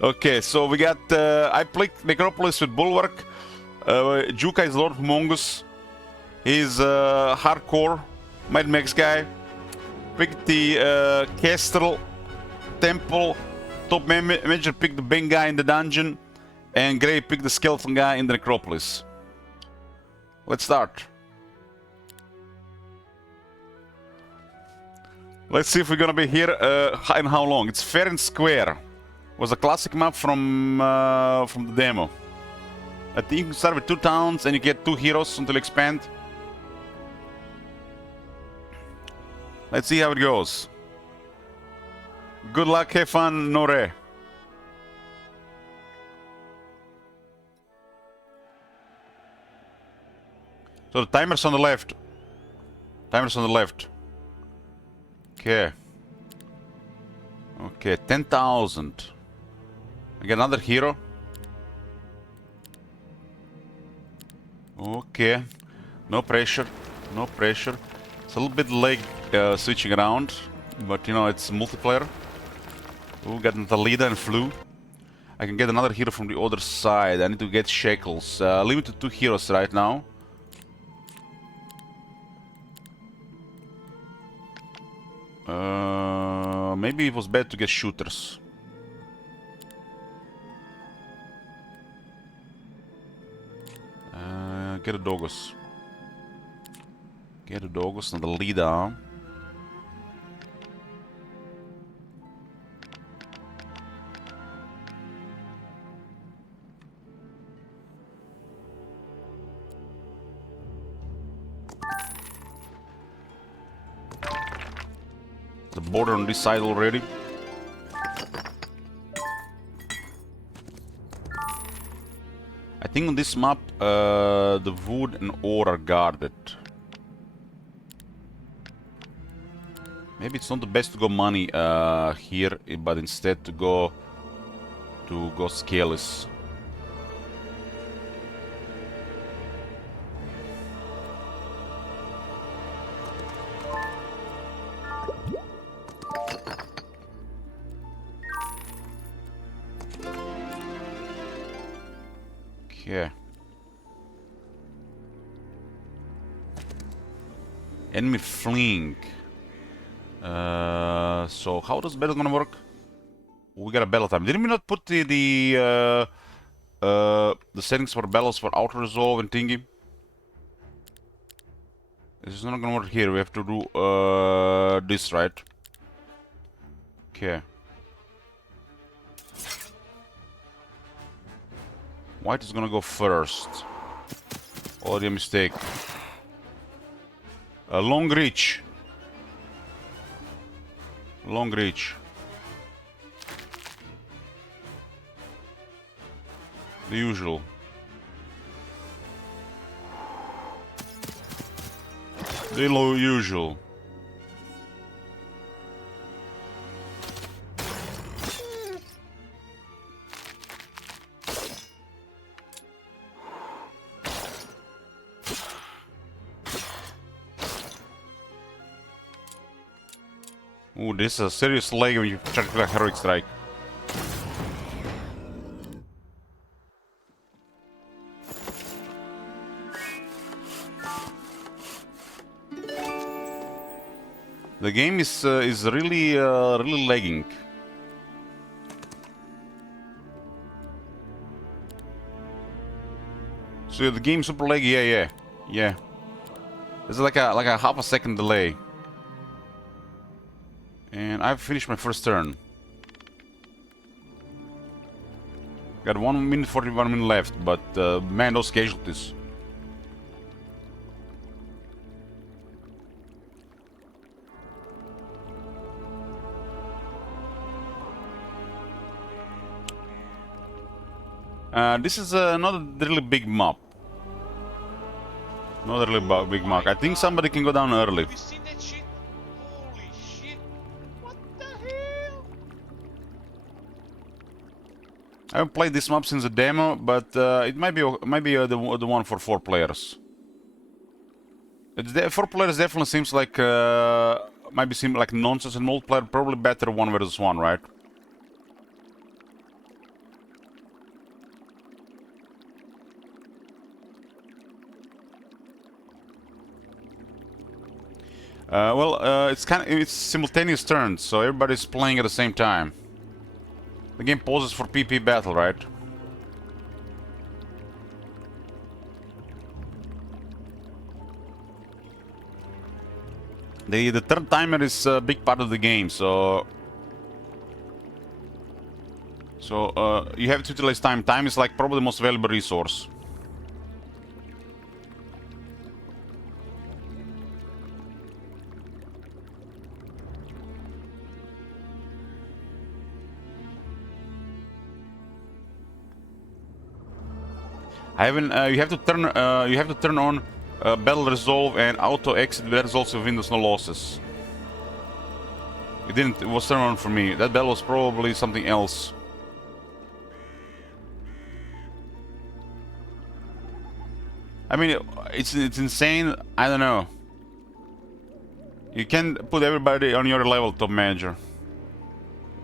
Okay, so we got... I played Necropolis with Bulwark. Juka is Lord Humongus. He's hardcore Mad Max guy. Picked the Kestrel Temple. Top manager picked the Bane guy in the dungeon. And Grey picked the Skeleton guy in the Necropolis. Let's start. Let's see if we're gonna be here and how long. It's fair and square. Was a classic map from the demo. I think you can start with 2 towns and you get 2 heroes until you expand. Let's see how it goes. Good luck, have fun, Nore. So the timer's on the left. Timer's on the left. Okay. Okay, 10,000. I get another hero. Okay. No pressure. No pressure. It's a little bit late switching around, but you know, it's multiplayer. Ooh, got Natalida and Flu. I can get another hero from the other side. I need to get Shackles. Limited 2 heroes right now. Maybe it was bad to get shooters. Get a Dogos. Get a Dogos and the leader. The border on this side already. I think on this map the wood and ore are guarded. Maybe it's not the best to go money here, but instead to go scaleless. Okay. Enemy fleeing. So how does battle gonna work? We got a battle time. Didn't we not put the settings for battles for auto resolve and thingy? This is not gonna work here. We have to do this, right? Okay. White is gonna go first. Already a mistake. Long reach. Long reach. The usual. The usual. Ooh, this is a serious lag when you try to play a heroic strike. The game is really really lagging. So the game super laggy, yeah. There's like a half a second delay. And I've finished my first turn. Got 1 minute 41 minutes left, but man, those casualties. This is not a really big map. Not a really big map. I think somebody can go down early. Have you seen that shit? Holy shit! What the hell? I haven't played this map since the demo, but it might be the one for 4 players. 4 players definitely seems like might seem like nonsense in multiplayer. Probably better 1 versus 1, right? It's simultaneous turns, so everybody's playing at the same time. The game pauses for PP battle, right? The third timer is a big part of the game, so you have to utilize time. Time is like probably the most valuable resource. I haven't. You have to turn. You have to turn on battle resolve and auto exit battle resolve with Windows no losses. It didn't. It was turned on for me. That battle was probably something else. I mean, it's insane. I don't know. You can put everybody on your level, top manager.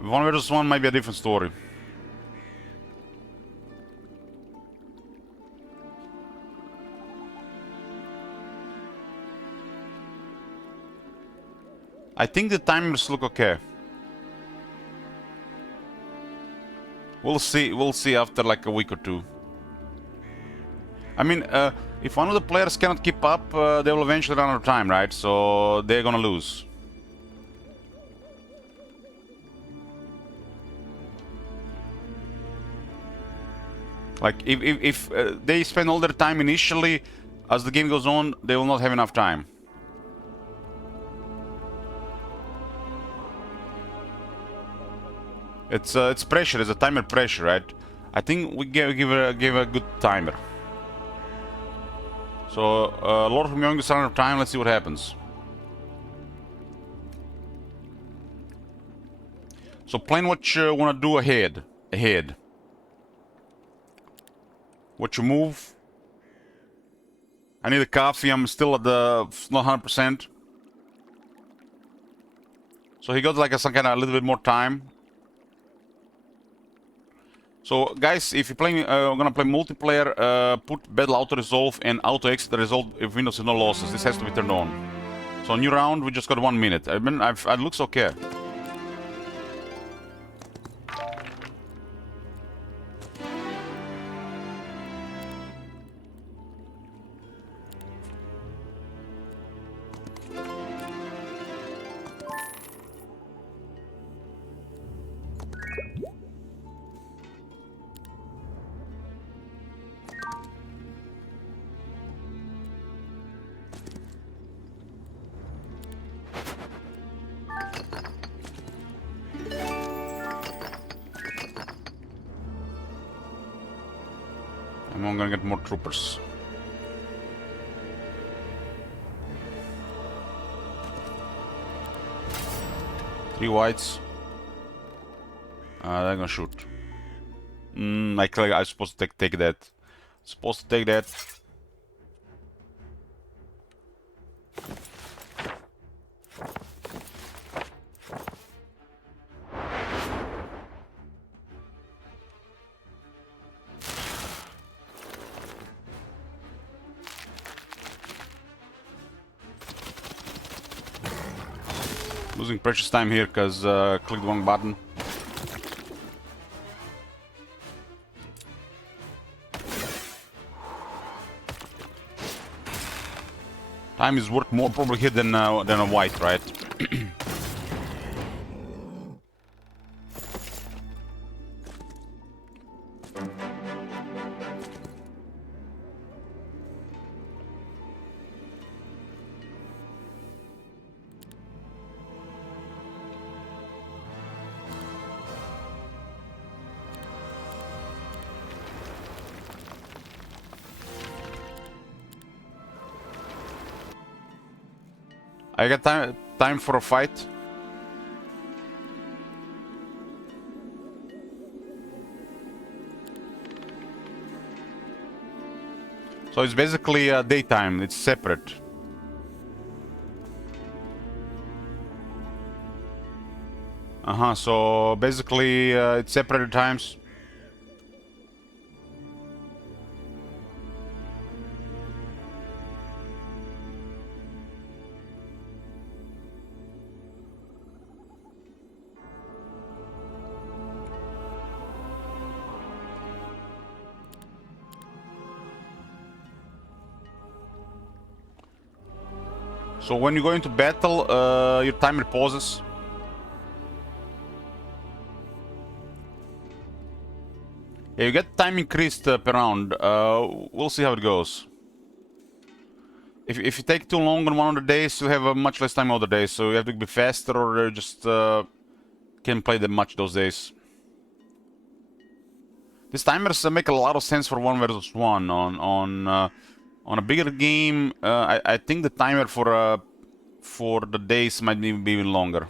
1 versus 1 might be a different story. I think the timers look okay. We'll see. We'll see after like a week or two. I mean, if one of the players cannot keep up, they will eventually run out of time, right? So they're gonna lose. Like, if they spend all their time initially, as the game goes on, they will not have enough time. It's pressure. It's a timer pressure, right? I think we give a good timer. So Lord of Myung is out of time. Let's see what happens. So plan what you wanna do ahead. What you move. I need a coffee. I'm still at the not 100%. So he got like some kind of a little bit more time. So guys, if you're playing, gonna play multiplayer, put battle auto resolve and auto exit the result if Windows has no losses. This has to be turned on. So new round, we just got 1 minute. I mean, it looks okay. I'm gonna get more troopers. Three whites. They're gonna shoot. I'm supposed to take that. Supposed to take that. Losing precious time here because clicked the wrong button. Time is worth more probably here than a white, right? I got time for a fight. So it's basically daytime. It's separate. So basically it's separated times. So when you go into battle, your timer pauses. Yeah, you get time increased per round. We'll see how it goes. If you take too long on one of the days, you have much less time other days, so you have to be faster or just can't play that much those days. These timers make a lot of sense for 1 versus 1. On a bigger game, I think the timer for the days might be even longer.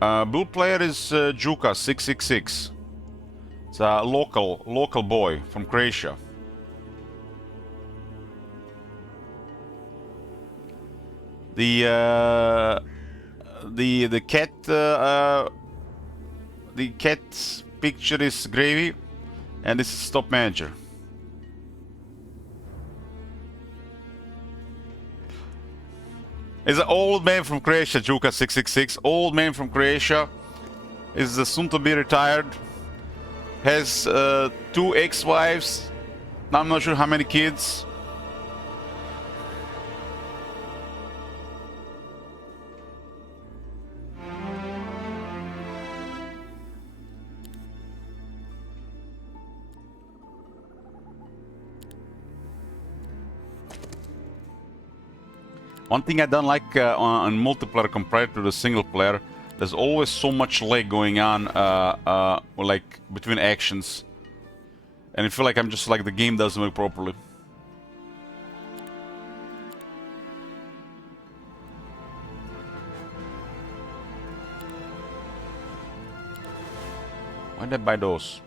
Blue player is Juka 666. It's a local boy from Croatia. The cat's picture is Gravy, and this is top manager. Is an old man from Croatia, Juka 666. Old man from Croatia. Is soon to be retired. Has 2 ex-wives. I'm not sure how many kids. One thing I don't like on multiplayer compared to the single player, there's always so much lag going on, like between actions, and I feel like I'm just like the game doesn't work properly. Why did I buy those?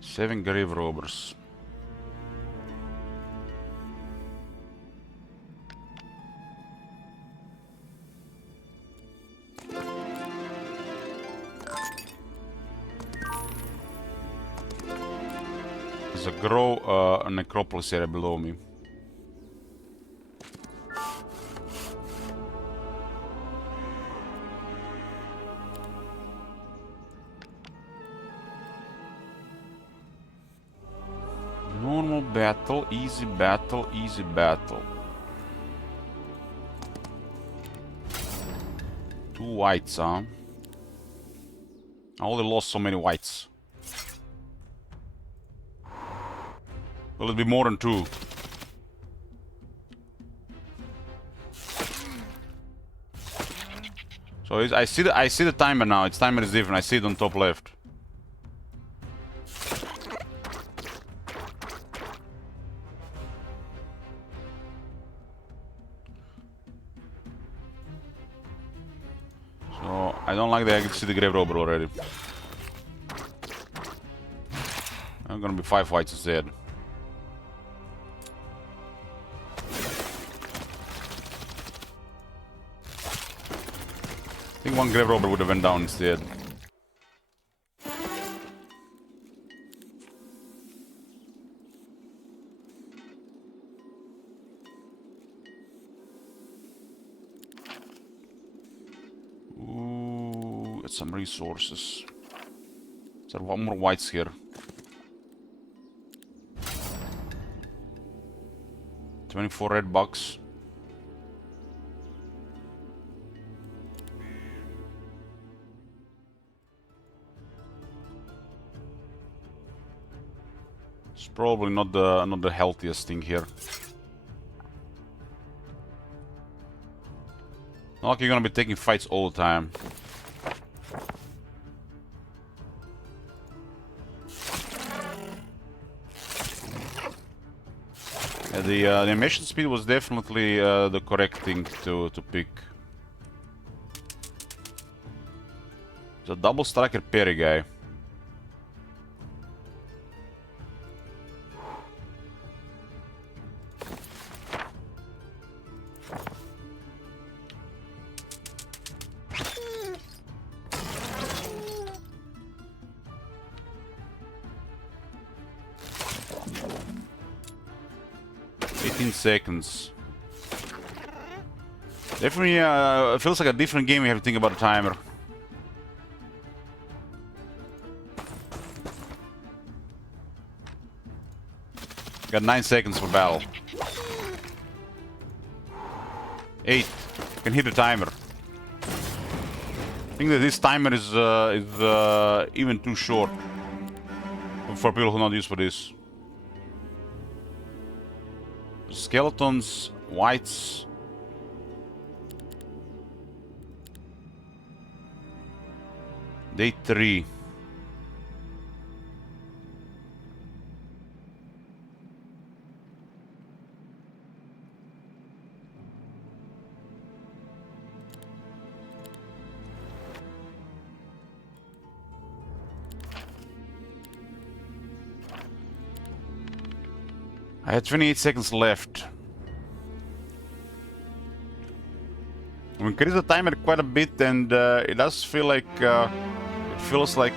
Seven grave robbers. There's a Necropolis area below me. Normal battle, easy battle, easy battle. 2 whites, huh? I only lost so many whites. Will it be more than 2? So I see the timer now. Its timer is different. I see it on top left. So I don't like that I can see the grave robber already. I'm gonna be 5 whites instead. I think 1 grave robber would have went down instead. Ooh, get some resources. Is there 1 more whites here? 24 red bucks. It's probably not the healthiest thing here. Not like you're gonna be taking fights all the time. Yeah, the animation speed was definitely the correct thing to pick. It's a double striker parry guy. 18 seconds. Definitely it feels like a different game. You have to think about the timer. Got 9 seconds for battle. 8. Can hit the timer. I think that this timer is even too short for people who are not used for this. Skeletons, whites. Day 3. I had 28 seconds left. We increased the timer quite a bit, and it does feel like it feels like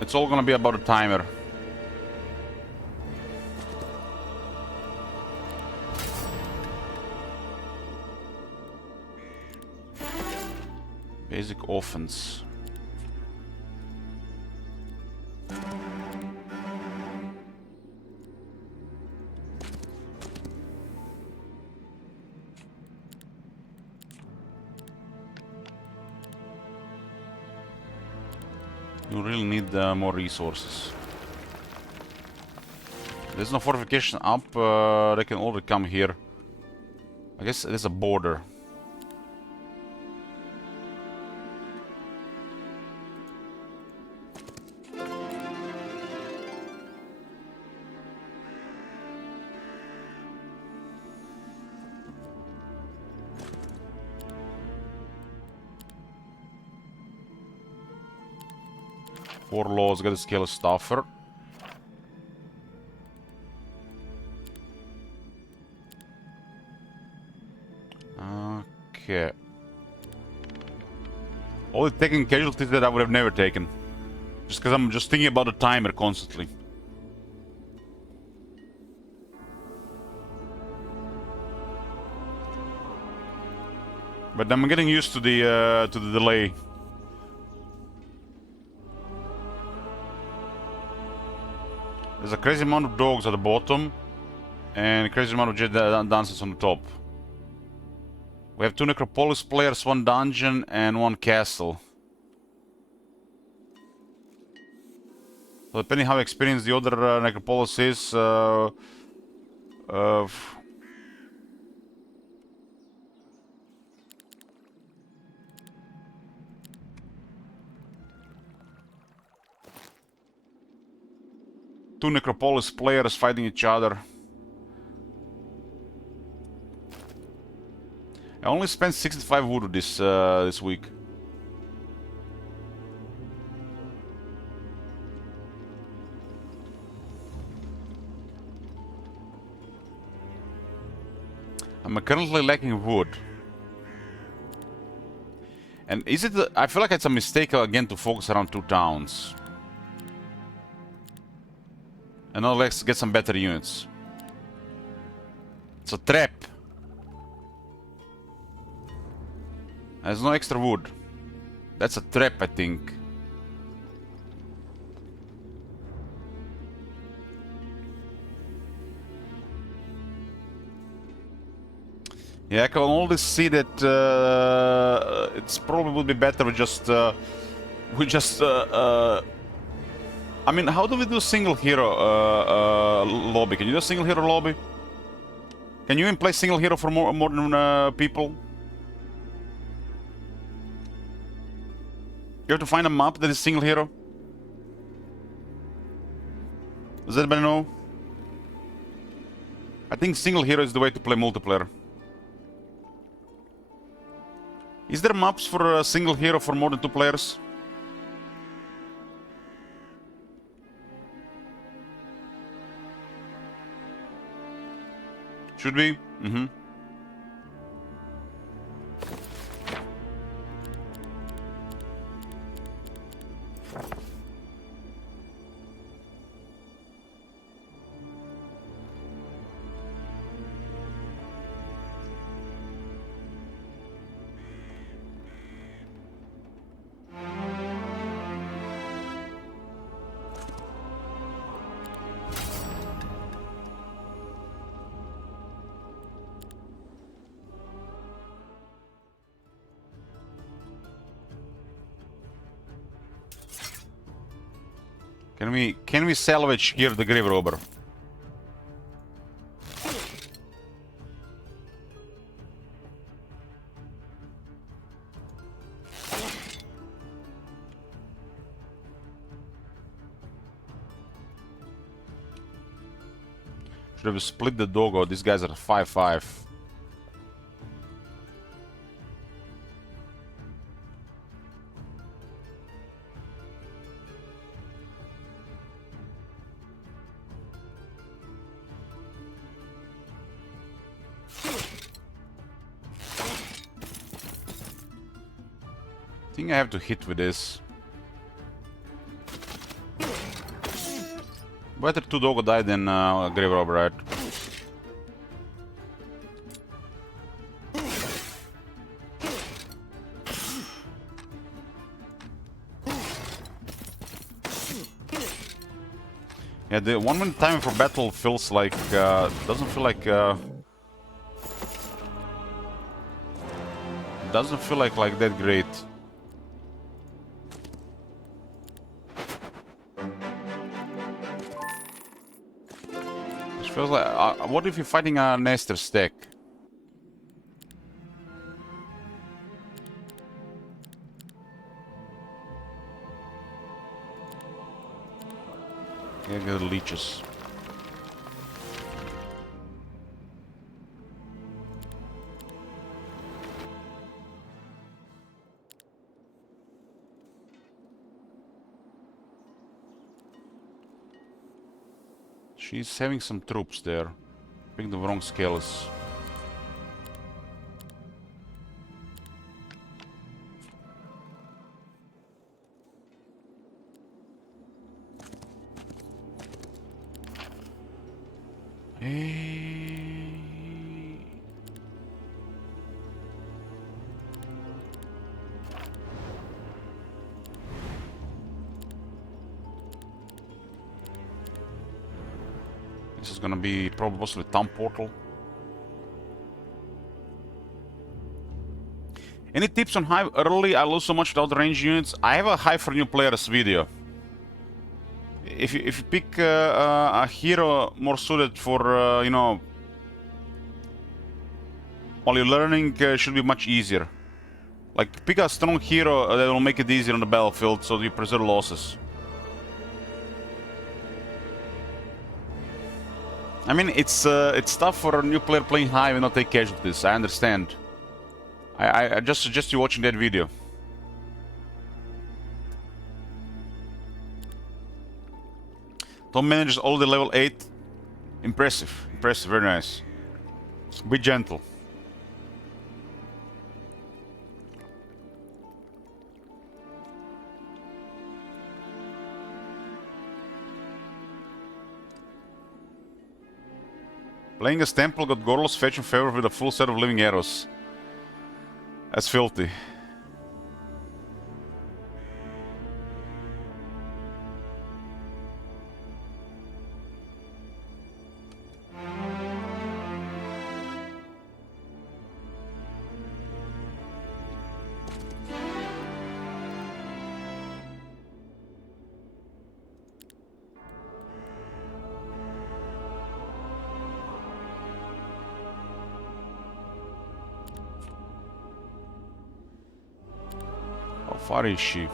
it's all gonna be about the timer. Basic offense. You really need more resources. There's no fortification up. They can already come here. I guess there's a border. Four laws, gotta scale a staffer. Okay. All the taking casualties that I would have never taken. Just because I'm just thinking about the timer constantly. But I'm getting used to the delay. There's a crazy amount of dogs at the bottom, and a crazy amount of jet dancers on the top. We have 2 Necropolis players, 1 dungeon, and 1 castle. So depending how experienced the other Necropolis is, two Necropolis players fighting each other. I only spent 65 voodoo this week. I'm currently lacking wood. And is it? I feel like it's a mistake again to focus around 2 towns. And now let's get some better units. It's a trap. There's no extra wood. That's a trap, I think. Yeah, I can only see that it's probably would be better with just I mean, how do we do single hero lobby? Can you do a single hero lobby? Can you even play single hero for more than people? You have to find a map that is single hero. Does anybody know? I think single hero is the way to play multiplayer. Is there maps for a single hero for more than 2 players? Should be. Mm-hmm. Can we salvage here the grave robber? Should have split the doggo. These guys are 5-5. I think I have to hit with this. Better 2 doggo die than grave robber, right? Yeah, the 1 minute time for battle feels like doesn't feel like that great. It feels like what if you're fighting a Nestor stack? Yeah, get the leeches. She's having some troops there. Pick the wrong scales. This is gonna be probably possibly town portal. Any tips on Hive early? I lose so much without range units. I have a Hive for new players video. If you pick a hero more suited for you know, while you're learning, should be much easier. Like pick a strong hero that will make it easier on the battlefield, so you preserve losses. I mean, it's tough for a new player playing Hive and not take casualties. I understand. I just suggest you watching that video. Tom manages all the level 8. Impressive. Impressive. Very nice. Be gentle. Playing as Temple got Gorlos fetch in favor with a full set of living arrows. That's filthy. How far is she?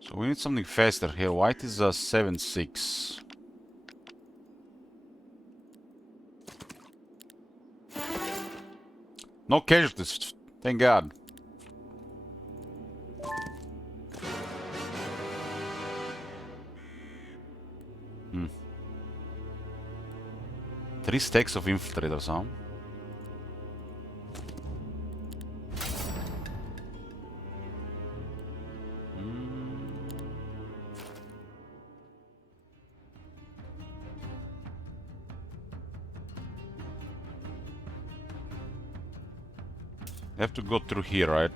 So we need something faster here. White is a 7-6. No casualties, thank God. Hmm. 3 stacks of infiltrators, huh? I have to go through here, right?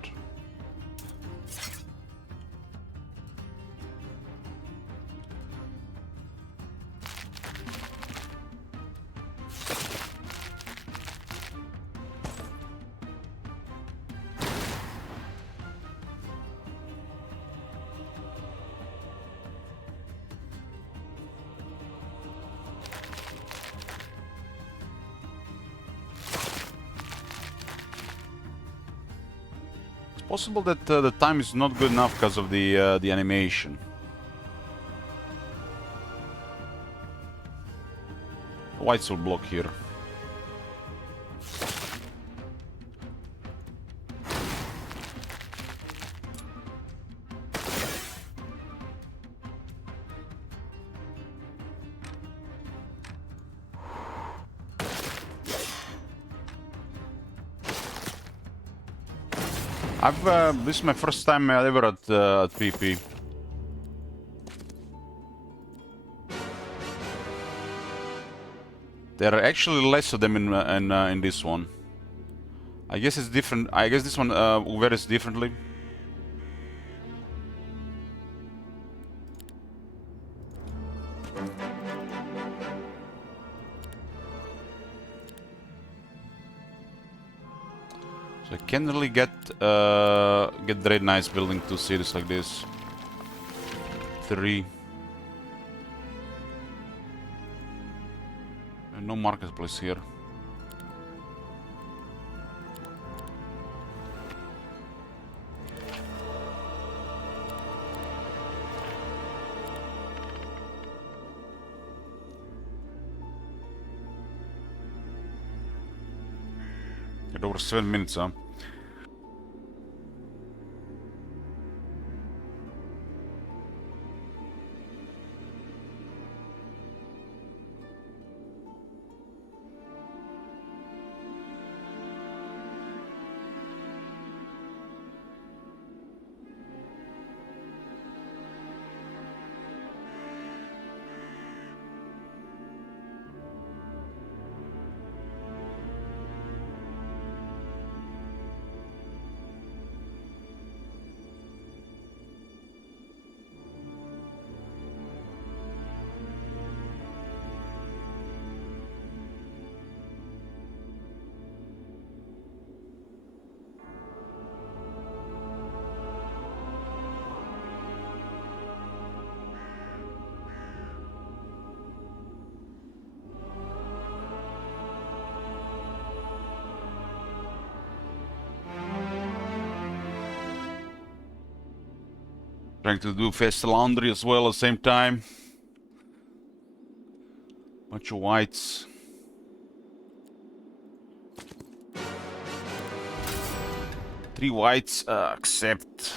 Possible that the time is not good enough because of the animation. Whites will block here. This is my first time ever at PP. There are actually less of them in this one. I guess it's different. I guess this one varies differently. So I can't really get very nice building 2 cities like this. 3. No marketplace here. Get over 7 minutes, huh? Trying to do fast laundry as well at the same time. Bunch of whites. Three whites, accept.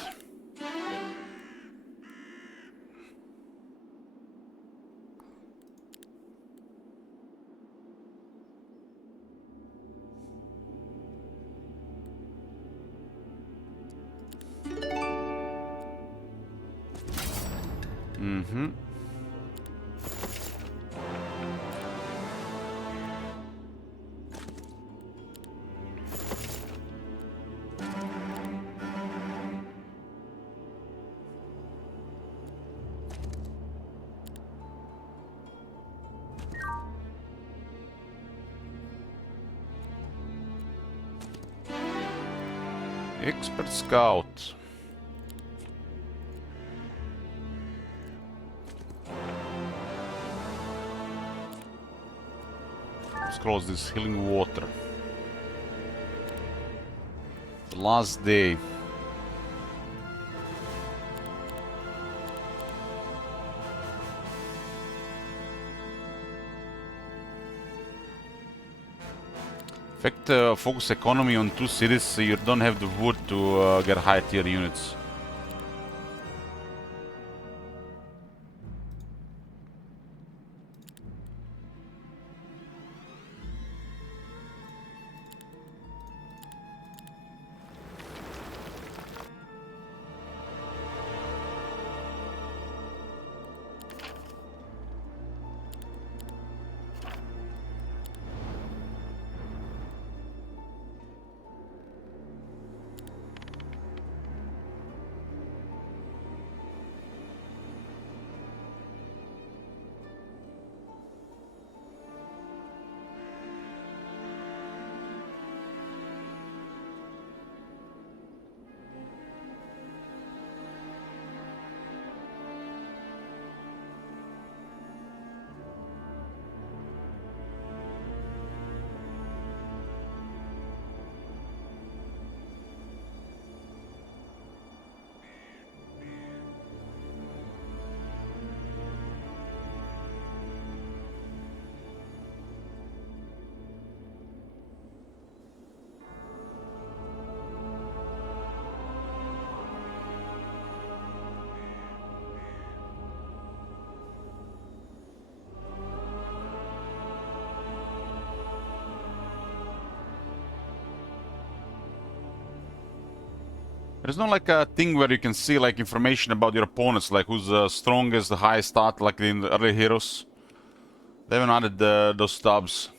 Mm-hmm. Expert Scout. Let's close this healing water. The last day. In fact, focus economy on 2 cities so you don't have the wood to get high tier units. There's no like a thing where you can see like information about your opponents, like who's the strongest, the highest stat, like in the early heroes. They haven't added those stubs.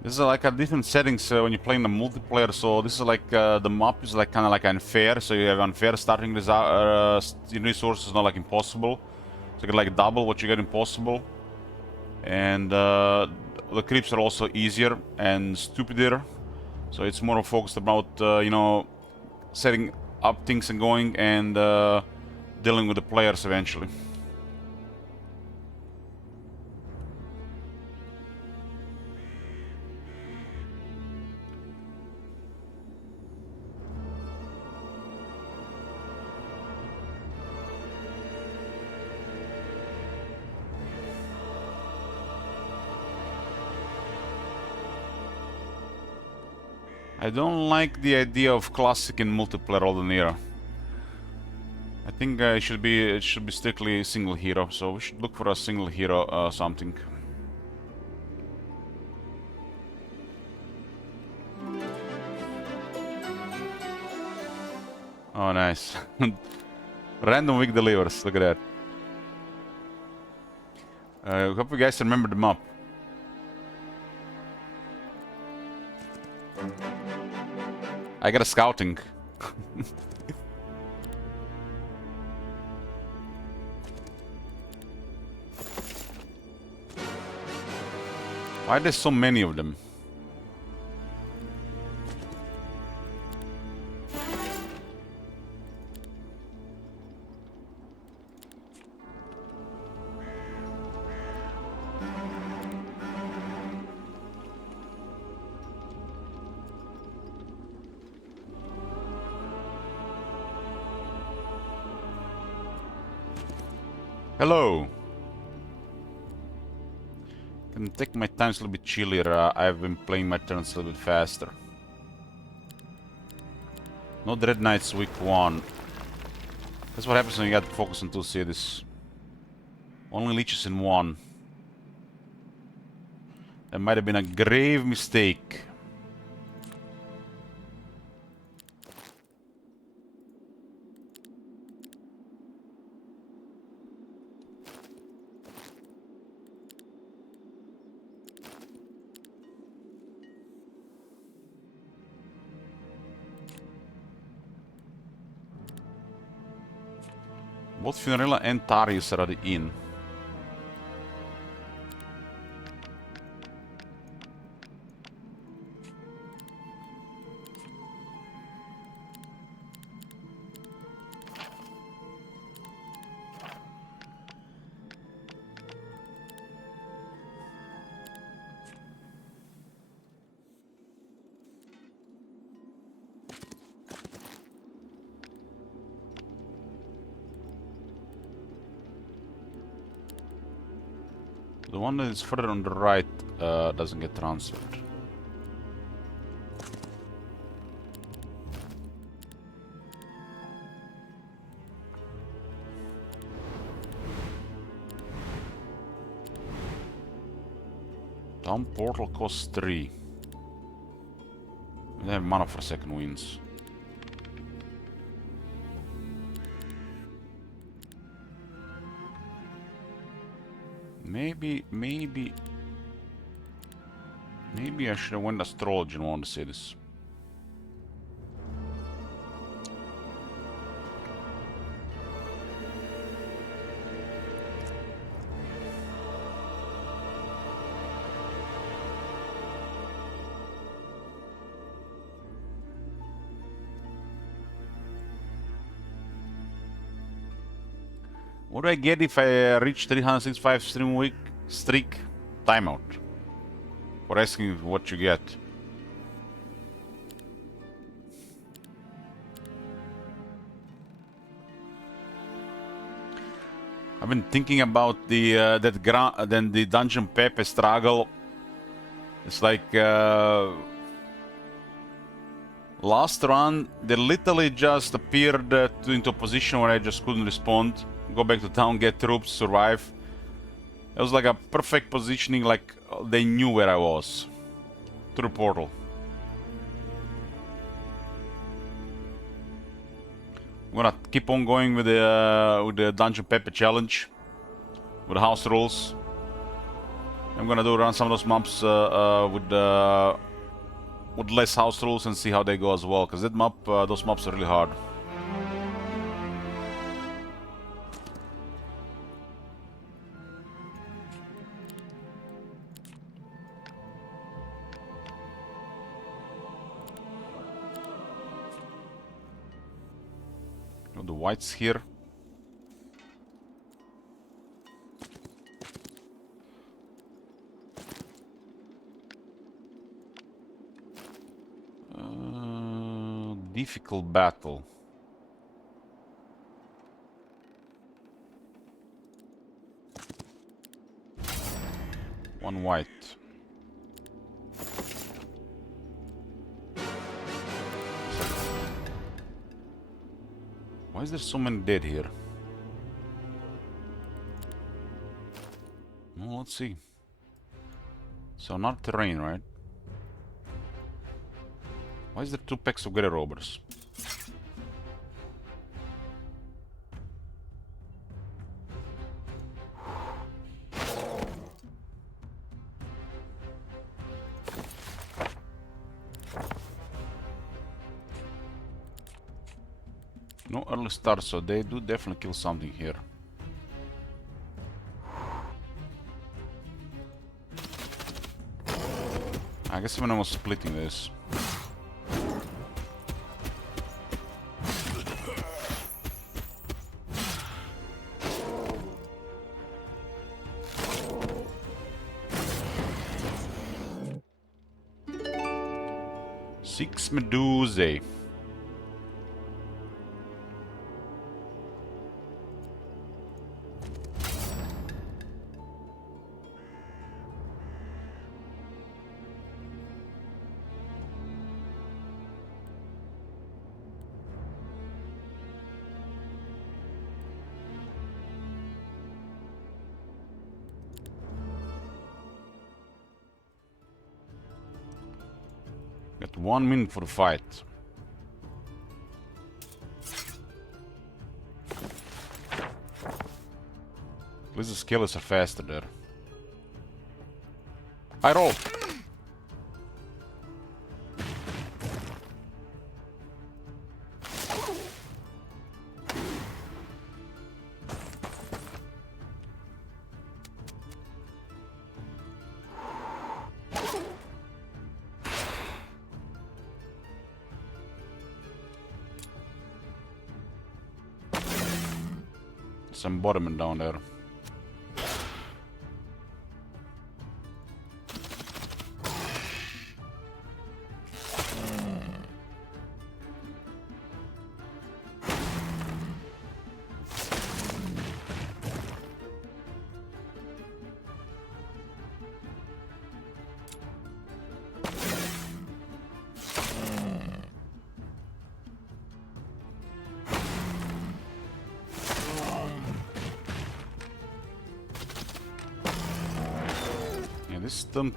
This is like a different settings when you're playing the multiplayer. So this is like the map is like kind of like unfair. So you have unfair starting resources, not like impossible. So you get like double what you get impossible, and the creeps are also easier and stupider. So it's more focused about you know, setting up things and going and dealing with the players eventually. I don't like the idea of classic in multiplayer Oldenir. I think it should be strictly single hero, so we should look for a single hero something. Oh, nice. Random week delivers, look at that. I hope you guys remember the map. I got a scouting. Why are there so many of them? Hello. Can take my time a little bit chillier. I've been playing my turns a little bit faster. No Dread Knights week 1. That's what happens when you got to focus on 2 cities. Only leeches in 1. That might have been a grave mistake. Both Funerilla and Tarius are already in. The one that is further on the right doesn't get transferred. Town portal costs 3. They have mana for second winds. Maybe I should have went astrology in one of the cities. What do I get if I reach 365 stream week streak? Timeout. For asking what you get. I've been thinking about the the dungeon Pepe struggle It's like last run, they literally just appeared into a position where I just couldn't respond. Go back to town, get troops, survive. It was like a perfect positioning, like they knew where I was. Through the portal. I'm gonna keep on going with the Dungeon Pepper challenge. With the house rules. I'm gonna run some of those maps with less house rules and see how they go as well, because that map, those maps are really hard. Oh, the whites here. Difficult battle. One white. Why is there so many dead here? Well, let's see. So not terrain, right? Why is there 2 packs of Grey Robbers? No early start, so they do definitely kill something here. I guess when I was splitting this. Six Medusae. Got 1 minute for the fight. At least the skillers are faster there. I roll! Some bottoming down there.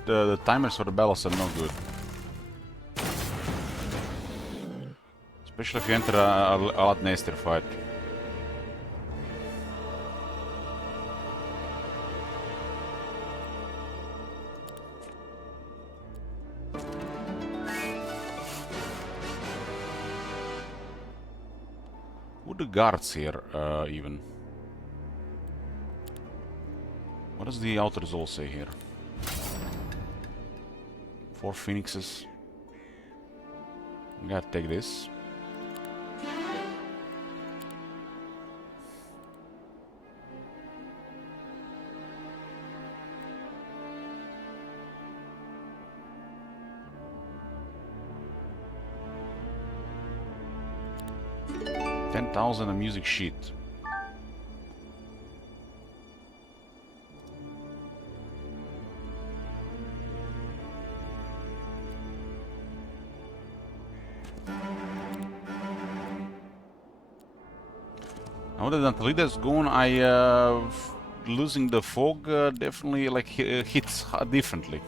The timers for the battles are not good. Especially if you enter a lot nastier fight. Who are the guards here, even? What does the outer resolve say here? 4 phoenixes. I'm gonna take this. $10,000 a music sheet. Now that Antalida is gone, losing the fog definitely like hits differently.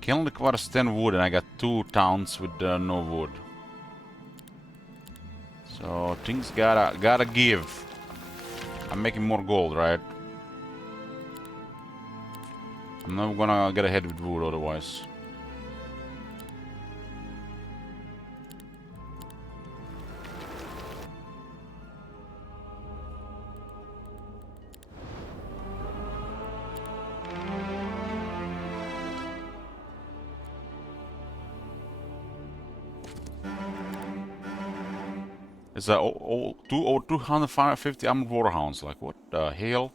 Can only require 10 wood, and I got 2 towns with no wood. So things gotta give. I'm making more gold, right? I'm not gonna get ahead with wood otherwise. It's a 250 armored warhounds. Like, what the hell?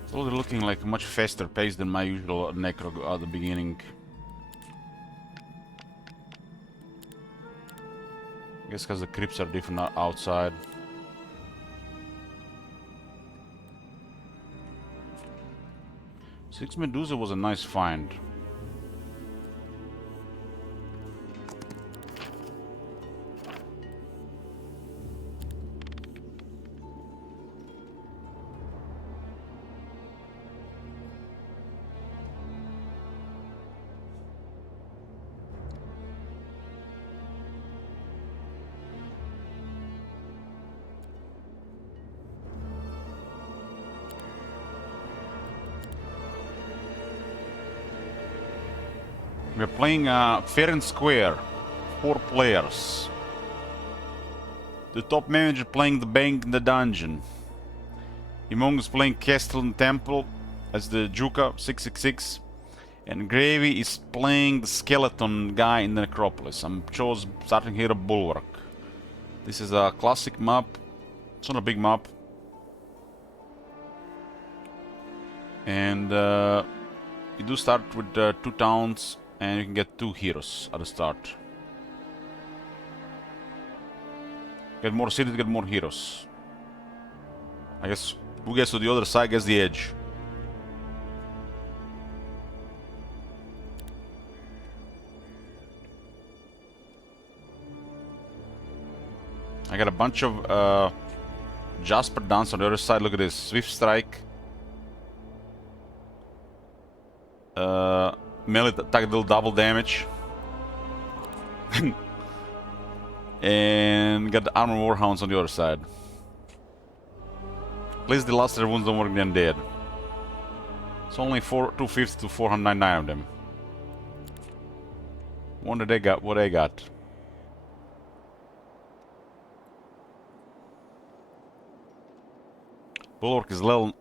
It's already looking like a much faster pace than my usual necro at the beginning. I guess because the crypts are different outside. Six Medusa was a nice find. We're playing fair and square, 4 players. The top manager playing the bank in the dungeon. Among us playing Castle and Temple as the Juka 666. And Gravy is playing the skeleton guy in the Necropolis. I'm starting here at Bulwark. This is a classic map. It's not a big map. And you do start with 2 towns. And you can get 2 heroes at the start. Get more cities, get more heroes. I guess who gets to the other side gets the edge. I got a bunch of Jasper Dance on the other side. Look at this. Swift Strike. Melee attack deal double damage. And got the armor warhounds on the other side. At least the last wounds don't work than dead. It's only 250 to 499 of them. Wonder they got what they got. Bulwark is level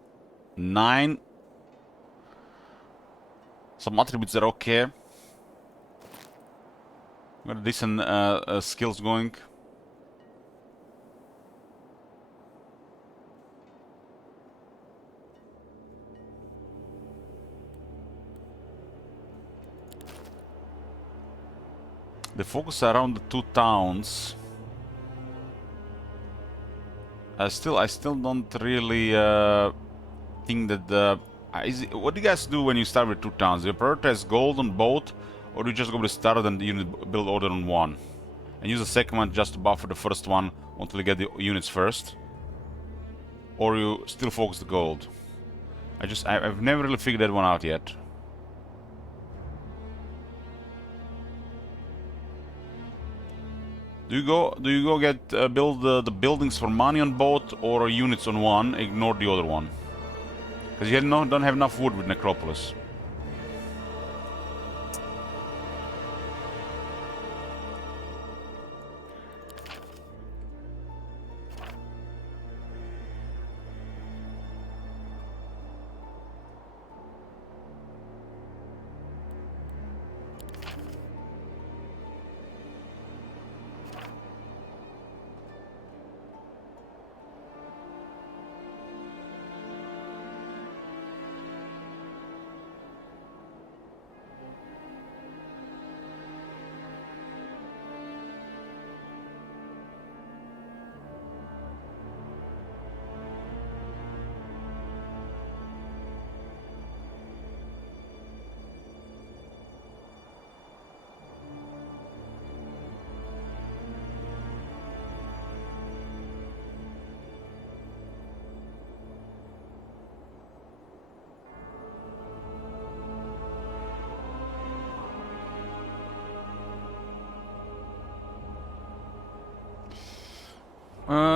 9. Some attributes are okay. Got decent skills going. The focus around the 2 towns. I still don't really think that what do you guys do when you start with 2 towns? Do you prioritize gold on both, or do you just go with the start and unit build order on one? And use the second one just to buffer the first one until you get the units first? Or you still focus the gold? I've never really figured that one out yet. Do you go get build the buildings for money on both or units on one? Ignore the other one. Because you don't have enough wood with Necropolis.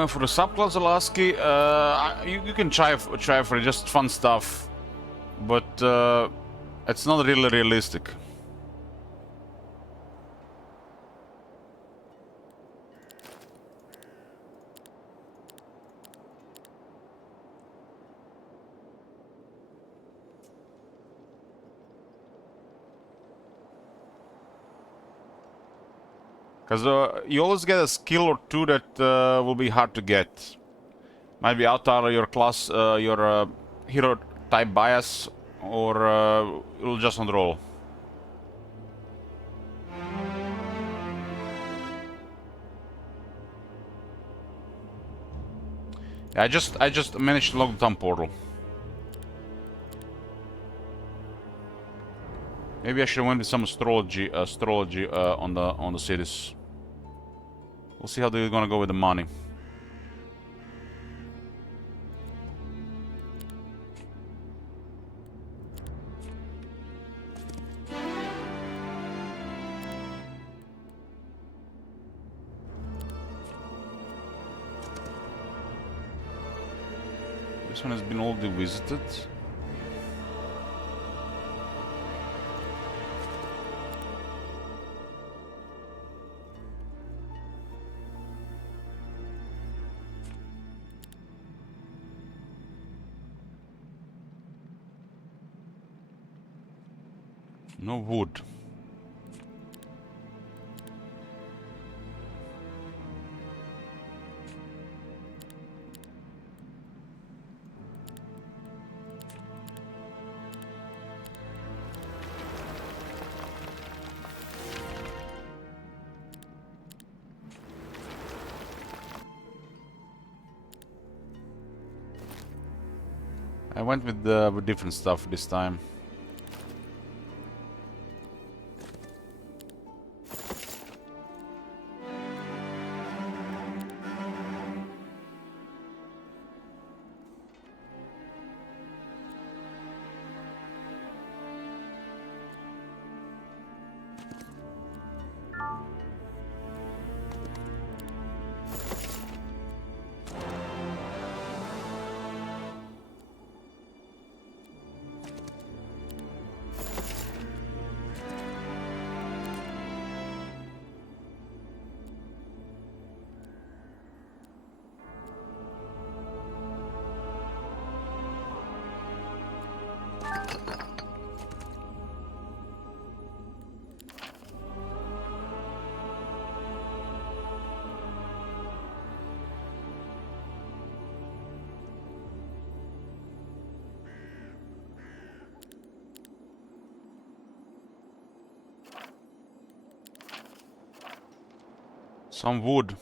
For the subclass Alaski, you can try for just fun stuff, but it's not really realistic. Because you always get a skill or two that will be hard to get. Might be outside of your class, your hero type bias, or it'll just on roll. Yeah, I just managed to log the town portal. Maybe I should have went with some astrology on the cities. We'll see how they're gonna go with the money. This one has been already visited. No wood. I went with different stuff this time. Some wood.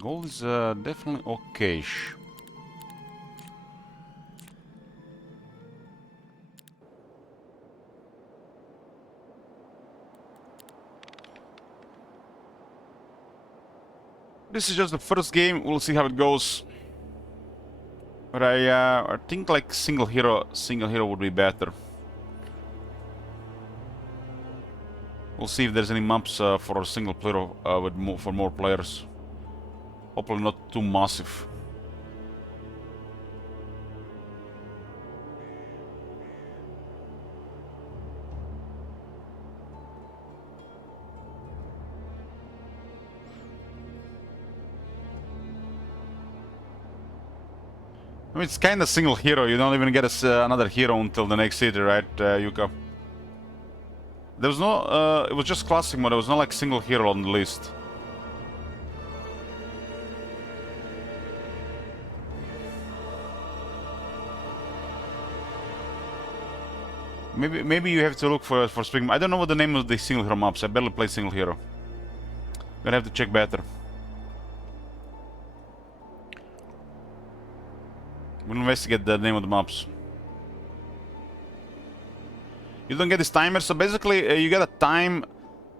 Gold is definitely okayish. This is just the first game. We'll see how it goes. But I think like single hero would be better. We'll see if there's any maps for a single player for more players. Hopefully not too massive. I mean, it's kind of single hero. You don't even get another hero until the next city, right, Yuka? There was no... it was just classic mode. There was no, like, single hero on the list. Maybe you have to look for Spring. I don't know what the name of the single hero maps. I barely play single hero. Gonna have to check better. We'll investigate the name of the maps. You don't get this timer, so basically you get a time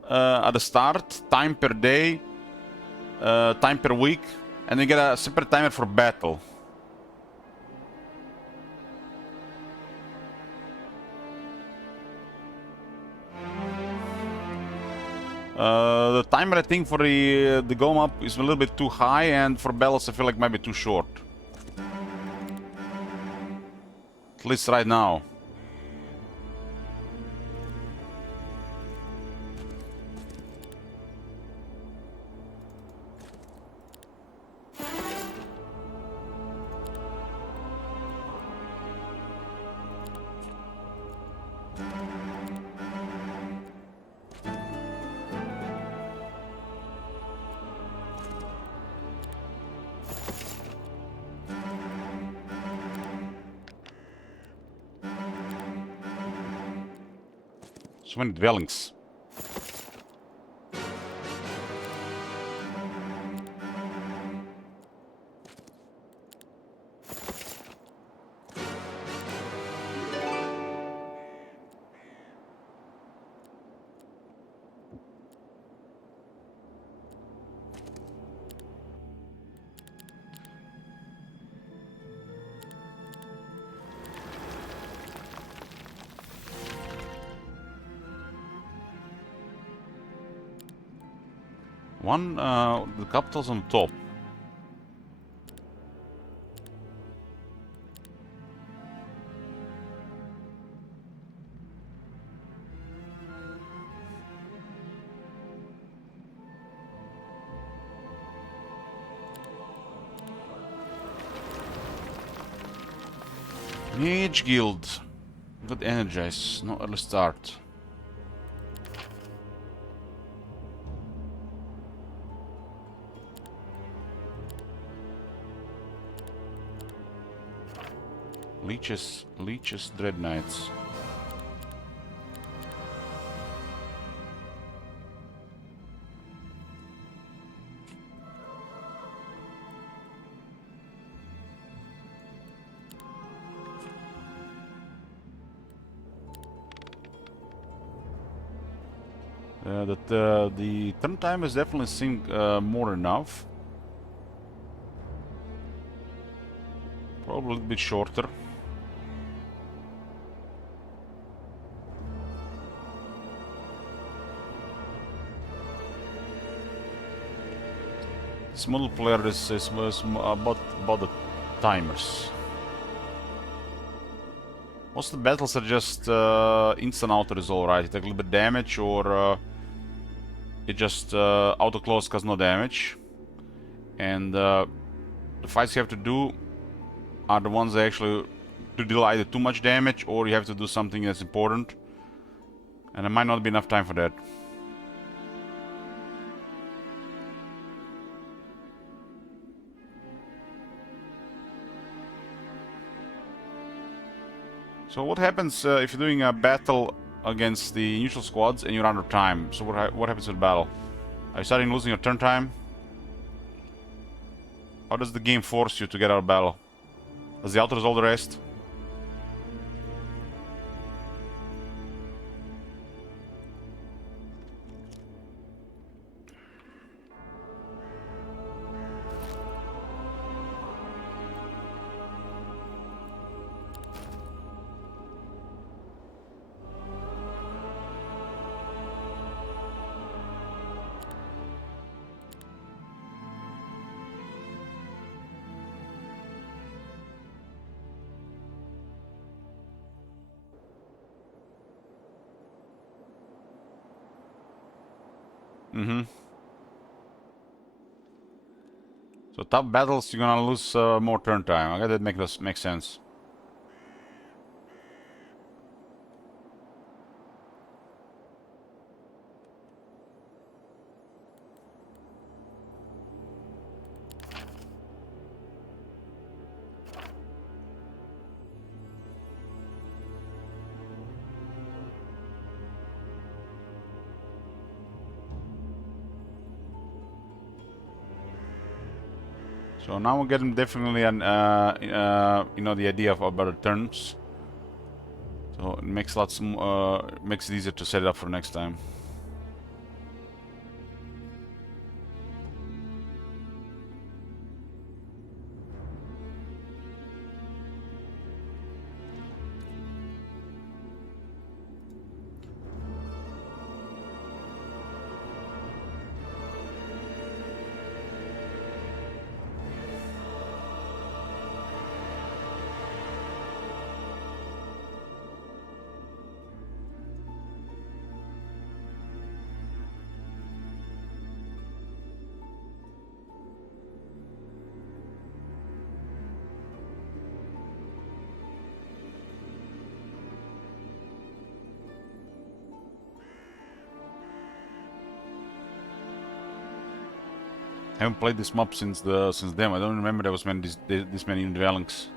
at the start, time per day, time per week, and you get a separate timer for battle. The timer I think for the go map is a little bit too high, and for battles I feel like maybe too short. At least right now. So many dwellings. One, the capital's on top. Mage Guild. Good energize, no early start. Leeches, Dread Knights. The turn time is definitely seemed more enough. Probably a little bit shorter. This model player is about the timers. Most of the battles are just instant auto resolve, right? You take a little bit damage, or it just auto close cause no damage. And the fights you have to do are the ones that actually to deal either too much damage, or you have to do something that's important. And there might not be enough time for that. So what happens if you're doing a battle against the neutral squads and you're under time? So what happens with the battle? Are you starting losing your turn time? How does the game force you to get out of battle? Does the auto resolve the rest? Mm-hmm. So tough battles, you're gonna lose more turn time. Okay, that makes sense. So now we're getting definitely an you know, the idea of better turns. So it makes makes it easier to set it up for next time. I haven't played this mob since them. I don't remember there was this many dwellings.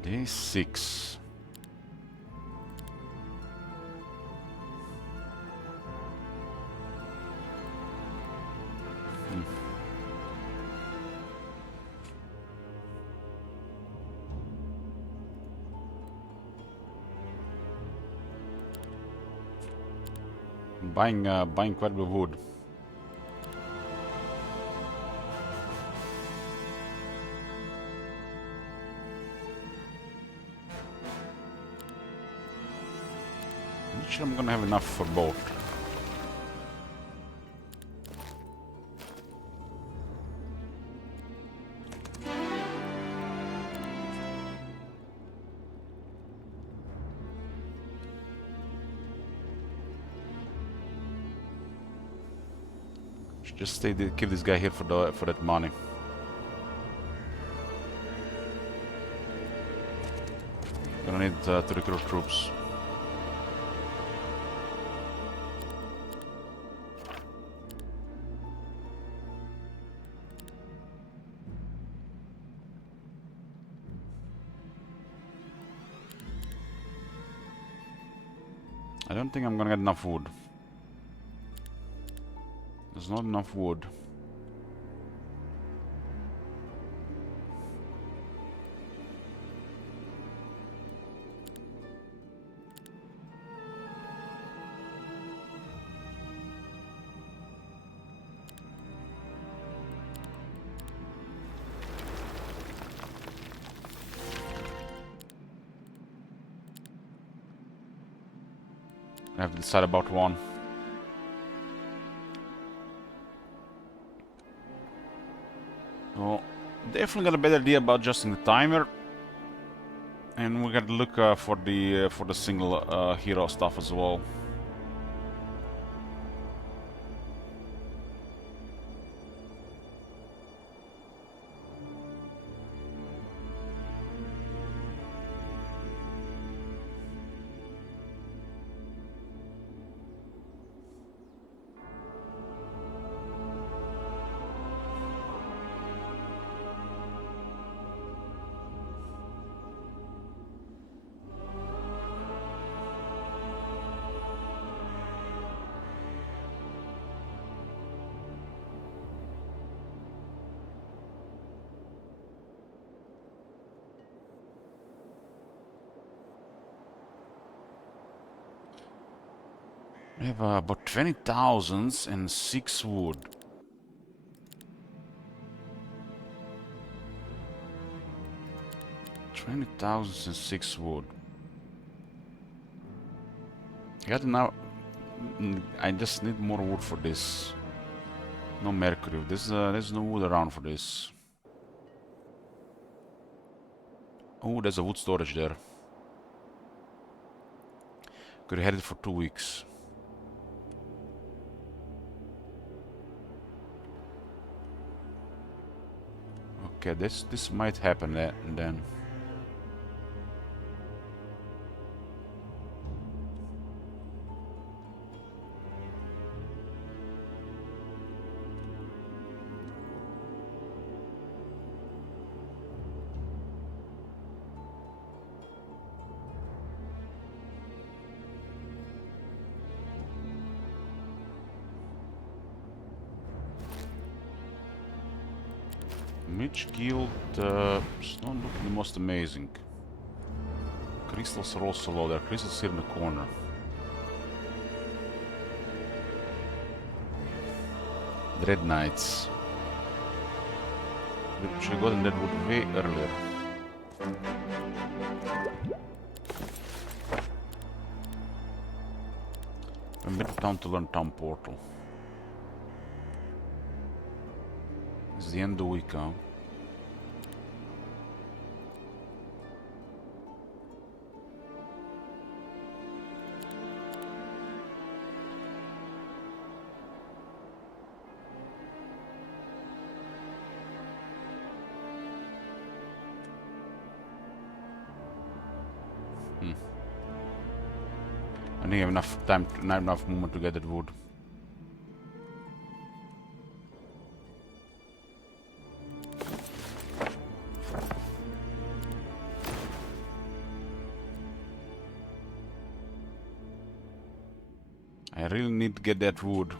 Day 6. Buying quite a bit of wood. I'm sure I'm gonna have enough for both. Should just keep this guy here for that money. Gonna need to recruit troops. I don't think I'm gonna get enough wood. There's not enough wood. I have to decide about one. So, definitely got a better idea about adjusting the timer, and we got to look for the single hero stuff as well. We have about 20,000 and 6 wood. $20,006 wood. I got now. I just need more wood for this. No mercury. There's no wood around for this. Oh, there's a wood storage there. Could have had it for 2 weeks. Okay, this might happen then. Mitch Guild, it's not looking the most amazing. Crystals are also low. There are crystals here in the corner. Dread Knights. We should have gotten that wood way earlier. I'm been down to learn Town Portal. It's the end of the week, huh? I didn't have enough time, not enough movement to get that wood. I really need to get that wood.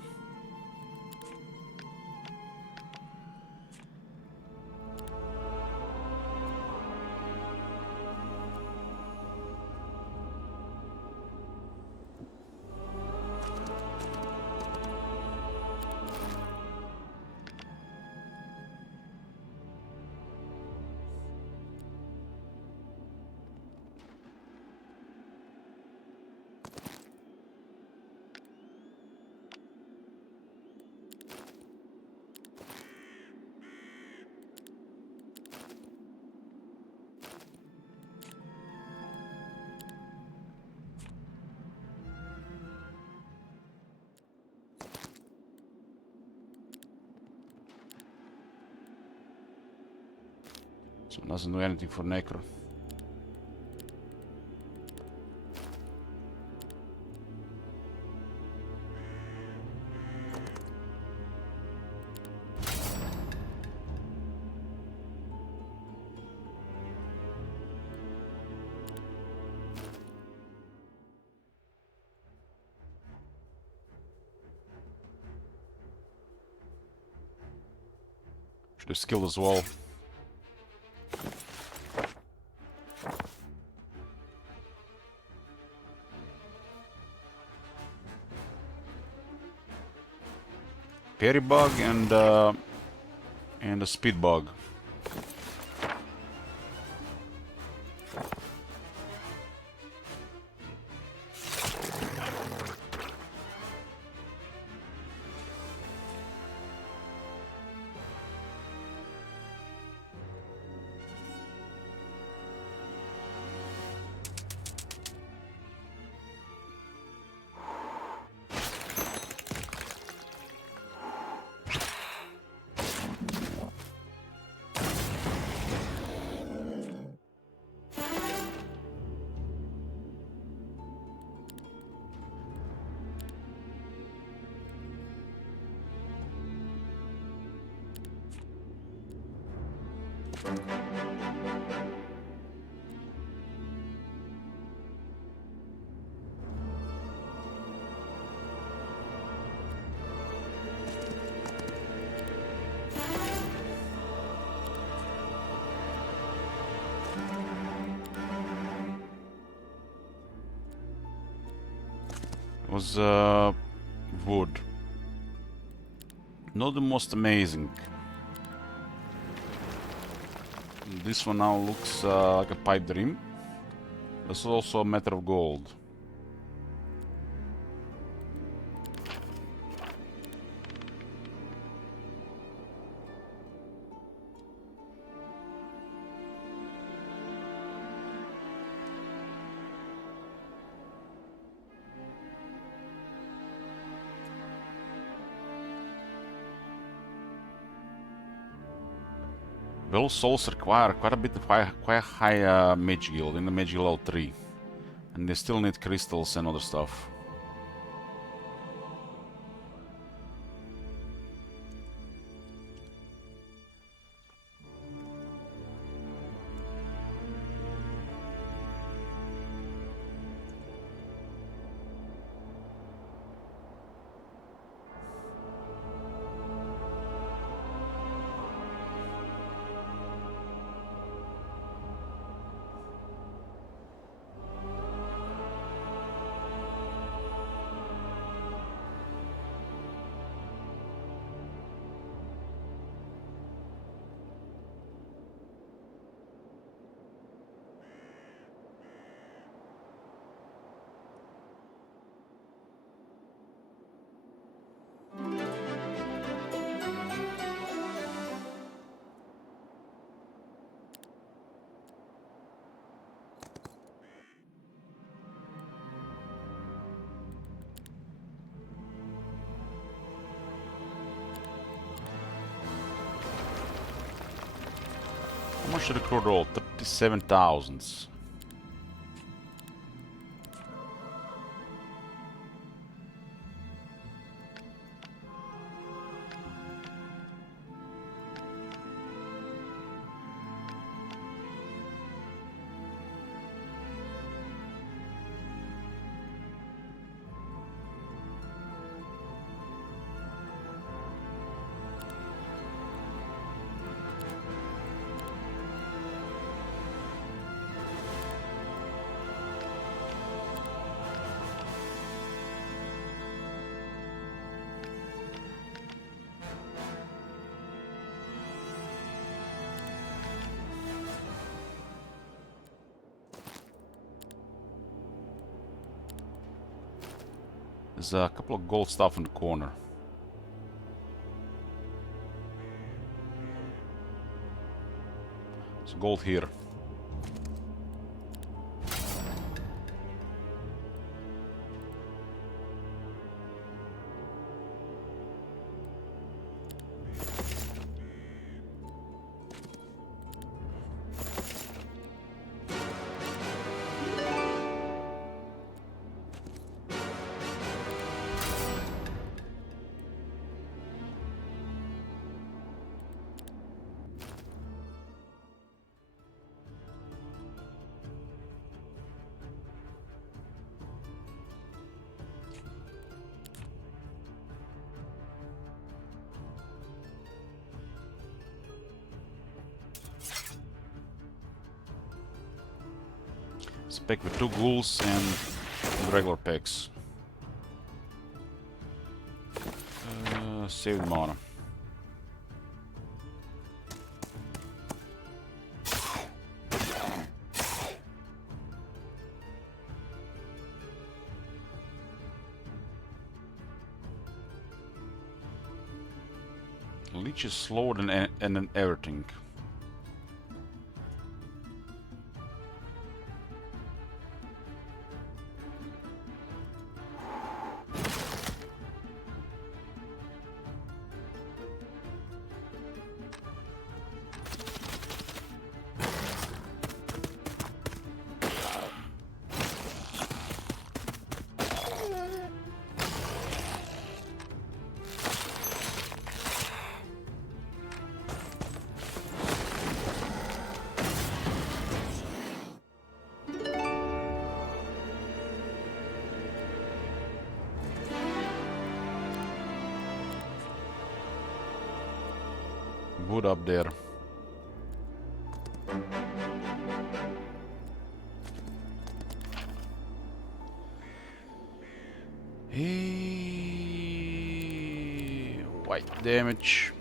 So it doesn't do anything for Necro. Should have skilled as well. Parry bug and a speed bug. was wood. Not the most amazing. This one now looks like a pipe dream. This is also a matter of gold. Well, souls require quite a bit of quite high mage guild in the mage guild level 3. And they still need crystals and other stuff. How much did the crew roll? 37,000. There's a couple of gold stuff in the corner. There's gold here. Spec with 2 ghouls and regular packs. Save mana. Leech is slower than everything. Wood up there. White damage.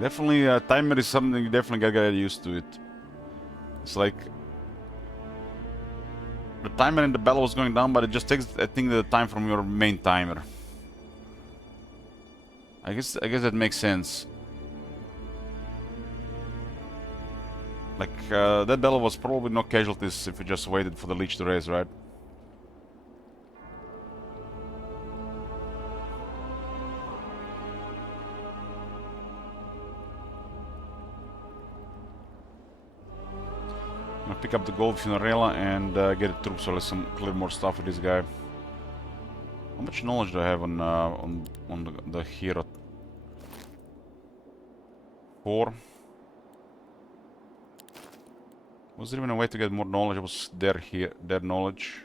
Definitely, timer is something you definitely gotta get used to it. It's like the timer in the battle was going down, but it just takes, I think, the time from your main timer. I guess that makes sense. Like that battle was probably no casualties if you just waited for the leech to raise, right? I'm gonna pick up the gold Funerella and get a troop so let's clear more stuff with this guy. How much knowledge do I have on the hero? 4. Was there even a way to get more knowledge? It was their knowledge.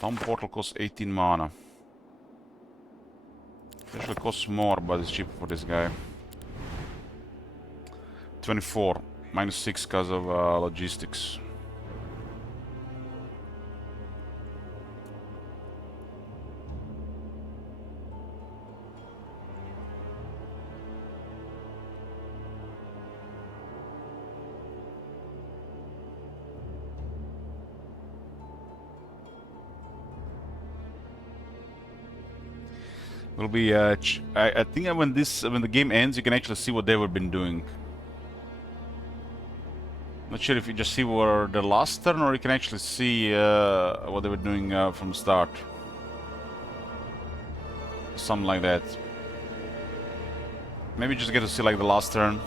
Town portal costs 18 mana. Actually costs more, but it's cheaper for this guy. 24, minus 6 because of logistics. Will be I think when the game ends, you can actually see what they've been doing. Not sure if you just see where the last turn, or you can actually see what they were doing from the start. Something like that. Maybe just get to see like the last turn.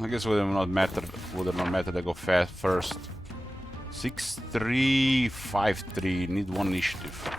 I guess would not matter. Would not matter. They go fast first. 6-3, 5-3. Need 1 initiative.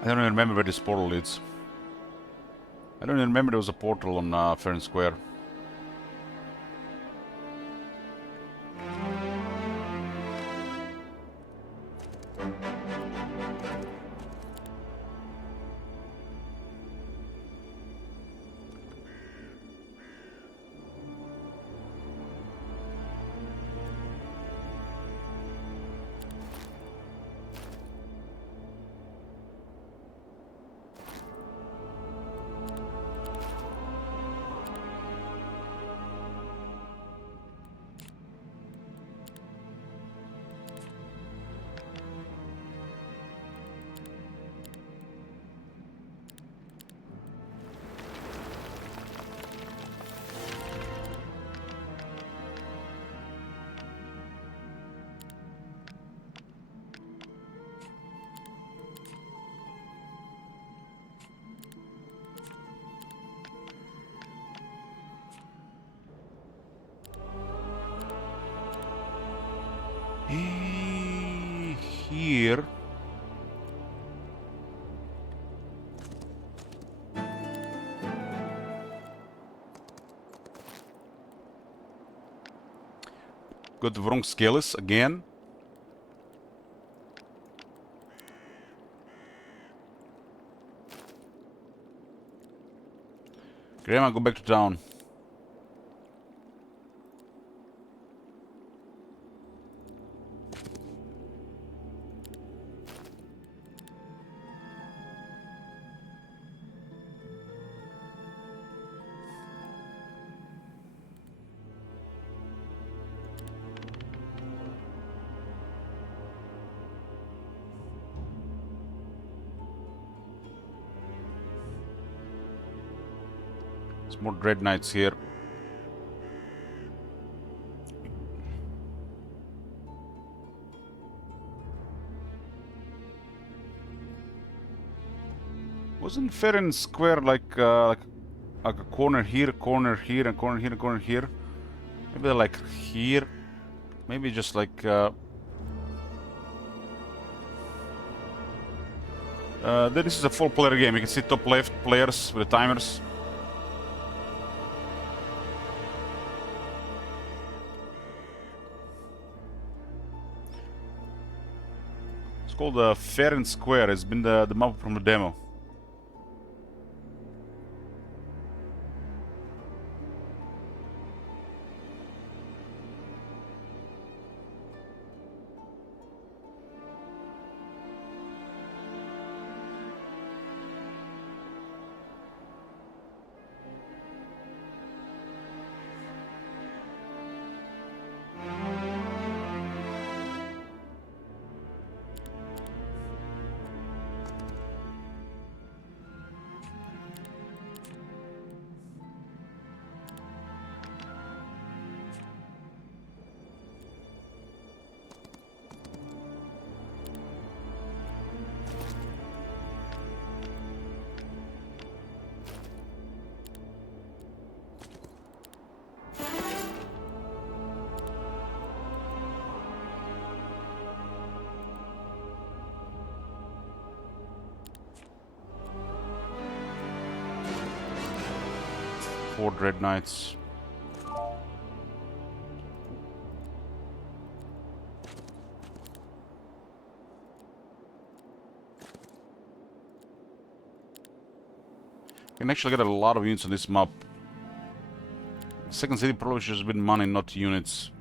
I don't even remember where this portal leads. I don't even remember there was a portal on Fair and Square. Here. Got the wrong scales again. Grandma, go back to town. There's more Dread Knights here. Wasn't fair and square like a corner here, and corner here, and corner here? Maybe they're like here. Maybe just like this is a full player game. You can see top left players with the timers. It's called Fair and Square. It's been the map from the demo. Four Dread Knights. You can actually get a lot of units on this map. Second city probably should have been money, not units.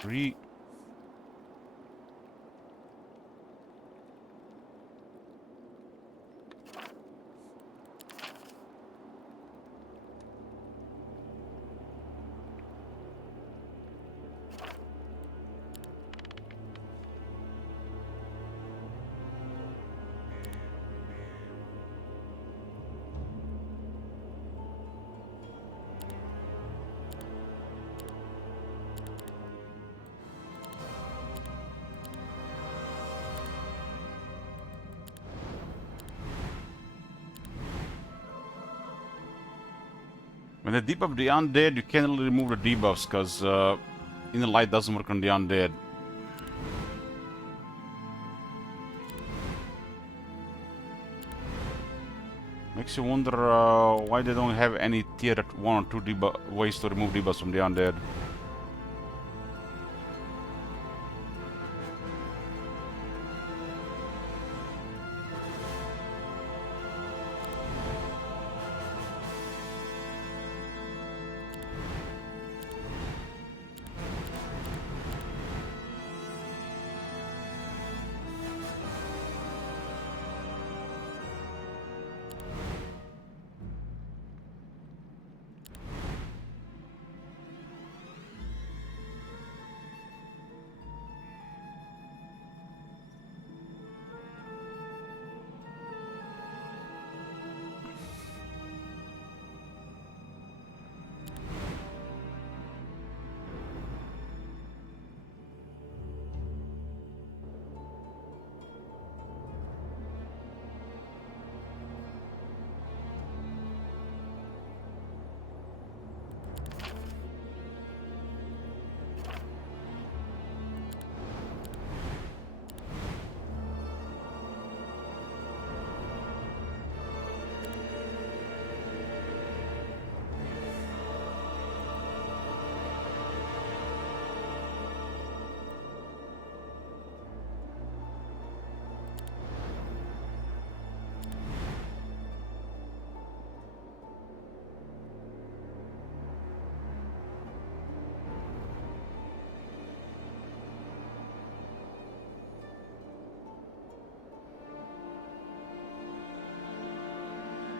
3. When they debuff the undead, you can't really remove the debuffs because inner light doesn't work on the undead. Makes you wonder why they don't have any tier 1 or 2 ways to remove debuffs from the undead.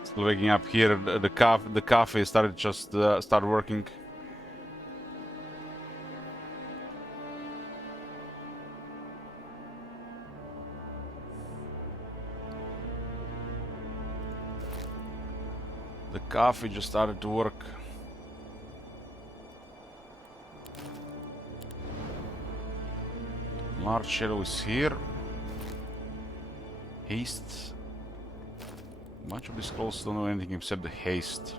Still waking up here. The cafe started just start working. The cafe just started to work. Large shadow is here. Haste. Much of these scrolls don't know anything except the haste.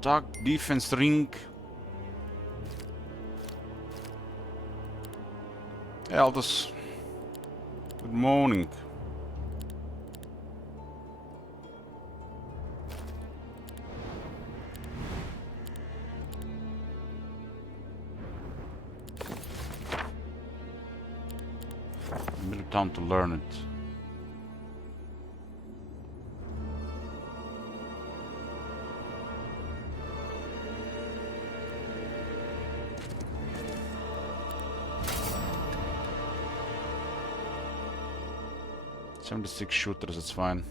Dark defense ring. Elders. Good morning. A bit of time to learn it. .76 shooters, it's fine.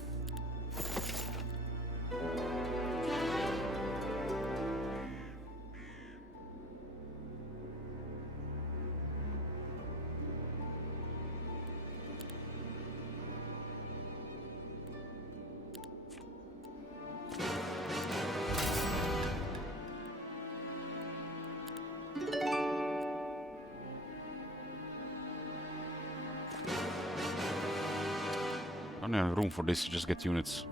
I don't have room for this to just get units.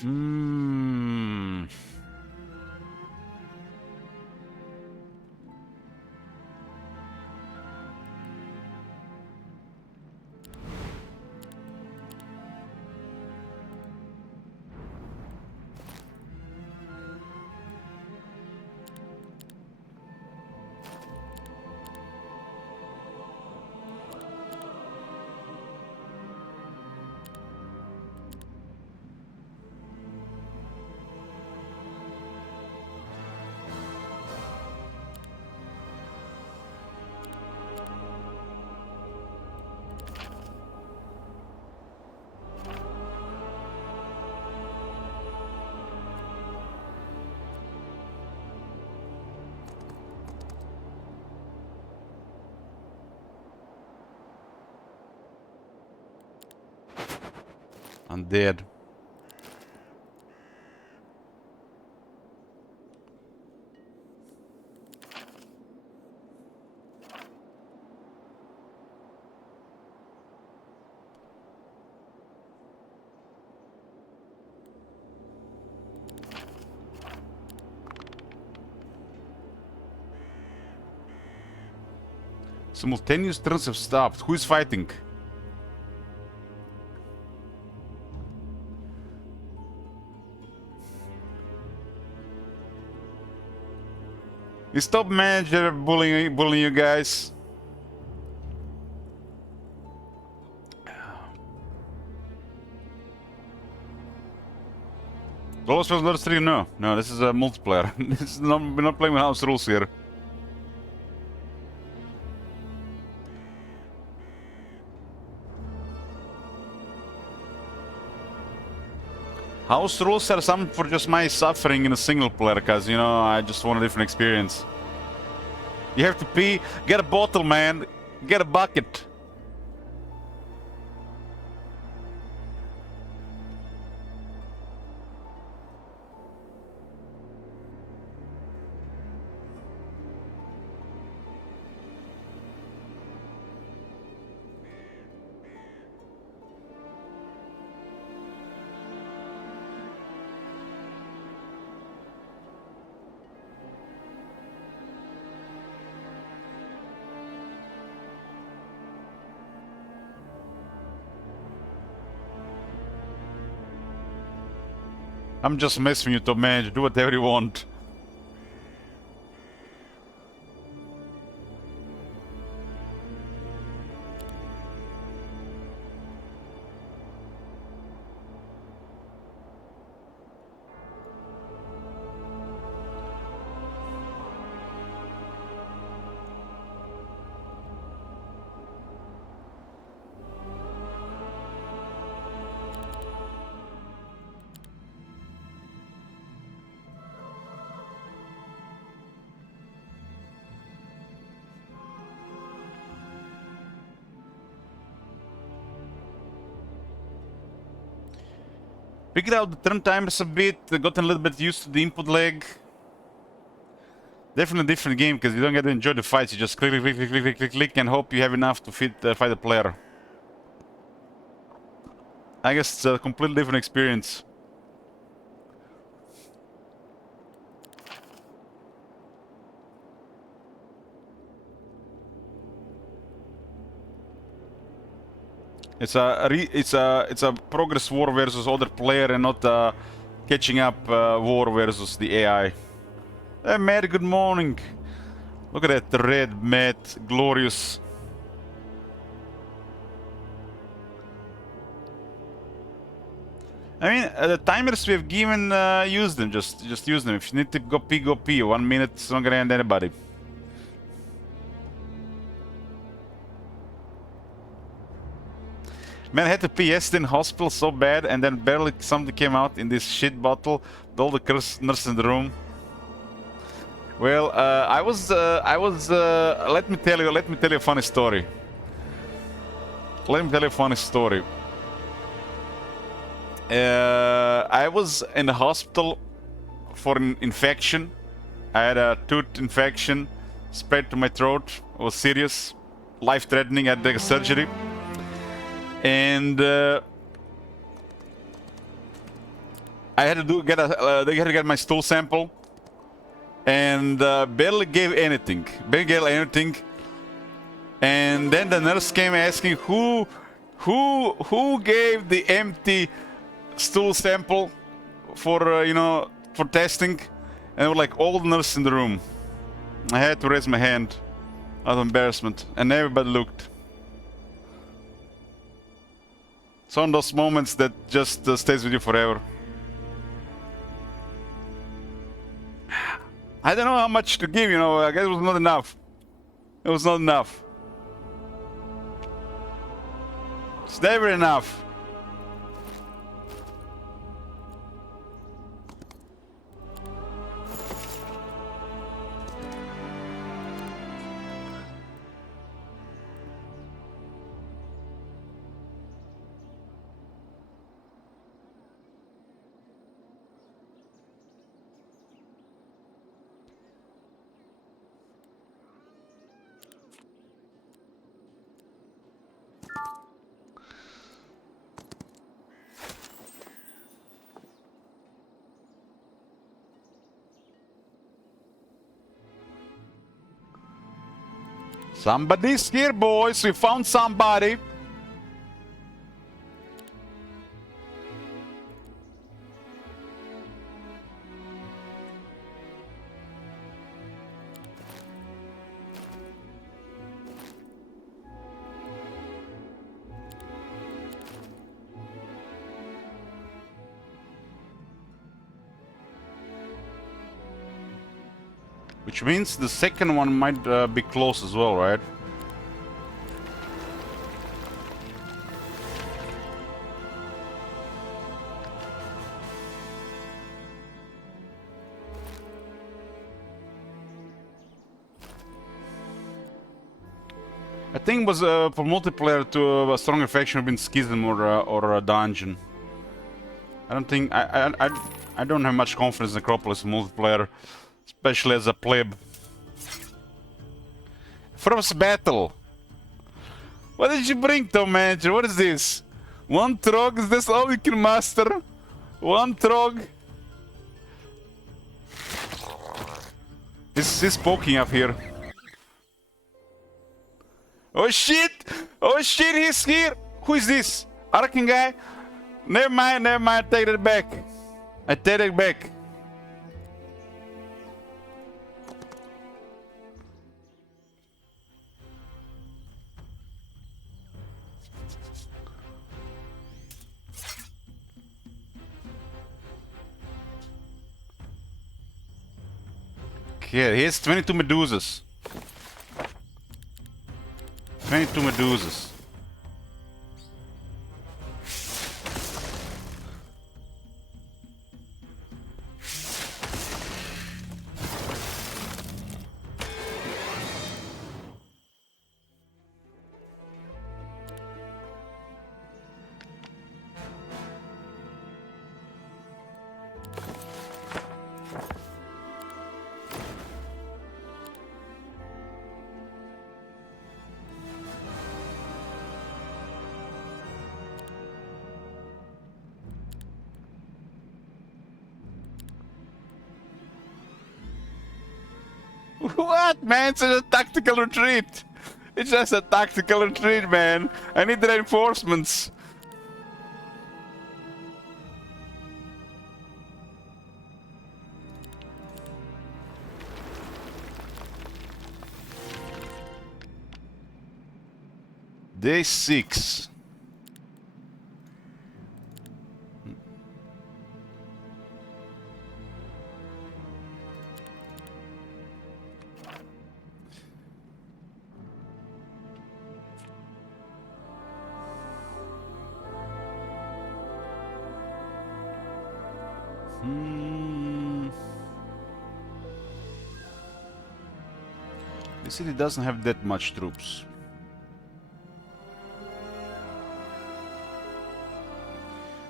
Hmm. I'm dead. Simultaneous turns have stopped. Who is fighting? You stop manager bullying you guys. Lowest was another stream? No, this is a multiplayer. This is not, we're not playing with house rules here. House rules are something for just my suffering in a single player, because, you know, I just want a different experience. You have to pee, get a bottle, man. Get a bucket. I'm just messing with you, top manager. Do whatever you want. Figured out the turn timers a bit, gotten a little bit used to the input lag. Definitely a different game, because you don't get to enjoy the fights, you just click, click, click, click, click, click, click, and hope you have enough to fight a player. I guess it's a completely different experience. It's a progress war versus other player, and not a catching up war versus the AI. Hey Matt, good morning. Look at that red Matt, glorious. I mean, the timers we have given, use them. Just use them. If you need to go pee, go pee. 1 minute, it's not gonna end anybody. Man, I had to pee yesterday in hospital so bad, and then barely something came out in this shit bottle. With all the nurses in the room. Well, I was. Let me tell you a funny story. Let me tell you a funny story. I was in the hospital for an infection. I had a tooth infection, spread to my throat. It was serious, life-threatening. I had to take a surgery, and I had to they had to get my stool sample, and barely gave anything. And then the nurse came asking who gave the empty stool sample for for testing, and they were like all the nurses in the room. I had to raise my hand out of embarrassment, and everybody looked. It's one of those moments that just stays with you forever. I don't know how much to give, I guess it was not enough. It was not enough. It's never enough. Somebody's here, boys. We found somebody. Which means the second one might be close as well, right? I think it was for multiplayer to a strong infection been Schism or a dungeon. I don't think I don't have much confidence in Necropolis multiplayer, especially as a pleb. First battle. What did you bring, Tom Manager? What is this? One trog? Is this all you can master? One trog? He's poking up here. Oh shit! Oh shit, he's here! Who is this? Arkin guy? Never mind, take that back. I take it back. Okay, here's 22 Medusas. 22 Medusas. What, man? It's just a tactical retreat. It's just a tactical retreat, man. I need reinforcements. Day 6. The city doesn't have that much troops.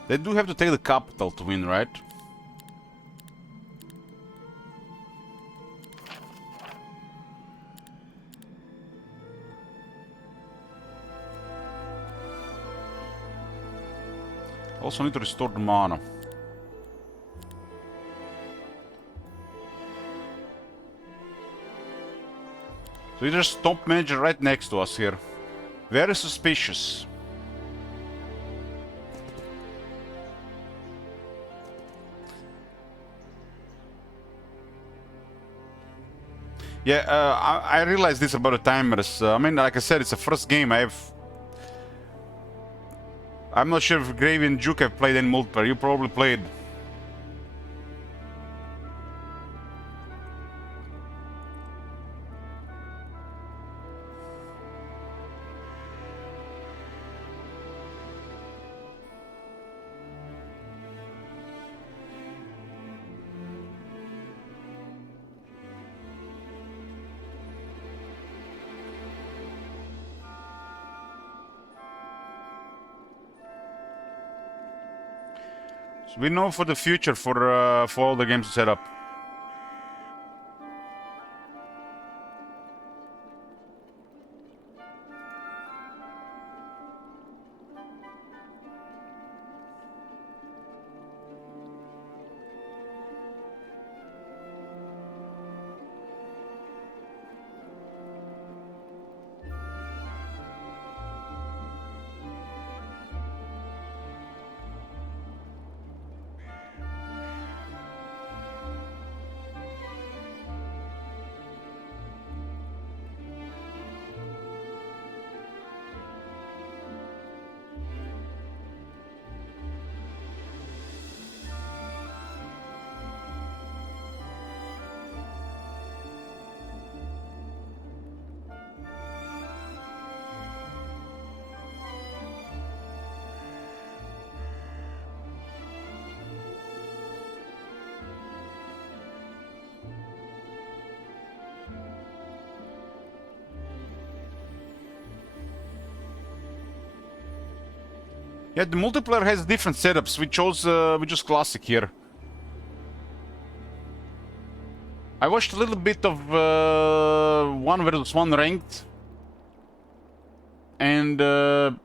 They do have to take the capital to win, right? Also need to restore the mana. So there's a top manager right next to us here. Very suspicious. Yeah, I realized this about the timers. I mean, like I said, it's the first game I'm not sure if Gravy and Juke have played any multiplayer. You probably played. So we know for the future for all the games to set up. Yeah, the multiplayer has different setups. We chose classic here. I watched a little bit of 1v1 ranked, and the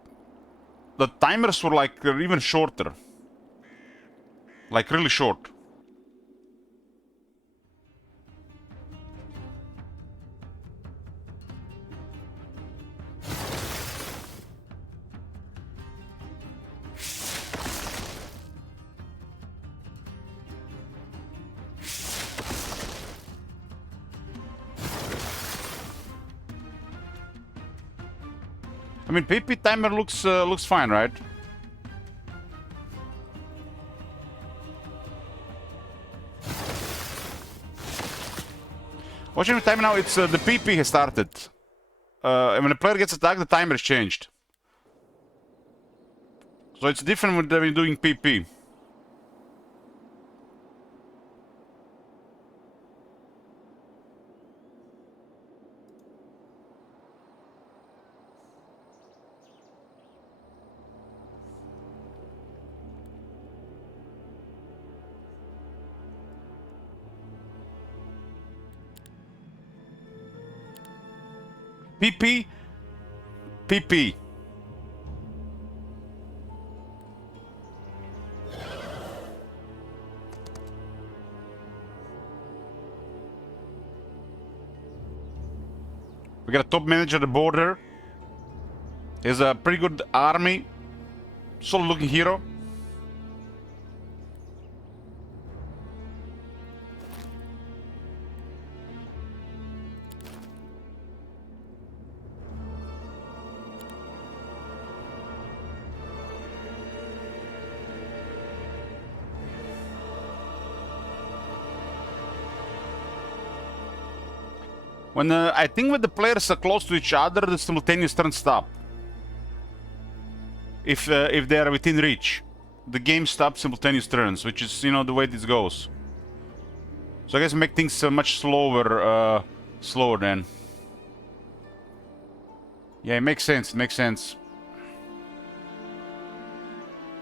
timers were like even shorter, like really short. I mean, PP timer looks fine, right? Watching the time now, it's the PP has started. And when a player gets attacked, the timer is changed. So it's different when you're doing PP. PP. PP. We got a top manager at the border. He has a pretty good army. Solid looking hero. When I think when the players are close to each other, the simultaneous turn stop. If they are within reach. the game stops simultaneous turns, which is, you know, the way this goes. So I guess make things much slower, slower then. Yeah, it makes sense. It makes sense.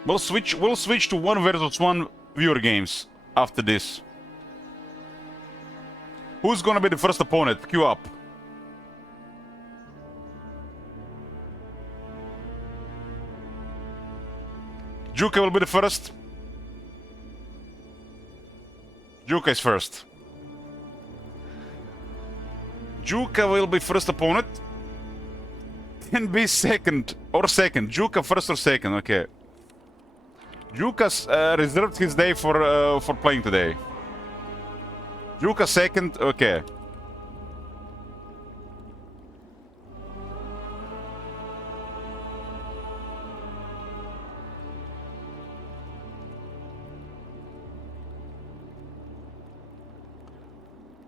We'll switch to 1 versus 1 viewer games after this. Who's gonna be the first opponent? Queue up. Juka will be the first. Juka is first. Juka will be first opponent. Can be second or second. Juka first or second. Okay. Juka's reserved his day for playing today. Juka second. Okay.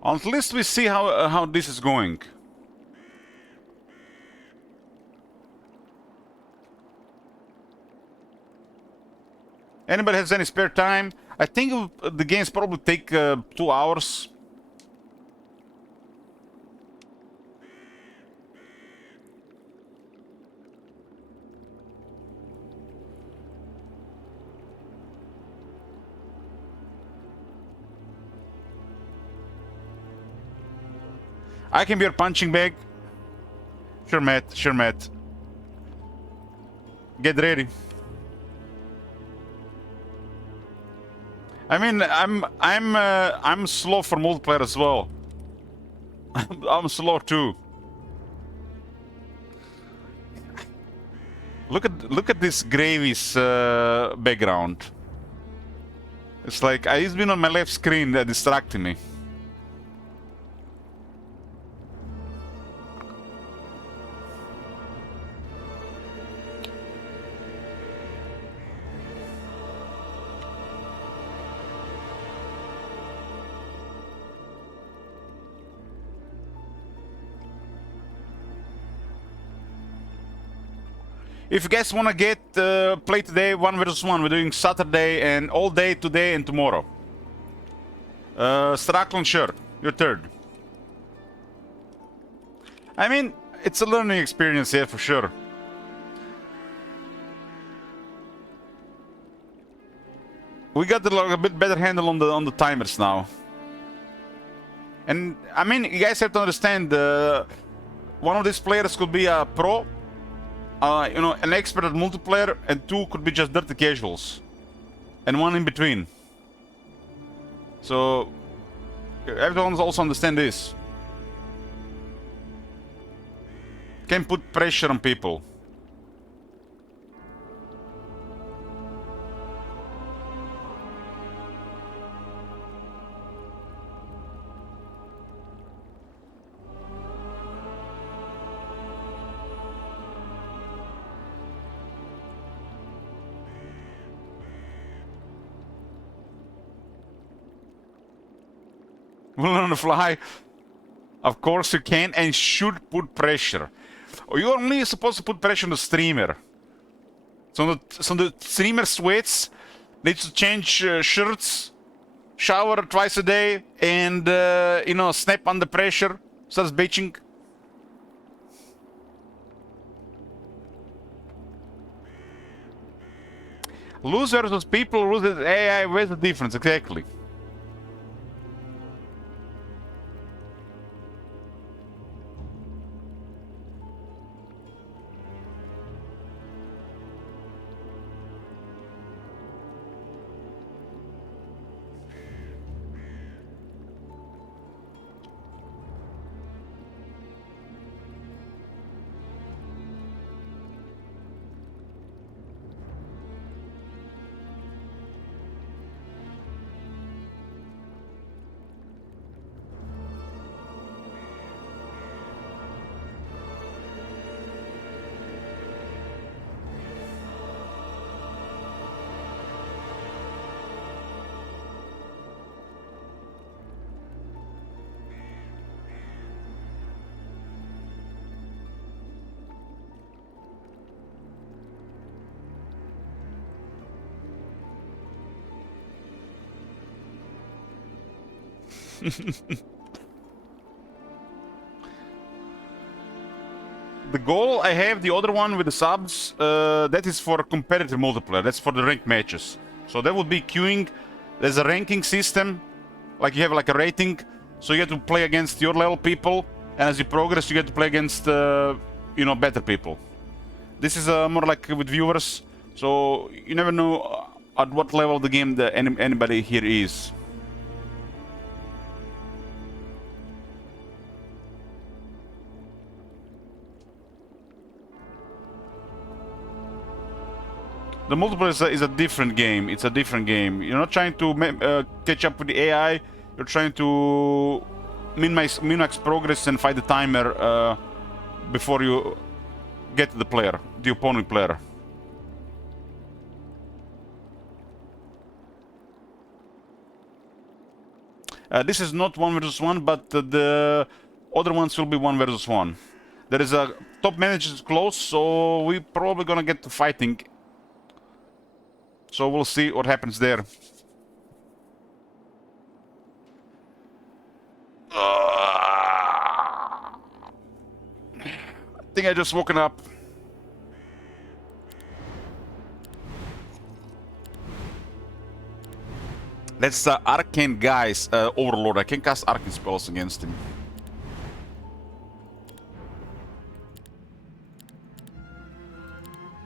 At least we see how this is going. Anybody has any spare time? I think the games probably take 2 hours. I can be your punching bag. Sure, Matt. Sure, Matt. Get ready. I mean, I'm slow for multiplayer as well. I'm slow too. Look at this Gravy's background. It's like he's been on my left screen distracting me. If you guys wanna get play today 1 versus 1, we're doing Saturday and all day today and tomorrow. Straklon, sure, you're third. I mean, it's a learning experience, yeah, for sure. We got a bit better handle on the timers now. And I mean, you guys have to understand, one of these players could be a pro. You know, an expert at multiplayer, and 2 could be just dirty casuals, and 1 in between. So everyone also understand this. Can put pressure on people. Will on the fly. Of course you can and should put pressure. You're only supposed to put pressure on the streamer. So the streamer sweats, needs to change shirts, shower twice a day, and you know, snap under pressure, starts bitching. Lose versus people, lose versus AI, where's the difference exactly? The goal I have, the other one with the subs, that is for competitive multiplayer. That's for the ranked matches. So that would be queuing. There's a ranking system, like you have like a rating. So you get to play against your level people, and as you progress, you get to play against, you know, better people. This is more like with viewers, so you never know at what level of the game anybody here is. The multiplayer is a different game. It's a different game. You're not trying to catch up with the AI. You're trying to min-max progress and fight the timer before you get to the player, the opponent player. This is not 1 versus 1, but the other ones will be 1 versus 1. There is a top manager close, so we're probably gonna get to fighting. So we'll see what happens there. I think I just woken up. That's Arcane Guy's Overlord. I can cast Arcane spells against him.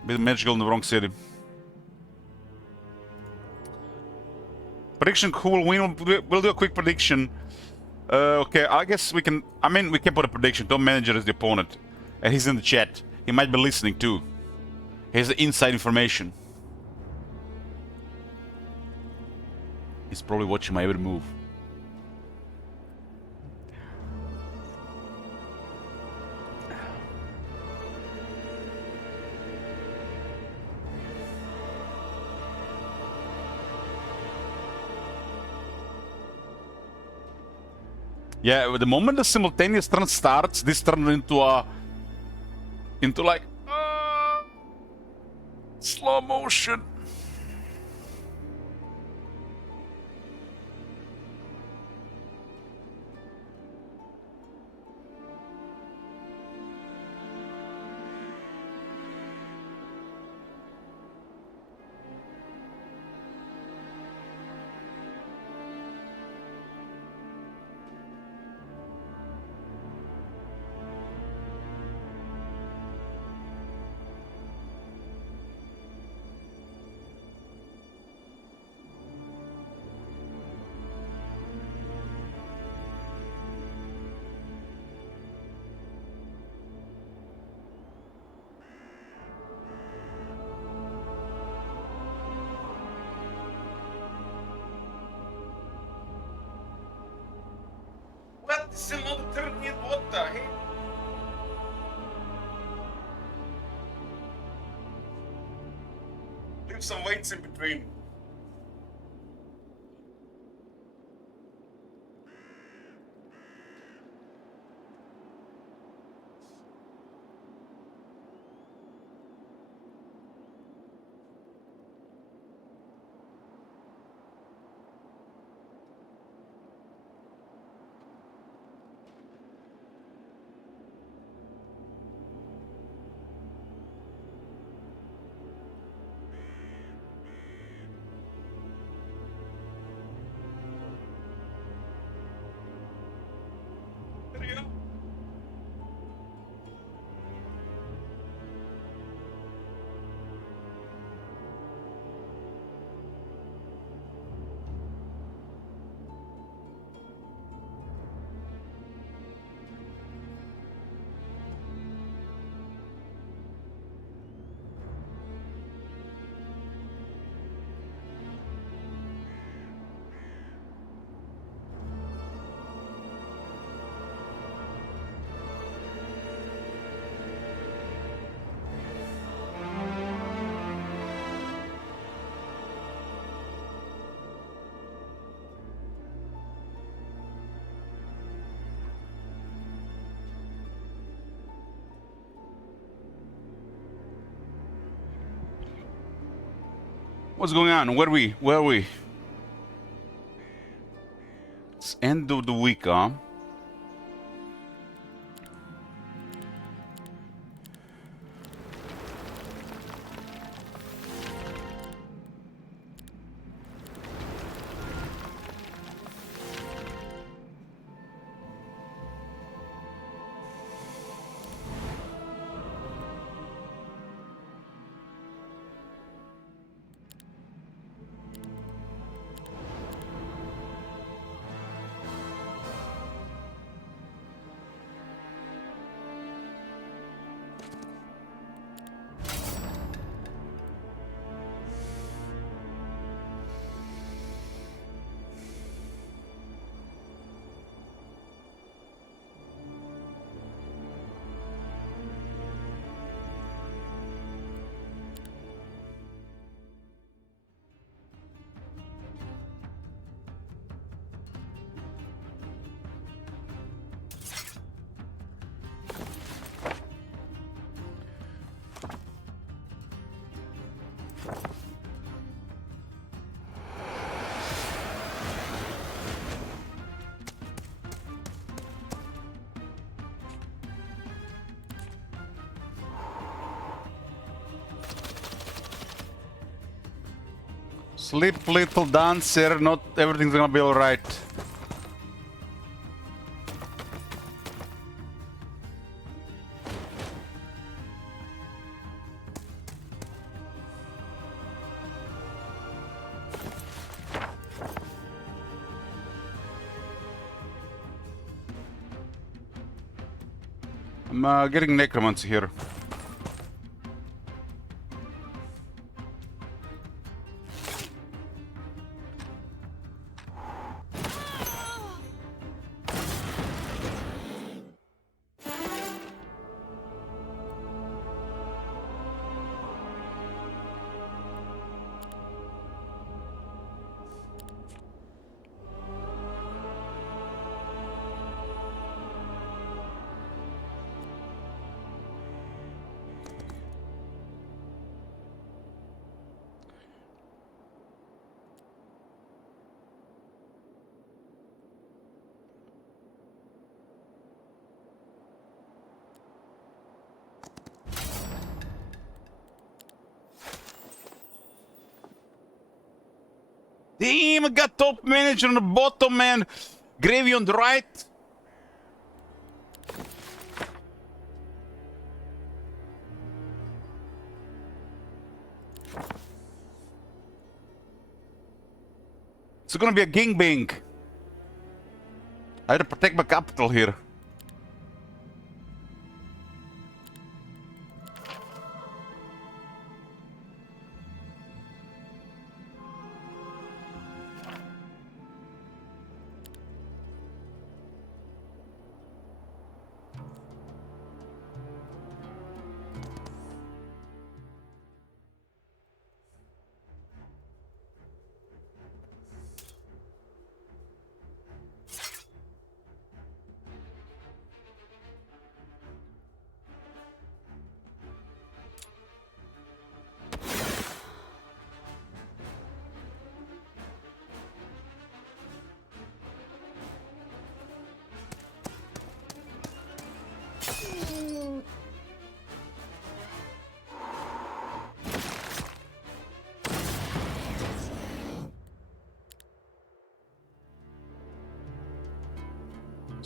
Bit magical in the wrong city. Prediction, who will win? We'll do a quick prediction. Okay, I guess we can... I mean, we can put a prediction. Top manager is the opponent. And he's in the chat. He might be listening too. He has the inside information. He's probably watching my every move. Yeah, the moment the simultaneous turn starts, this turns into like slow motion. What? This is another turn in, what the heck? Leave some weights in between. What's going on? Where are we? End of the week, huh? Sleep, little dancer. Not everything's gonna be alright. I'm getting necromancy here. Damn, I got top manager on the bottom, man. Gravy on the right. It's gonna be a gangbang. I have to protect my capital here.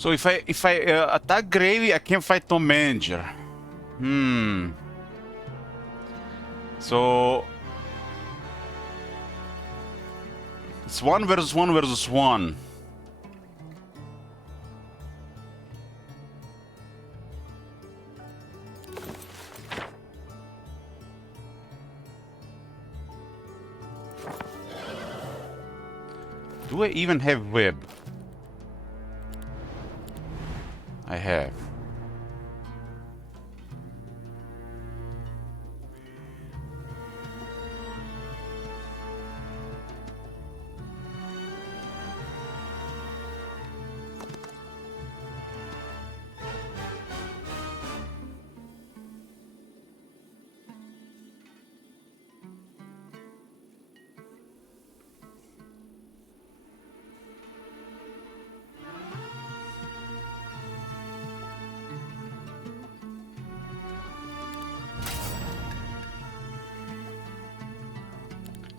So if I attack Gravy, I can't fight Tom Manager. So it's 1 versus 1 versus 1. Do I even have web? I have.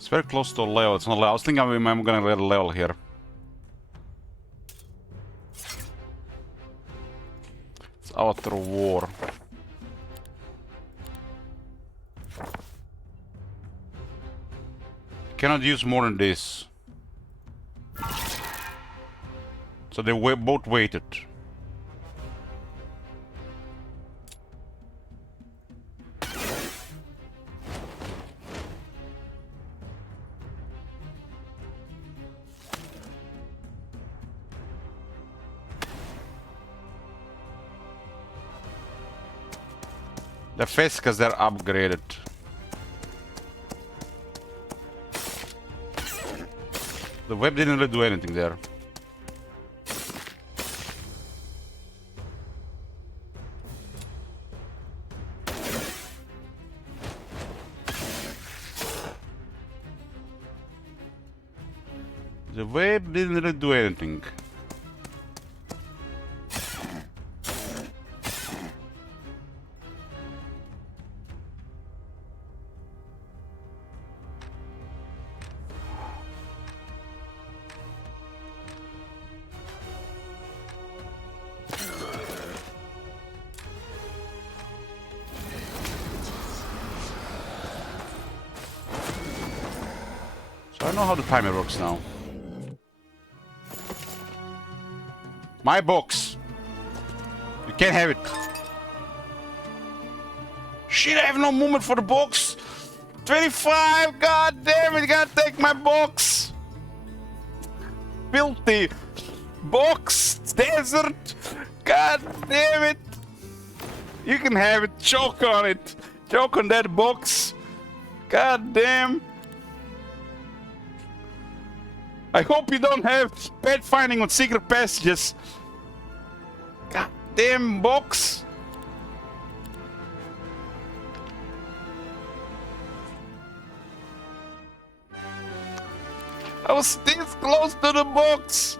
It's very close to a level. It's not a level. I was thinking I'm gonna get a level here. It's Outer War. Cannot use more than this. So they both waited. They're fast because they're upgraded. The web didn't really do anything there. The web didn't really do anything. So I know how the timer works now. My box. You can't have it. Shit, I have no movement for the box. 25, god damn it, you gotta take my box. Filthy box, desert, god damn it. You can have it, choke on it. Choke on that box. God damn. I hope you don't have pet finding on secret passages. God damn box. I was this close to the box.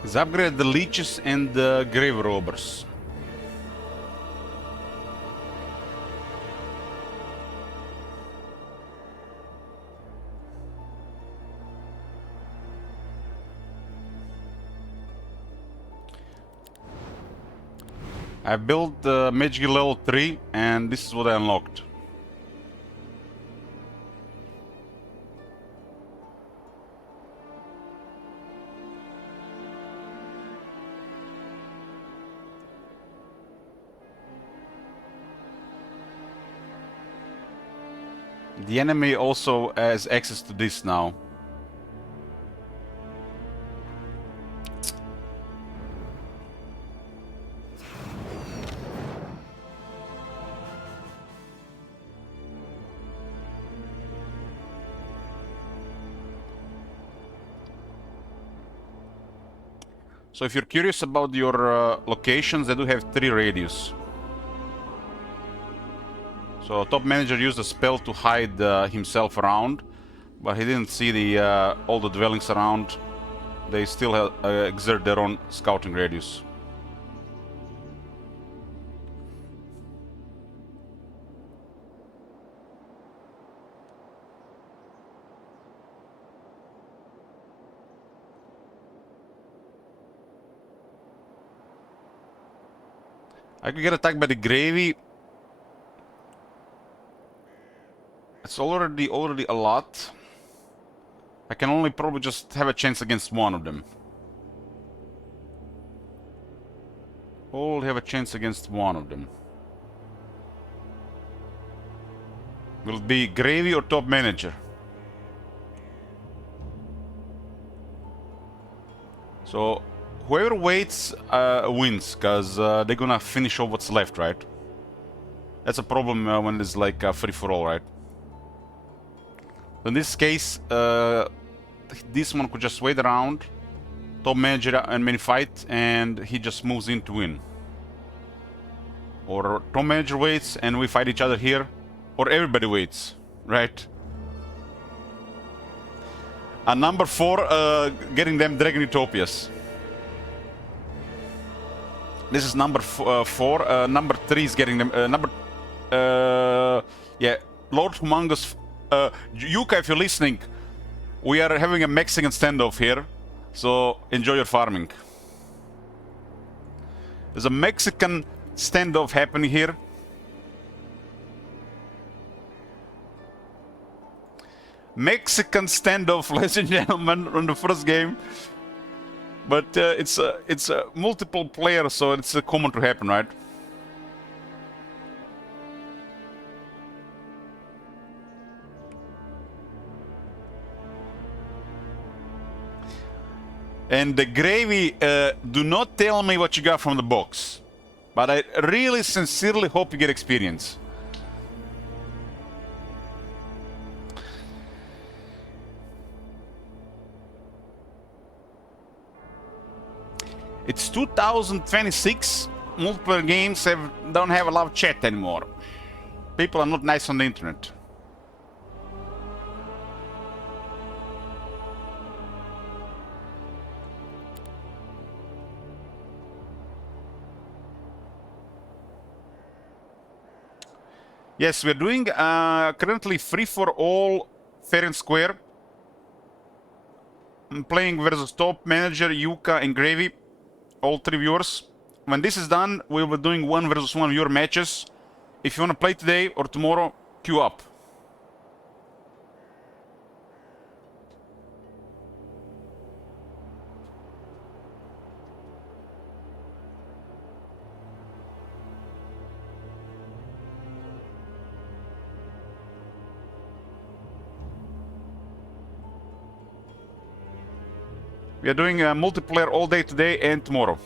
Let's upgrade the leeches and the grave robbers. I built Magic level 3 and this is what I unlocked. The enemy also has access to this now. So if you're curious about your locations, they do have 3 radius. So top manager used a spell to hide himself around, but he didn't see the all the dwellings around. They still exert their own scouting radius. I could get attacked by the gravy. It's already a lot. I can only probably just have a chance against one of them. Only have a chance against one of them. Will it be gravy or top manager? So whoever waits wins, because they're gonna finish off what's left, right? That's a problem when it's like free-for-all, right? In this case, this one could just wait around, top manager and mini fight, and he just moves in to win. Or top manager waits and we fight each other here, or everybody waits, right? And number 4, getting them Dragon Utopias. This is number 4. Number 3 is getting them. Yeah, Lord Humongous. Yuka, if you're listening, we are having a Mexican standoff here, so enjoy your farming. There's a Mexican standoff happening here. Mexican standoff, ladies and gentlemen, on the first game. But it's multiple players, so it's common to happen, right? And the gravy, do not tell me what you got from the box. But I really sincerely hope you get experience. It's 2026. Multiplayer games don't have a lot of chat anymore. People are not nice on the internet. Yes, we're doing currently free for all, fair and square. I'm playing versus top manager, Yuka, and Gravy. All 3 viewers. When this is done, we'll be doing 1 versus 1 viewer matches. If you want to play today or tomorrow, queue up. We are doing multiplayer all day today and tomorrow.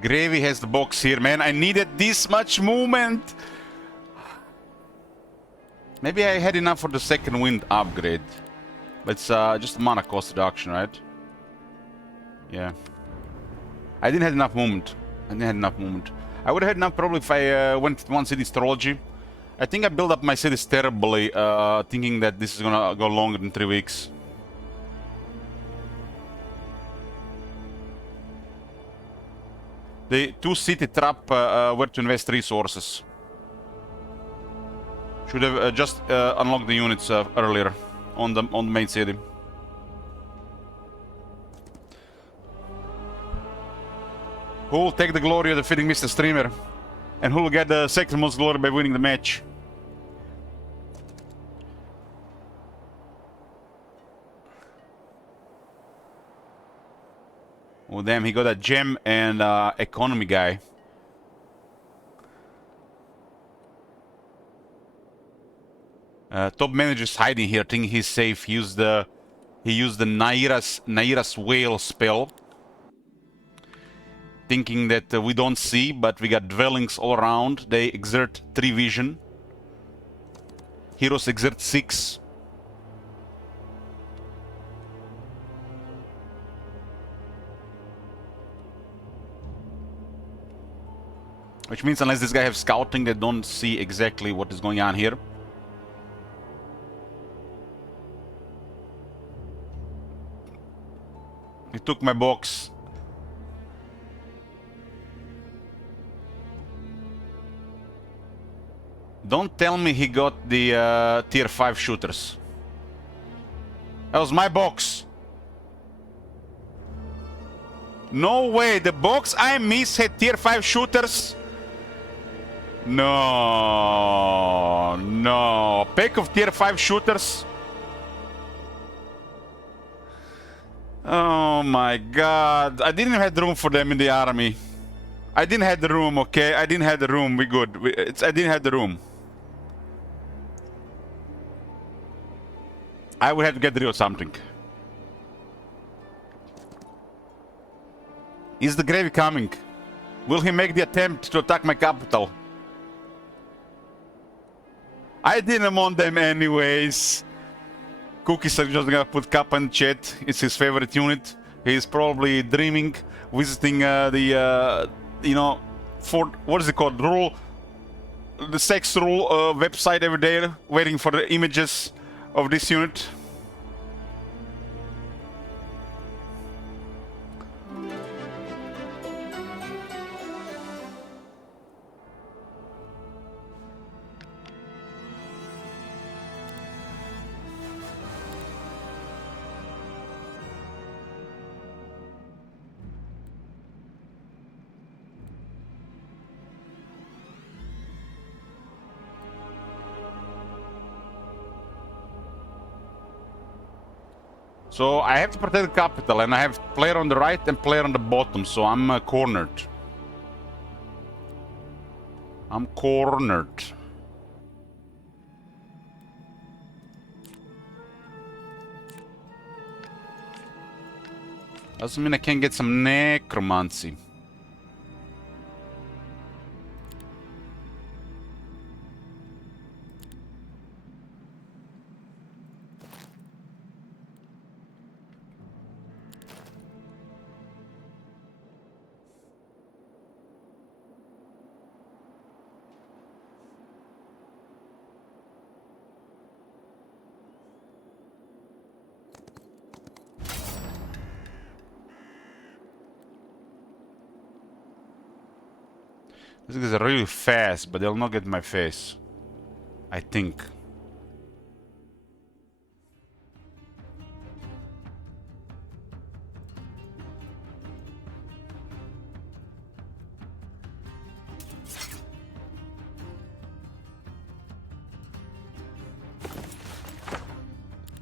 Gravy has the box here, man. I needed this much movement. Maybe I had enough for the second wind upgrade. But it's just mana cost reduction, right? Yeah. I didn't have enough movement. I would have had enough probably if I went with one city astrology. I think I built up my cities terribly, thinking that this is gonna go longer than 3 weeks. The 2-city trap where to invest resources. Should have just unlocked the units earlier on the main city. Who will take the glory of defeating Mr. Streamer? And who will get the second most glory by winning the match? Oh damn, he got a gem and economy guy. Top manager's hiding here, thinking he's safe. He used the Naira's whale spell. Thinking that we don't see, but we got dwellings all around. They exert 3 vision. Heroes exert 6. Which means unless this guy has scouting, they don't see exactly what is going on here. He took my box. Don't tell me he got the tier 5 shooters. That was my box. No way, the box I missed had tier 5 shooters. No. Pack of tier 5 shooters. Oh my god. I didn't have room for them in the army. I didn't have the room, okay? I didn't have the room. We good. I didn't have the room. I would have to get rid of something. Is the Gravy coming? Will he make the attempt to attack my capital? I didn't want them anyways. Cookies are just gonna put Kappa in chat. It's his favorite unit. He's probably dreaming, visiting the you know, for what is it called? The sex rule website every day, waiting for the images of this unit. So I have to protect the capital, and I have player on the right and player on the bottom, so I'm cornered. I'm cornered. Doesn't mean I can't get some necromancy. These guys are really fast, but they'll not get my face. I think.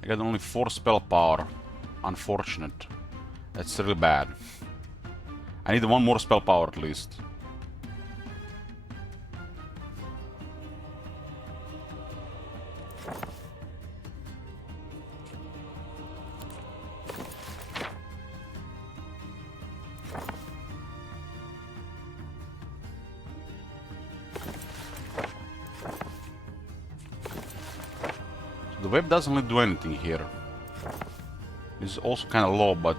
I got only 4 spell power. Unfortunate. That's really bad. I need 1 more spell power at least. The web doesn't really do anything here. It's also kind of low, but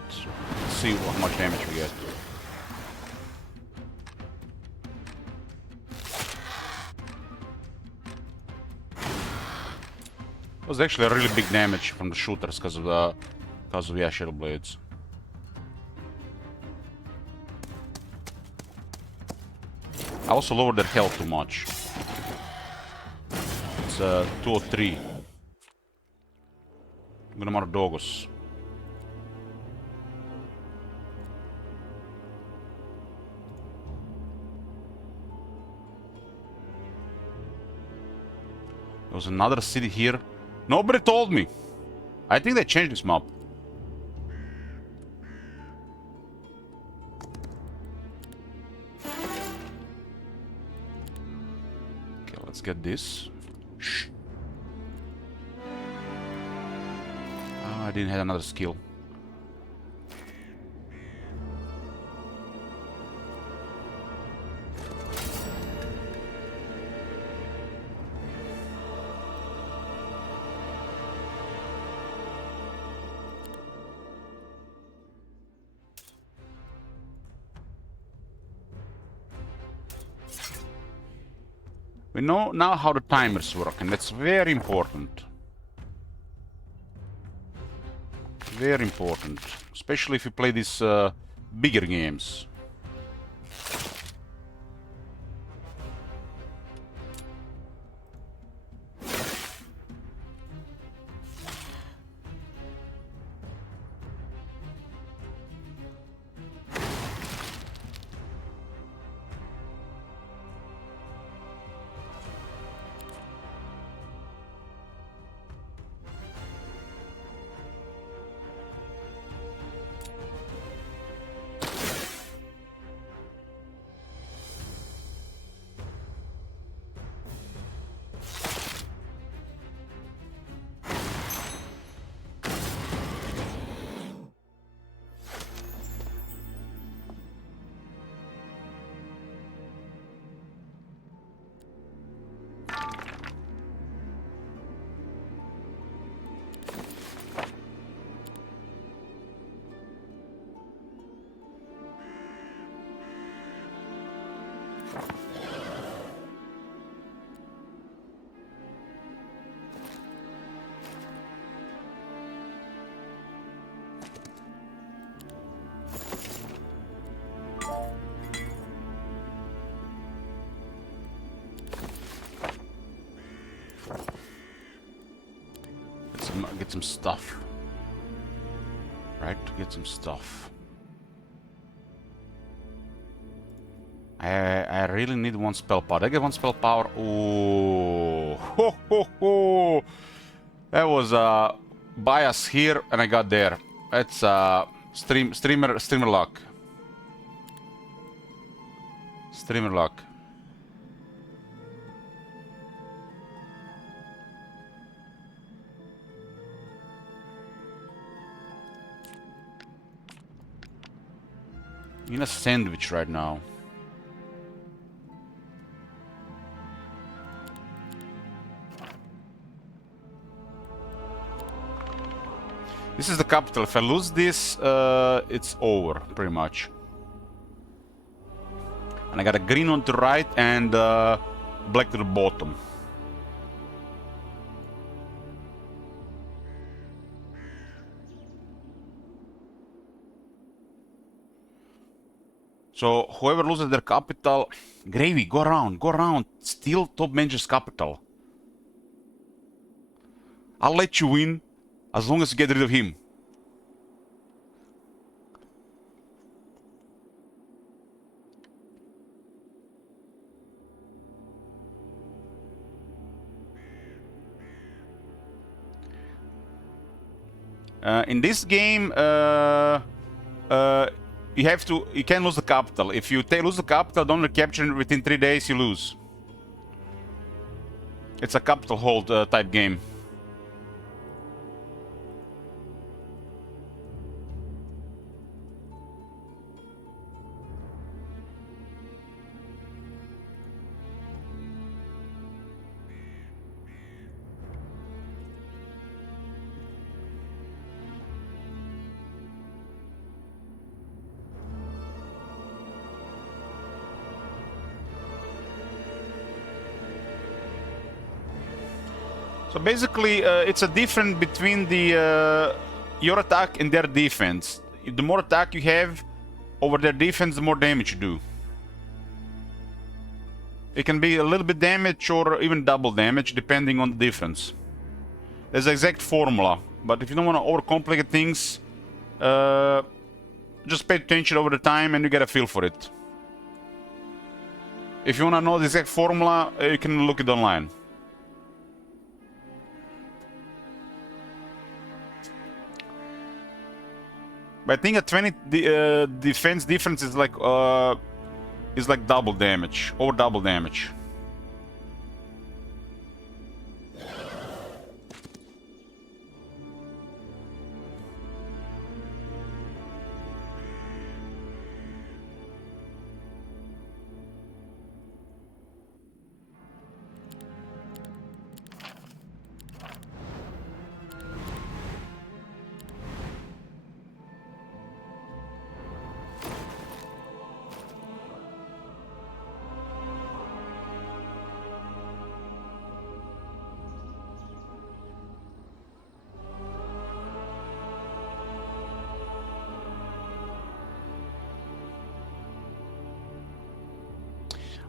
let's see how much damage we get. It was actually a really big damage from the shooters because of the shield blades. I also lowered their health too much. It's 203. I'm gonna mark dogos. There was another city here. Nobody told me. I think they changed this map. Okay, let's get this. Shh. I didn't have another skill. We know now how the timers work, and that's very important. Very important. Especially if you play these bigger games. Get some stuff. Right, get some stuff. I really need one spell power. I get one spell power. Oh, ho, ho, ho. That was bias here, and I got there. That's streamer luck. Streamer luck. In a sandwich right now. This is the capital. If I lose this, it's over, pretty much. And I got a green on the right and black to the bottom. So whoever loses their capital, Gravy, go around, steal top manager's capital. I'll let you win as long as you get rid of him. In this game, you can lose the capital. If you lose the capital, don't recapture it within 3 days, you lose. It's a capital hold type game. So basically, it's a difference between the your attack and their defense. The more attack you have over their defense, the more damage you do. It can be a little bit damage or even double damage, depending on the difference. There's an exact formula, but if you don't want to overcomplicate things, just pay attention over the time and you get a feel for it. If you want to know the exact formula, you can look it online. But I think a 20 defense difference is like double damage or double damage.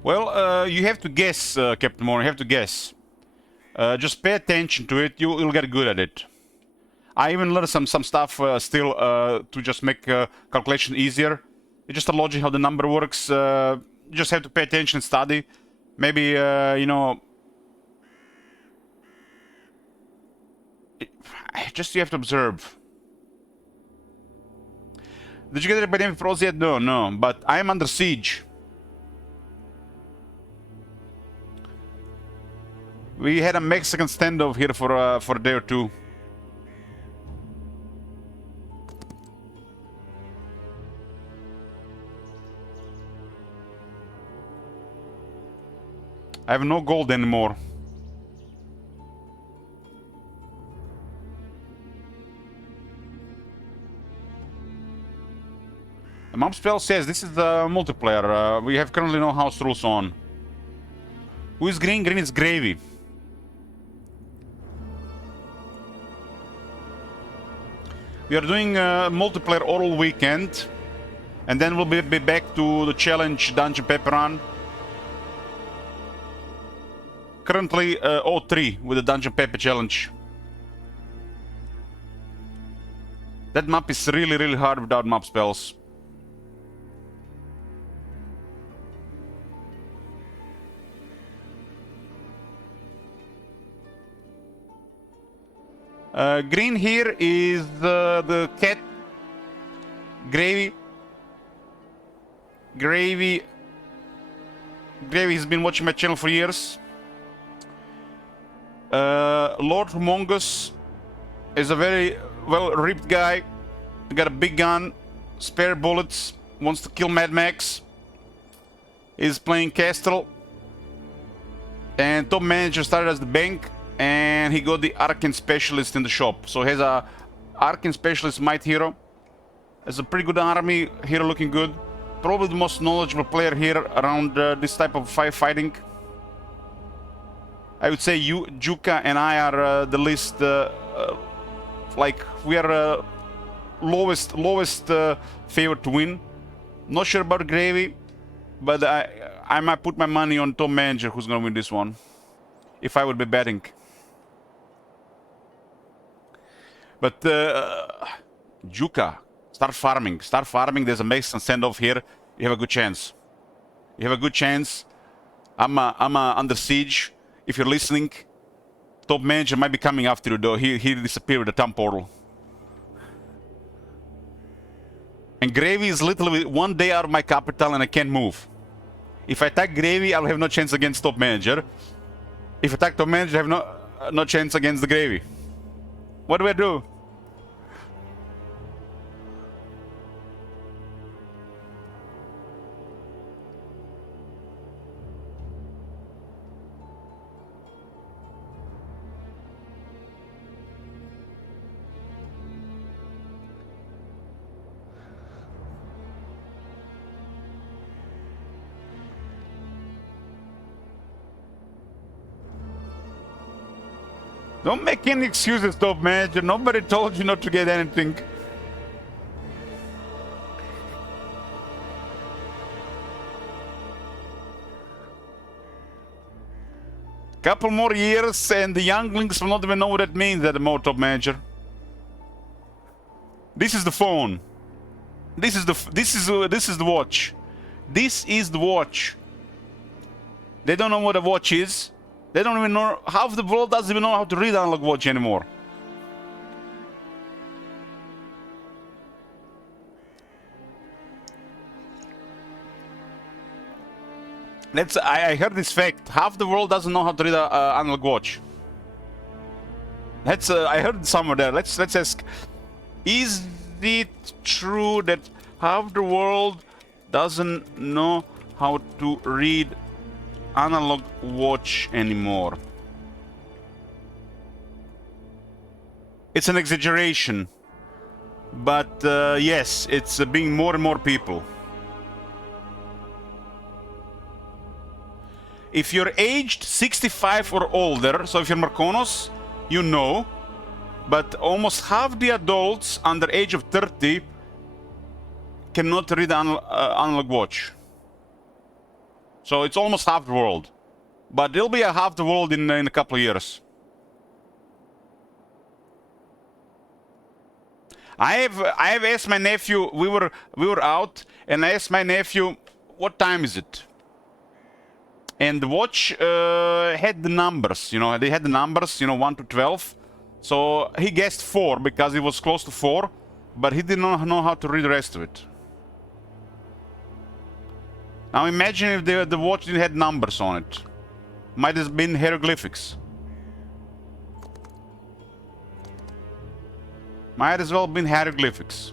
Well, you have to guess, Captain Moore. You have to guess. Just pay attention to it. You'll get good at it. I even learned some stuff still to just make calculation easier. It's just a logic how the number works. You just have to pay attention and study. Maybe you know. Just you have to observe. Did you get it by the pros yet? No. But I am under siege. We had a Mexican standoff here for a day or two. I have no gold anymore. The map spell says this is the multiplayer. We have currently no house rules on. Who is green? Green is gravy. We are doing multiplayer all weekend, and then we'll be back to the challenge dungeon pepper run. Currently 0-3 with the dungeon pepper challenge. That map is really hard without map spells. Green here is the cat. Gravy has been watching my channel for years. Lord Humongous is a very well ripped guy. Got a big gun, spare bullets, wants to kill Mad Max. Is playing Castle. And top manager started as the bank. And he got the Arcane Specialist in the shop. So he has a Arcane Specialist Might Hero. Has a pretty good army. Hero looking good. Probably the most knowledgeable player here around this type of fighting. I would say you, Juka, and I are the least... like, we are lowest favorite to win. Not sure about Gravy. But I might put my money on top manager who's gonna win this one. If I would be betting. But Juka, start farming. Start farming. There's a Mexican standoff here. You have a good chance. You have a good chance. I'm under siege. If you're listening, top manager might be coming after you though. He disappeared with the town portal. And Gravy is literally 1 day out of my capital and I can't move. If I attack Gravy, I'll have no chance against top manager. If I attack top manager, I have no chance against the Gravy. What do I do? Don't make any excuses, top manager. Nobody told you not to get anything. Couple more years and the younglings will not even know what that means anymore, top manager. This is the phone. This is the watch. This is the watch. They don't know what a watch is. They don't even know. Half the world doesn't even know how to read analog watch anymore. I heard this fact. Half the world doesn't know how to read an analog watch. I heard somewhere there. Let's ask. Is it true that half the world doesn't know how to read analog watch anymore? It's an exaggeration, but yes, it's being more and more people. If you're aged 65 or older, so if you're Marconos, you know, but almost half the adults under age of 30 cannot read analog watch. So it's almost half the world, but there'll be a half the world in a couple of years. I have asked my nephew. We were out, and I asked my nephew, "What time is it?" And the watch had the numbers. You know, they had the numbers. You know, 1 to 12. So he guessed 4 because it was close to 4, but he did not know how to read the rest of it. Now imagine if the watch didn't have numbers on it. Might have been hieroglyphics. Might as well have been hieroglyphics.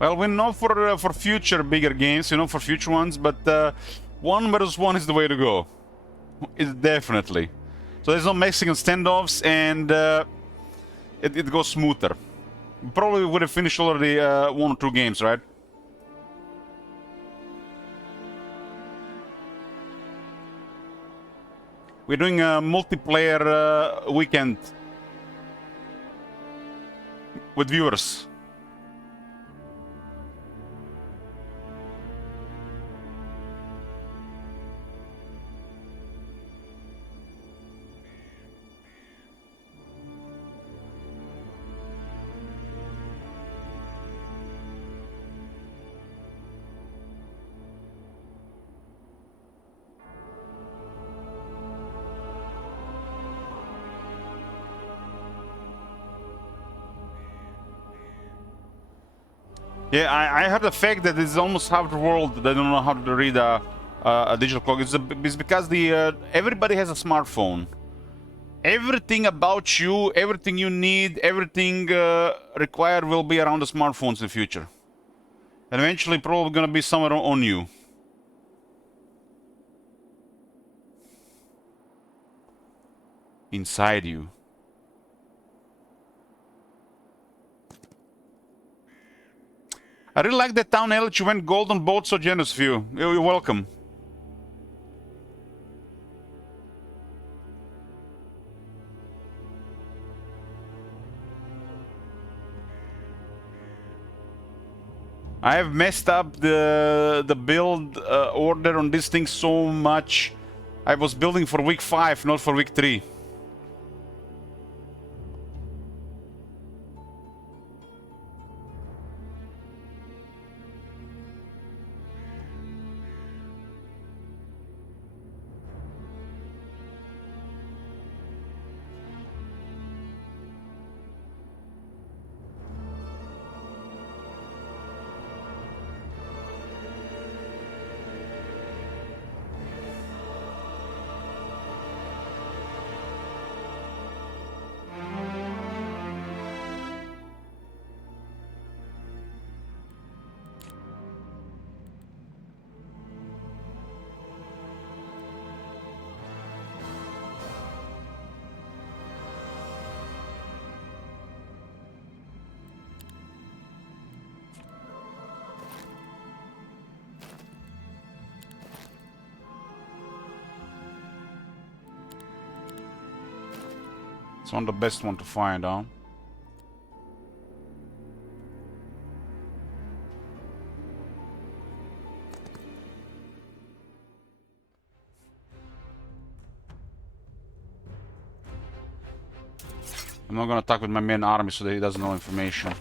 Well, we know for future bigger games, you know, for future ones, but 1 versus 1 is the way to go. It's definitely. So there's no Mexican standoffs, and it goes smoother. Probably would have finished already 1 or 2 games, right? We're doing a multiplayer weekend with viewers. Yeah, I heard the fact that it's almost half the world that don't know how to read a digital clock. It's because everybody has a smartphone. Everything about you, everything you need, everything required will be around the smartphones in the future. And eventually probably gonna be somewhere on you. Inside you. I really like that town, Elliot. You went gold on both, so generous of you. You're welcome. I have messed up the build order on this thing so much. I was building for week 5, not for week 3. It's not the best one to find, huh? I'm not gonna attack with my main army so that he doesn't know information.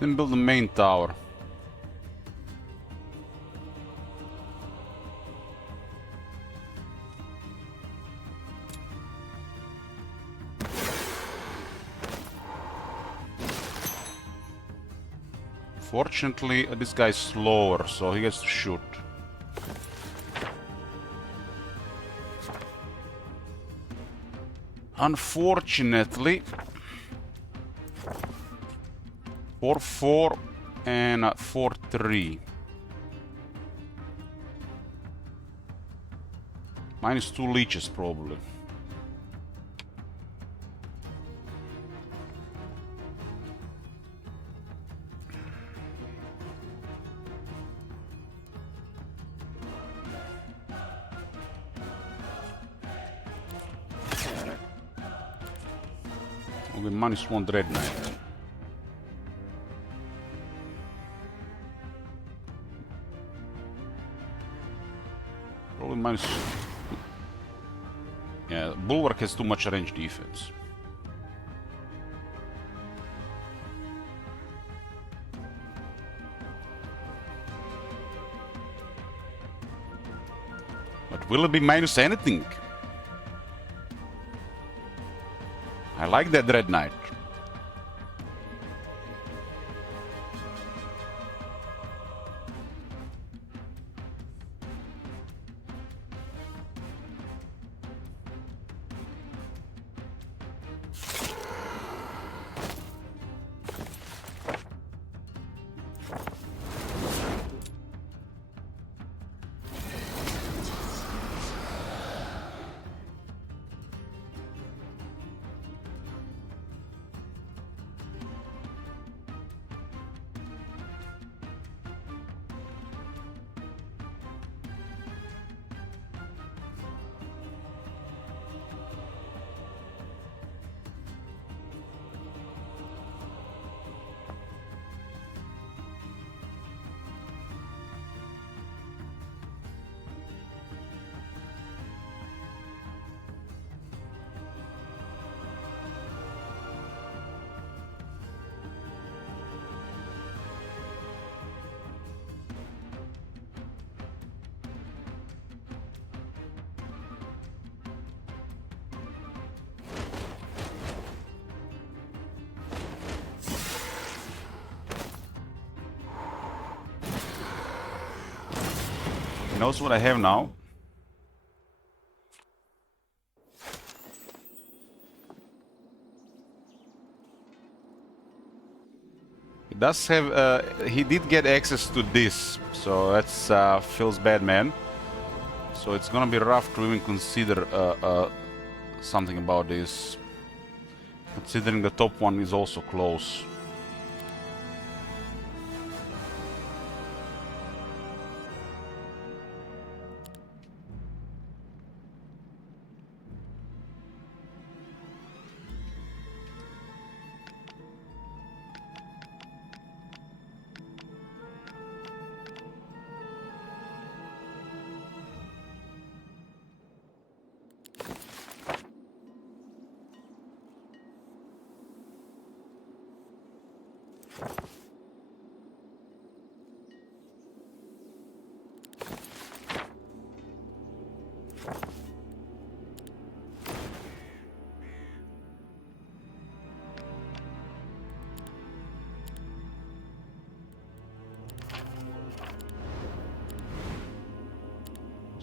Then build the main tower. Fortunately, this guy's slower, so he gets to shoot. Unfortunately, 4-4 and 4-3. Minus 2 leeches, probably. Okay, minus 1 Dread Knight. Probably minus... Yeah, Bulwark has too much range defense. But will it be minus anything? I like that Dread Knight. Knows what I have now. He does have. He did get access to this, so that's feels bad, man. So it's gonna be rough to even consider something about this, considering the top one is also close.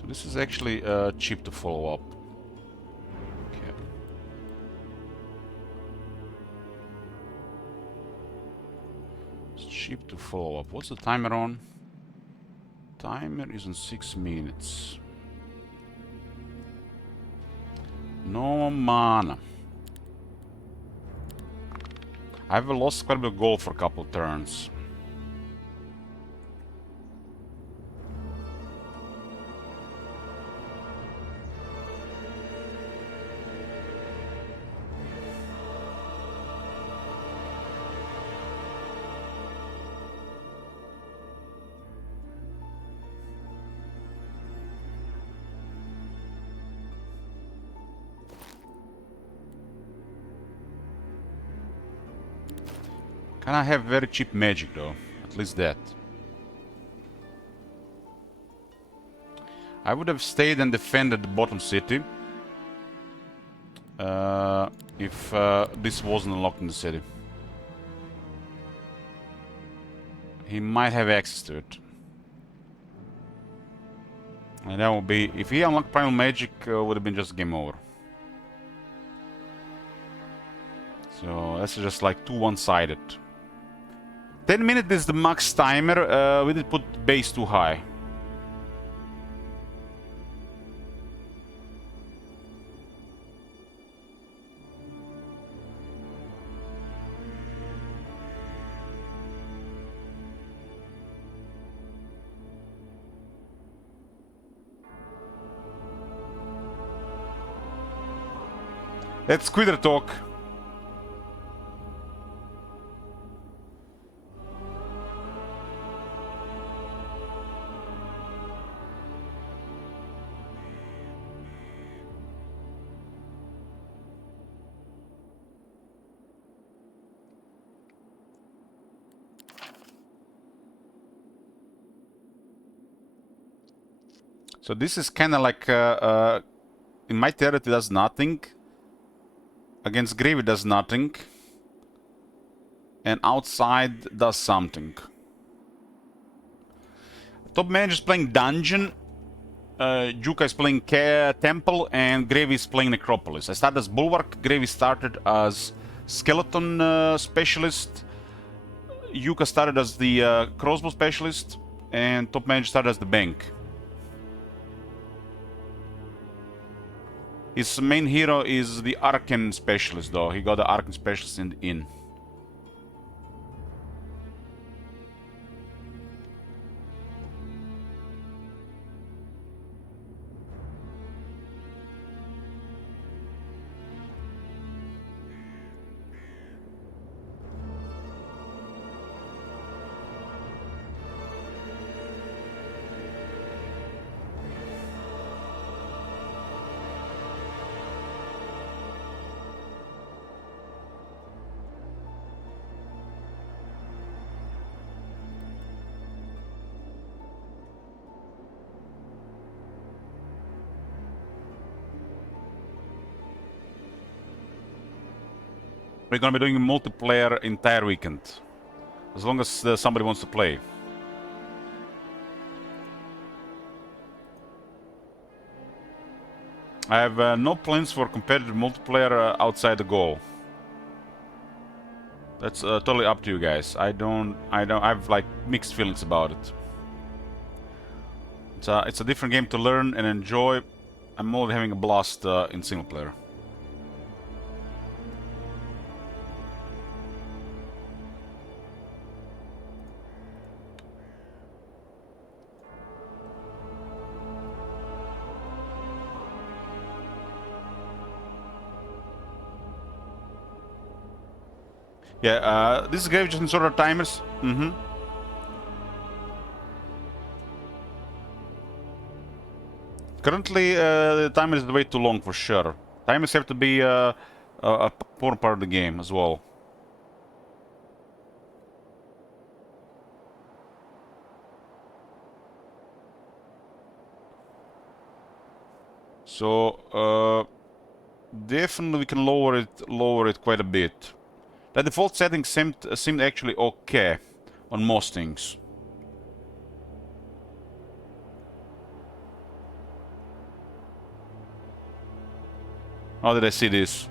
This is actually cheap to follow up. Okay. It's cheap to follow up. What's the timer on? Timer is on 6 minutes. No mana. I've lost quite a bit of gold for a couple of turns. Can I have very cheap magic though? At least that. I would have stayed and defended the bottom city if this wasn't unlocked in the city. He might have access to it. And that would be... If he unlocked Primal Magic, would have been just game over. So that's just like too one-sided. 10 minutes is the max timer. We did put base too high. Let's Squidder talk. So this is kind of like in my territory does nothing. Against Grave it does nothing. And outside does something. Top manager is playing Dungeon. Juka is playing Temple. And Grave is playing Necropolis. I started as Bulwark. Grave started as Skeleton Specialist. Yuka started as the Crossbow Specialist. And top manager started as the Bank. His main hero is the Arcane Specialist, though. He got the Arcane Specialist in the inn. We're gonna be doing multiplayer entire weekend. As long as somebody wants to play. I have no plans for competitive multiplayer outside the goal. That's totally up to you guys. I have like mixed feelings about it. It's a different game to learn and enjoy. I'm only having a blast in single player. Yeah, this is great, just sort of timers. Currently, the timer is way too long for sure. Timers have to be a important part of the game as well. So definitely we can lower it quite a bit. The default settings seemed actually okay on most things. How did I see this?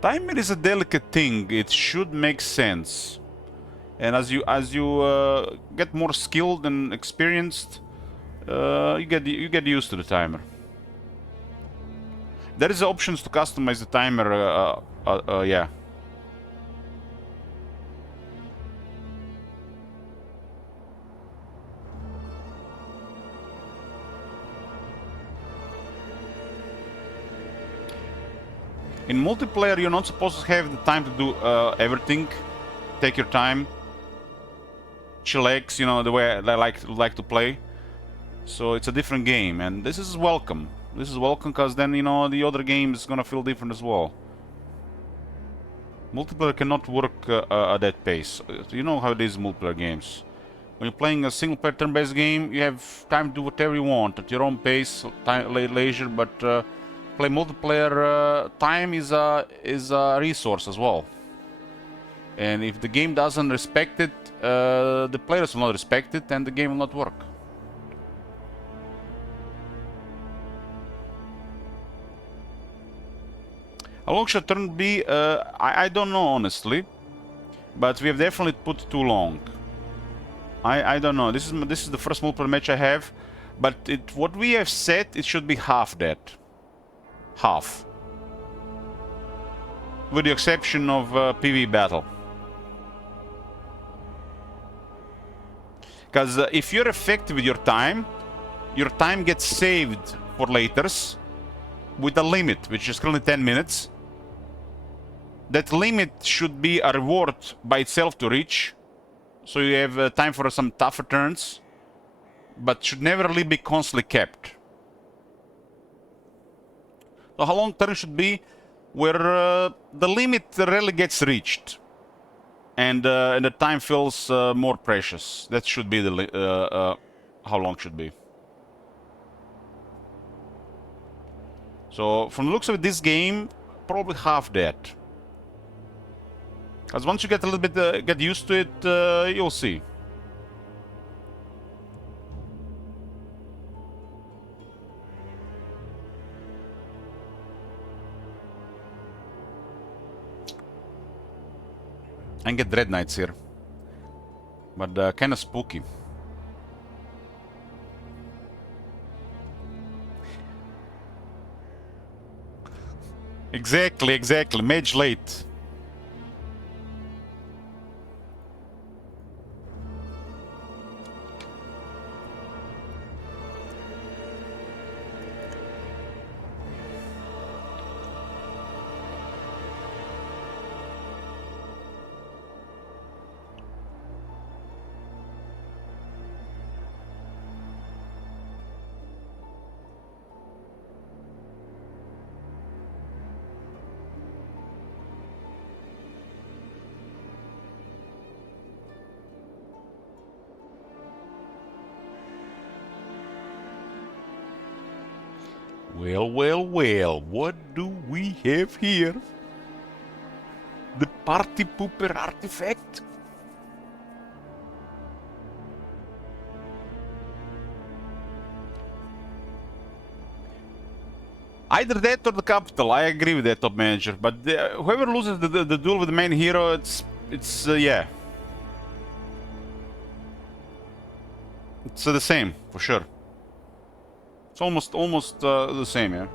Timer is a delicate thing. It should make sense, and as you get more skilled and experienced, you get used to the timer. There is options to customize the timer. Yeah. In multiplayer, you're not supposed to have the time to do everything. Take your time, chillax, you know, the way I like to play. So it's a different game, and this is welcome. This is welcome because then, you know, the other game is gonna feel different as well. Multiplayer cannot work at that pace. You know how it is in multiplayer games. When you're playing a single-player turn-based game, you have time to do whatever you want at your own pace, leisure. But play multiplayer, time is a resource as well. And if the game doesn't respect it, the players will not respect it, and the game will not work. How long should turn be? I don't know honestly, but we have definitely put too long. I don't know. This is the first multiplayer match I have, but what we have set, it should be half that. Half. With the exception of PvE battle. Because if you're effective with your time gets saved for laters with a limit, which is currently 10 minutes. That limit should be a reward by itself to reach. So you have time for some tougher turns, but should never really be constantly kept. So how long turn should be where the limit rarely gets reached, and the time feels more precious. That should be the how long should be. So from the looks of this game, probably half that. Because once you get a little bit get used to it, you'll see. I can get Dread Knights here, but kind of spooky. Exactly. Mage late. Well, what do we have here? The Party Pooper artifact? Either that or the capital. I agree with that, top manager. But whoever loses the duel with the main hero, it's yeah. It's the same for sure. It's almost the same, yeah.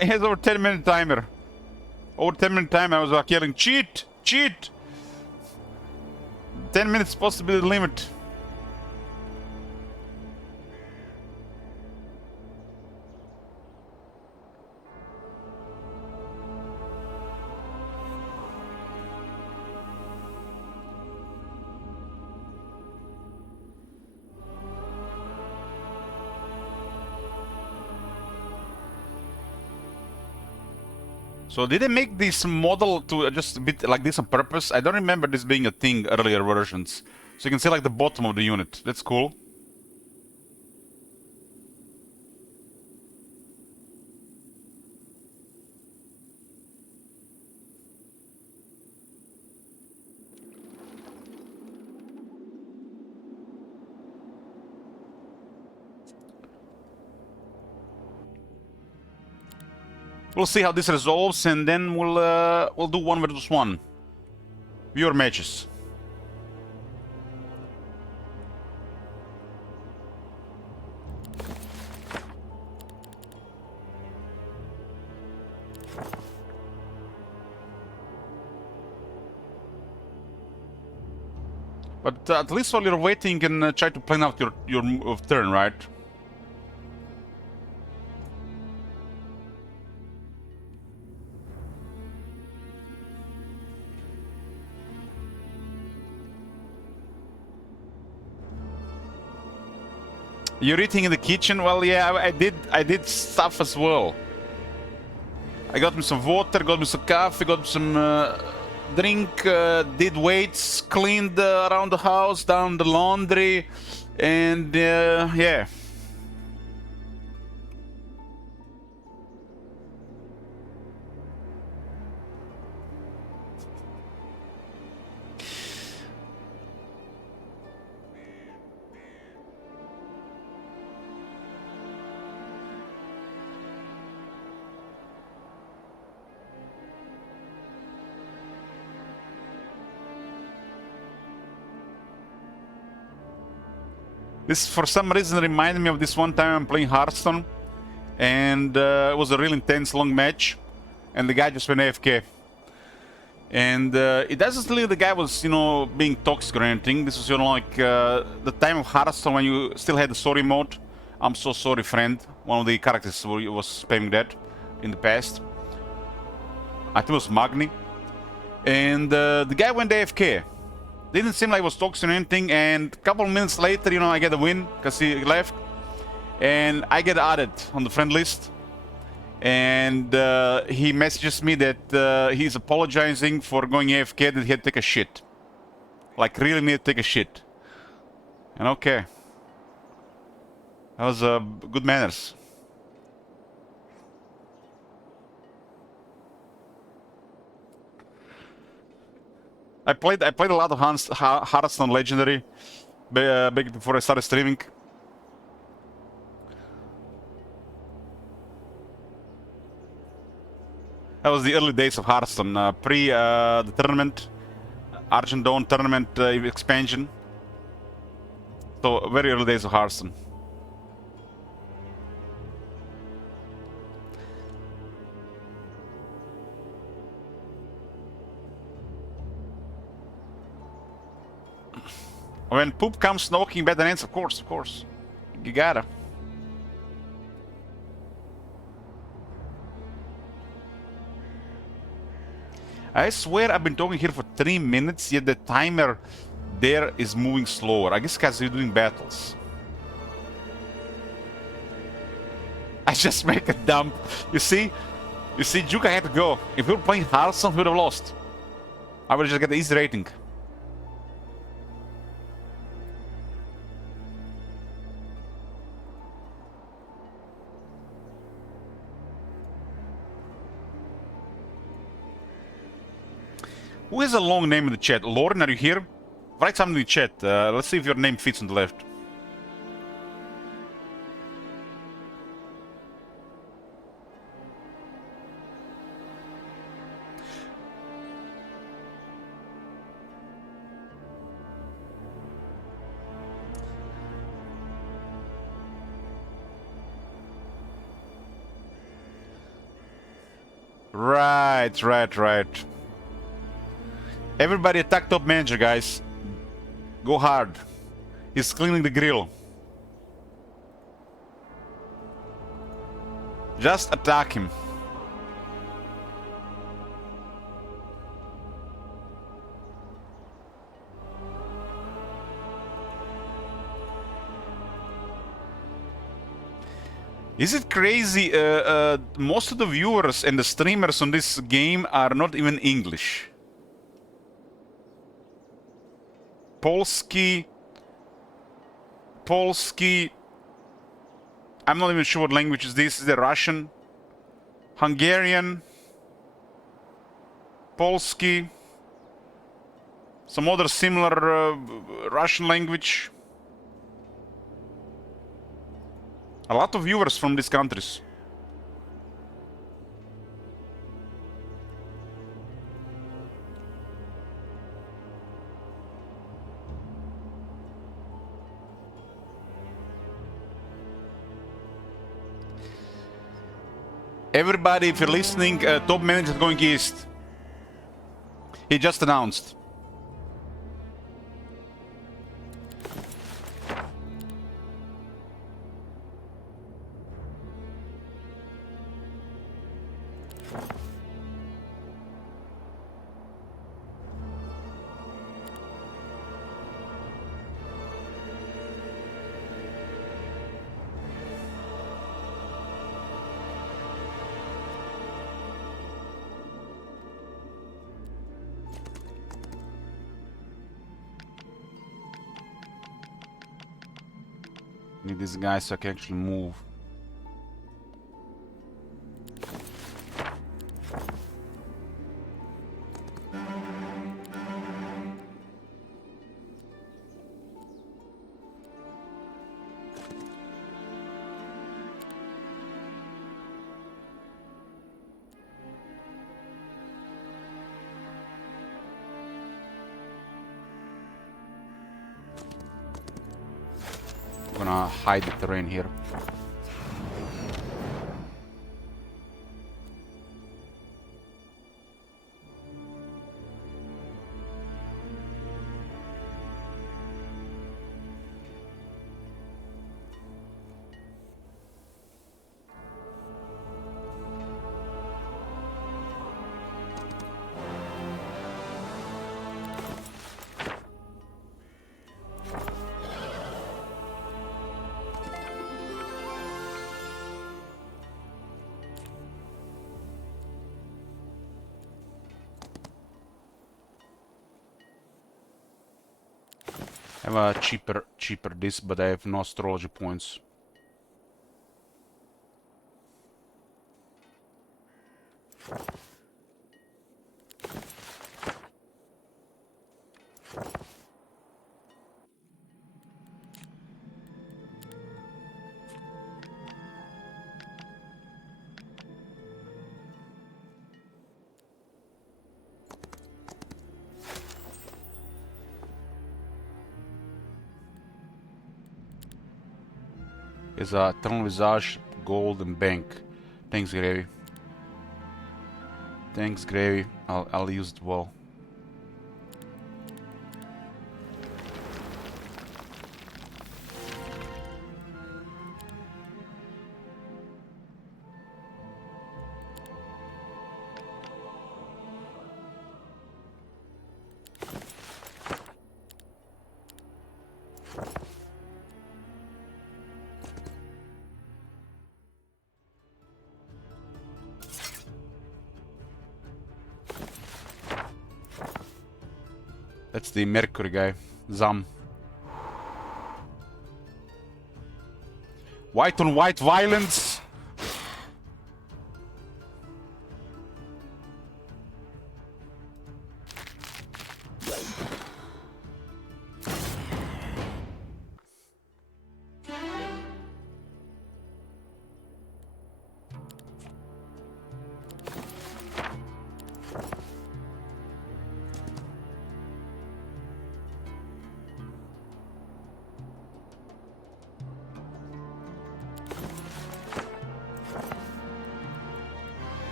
He has over 10-minute timer. Over 10-minute time, I was like yelling, cheat! Cheat! 10 minutes supposed to be the limit. So did they make this model to just a bit like this on purpose? I don't remember this being a thing earlier versions. So you can see like the bottom of the unit. That's cool. We'll see how this resolves, and then we'll do 1 versus 1 viewer matches. But at least while you're waiting, you can try to plan out your move turn, right? You're eating in the kitchen? Well, yeah, I did stuff as well. I got me some water, got me some coffee, got me some drink, did weights, cleaned around the house, down the laundry, and yeah. This, for some reason, reminded me of this one time I'm playing Hearthstone, and it was a real intense, long match, and the guy just went AFK. And it doesn't seem like the guy was, you know, being toxic or anything. This was, you know, like the time of Hearthstone when you still had the story mode. I'm so sorry, friend. One of the characters was spamming that in the past. I think it was Magni. And the guy went AFK. Didn't seem like he was toxic or anything. And a couple of minutes later, you know, I get a win because he left. And I get added on the friend list. And he messages me that he's apologizing for going AFK, that he had to take a shit. Like, really need to take a shit. And okay. That was good manners. I played a lot of Hearthstone Legendary back before I started streaming. That was the early days of Hearthstone, pre the tournament, Argent Dawn tournament expansion. So very early days of Hearthstone. When poop comes knocking better ends, of course, you gotta. I swear I've been talking here for 3 minutes, yet the timer there is moving slower. I guess because you're doing battles. I just make a dump. You see, Juka had to go. If we were playing Hearthstone, we would have lost. I would just get the easy rating. Who has a long name in the chat? Lauren, are you here? Write something in the chat. Let's see if your name fits on the left. Right. Everybody attack top manager, guys. Go hard. He's cleaning the grill. Just attack him. Is it crazy? Most of the viewers and the streamers on this game are not even English. Polski. I'm not even sure what language is this. Is it Russian? Hungarian? Polski? Some other similar Russian language? A lot of viewers from these countries. Everybody, if you're listening, top manager going east. He just announced. Need this guy so I can actually move. I'm gonna hide the terrain here. have a cheaper this, but I have no astrology points. Is a Eternal Visage, Gold, and Bank. Thanks, Gravy. Thanks, Gravy. I'll use it well. That's the Mercury guy. Zam. White on white violence.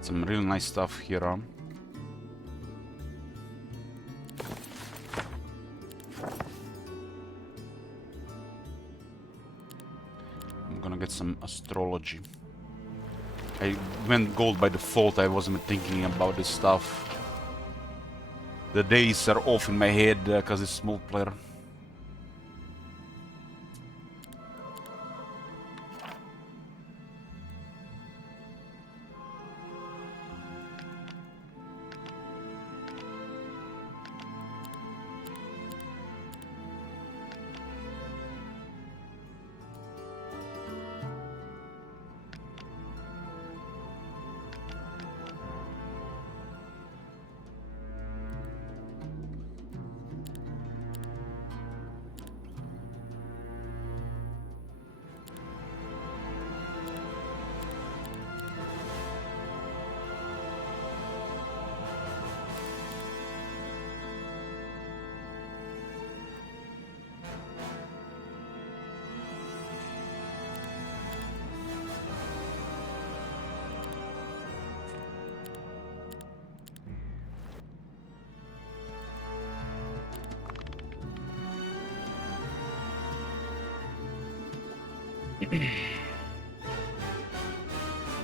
Some really nice stuff here, huh? I'm gonna get some astrology. I went gold by default, I wasn't thinking about this stuff. The days are off in my head because it's multiplayer.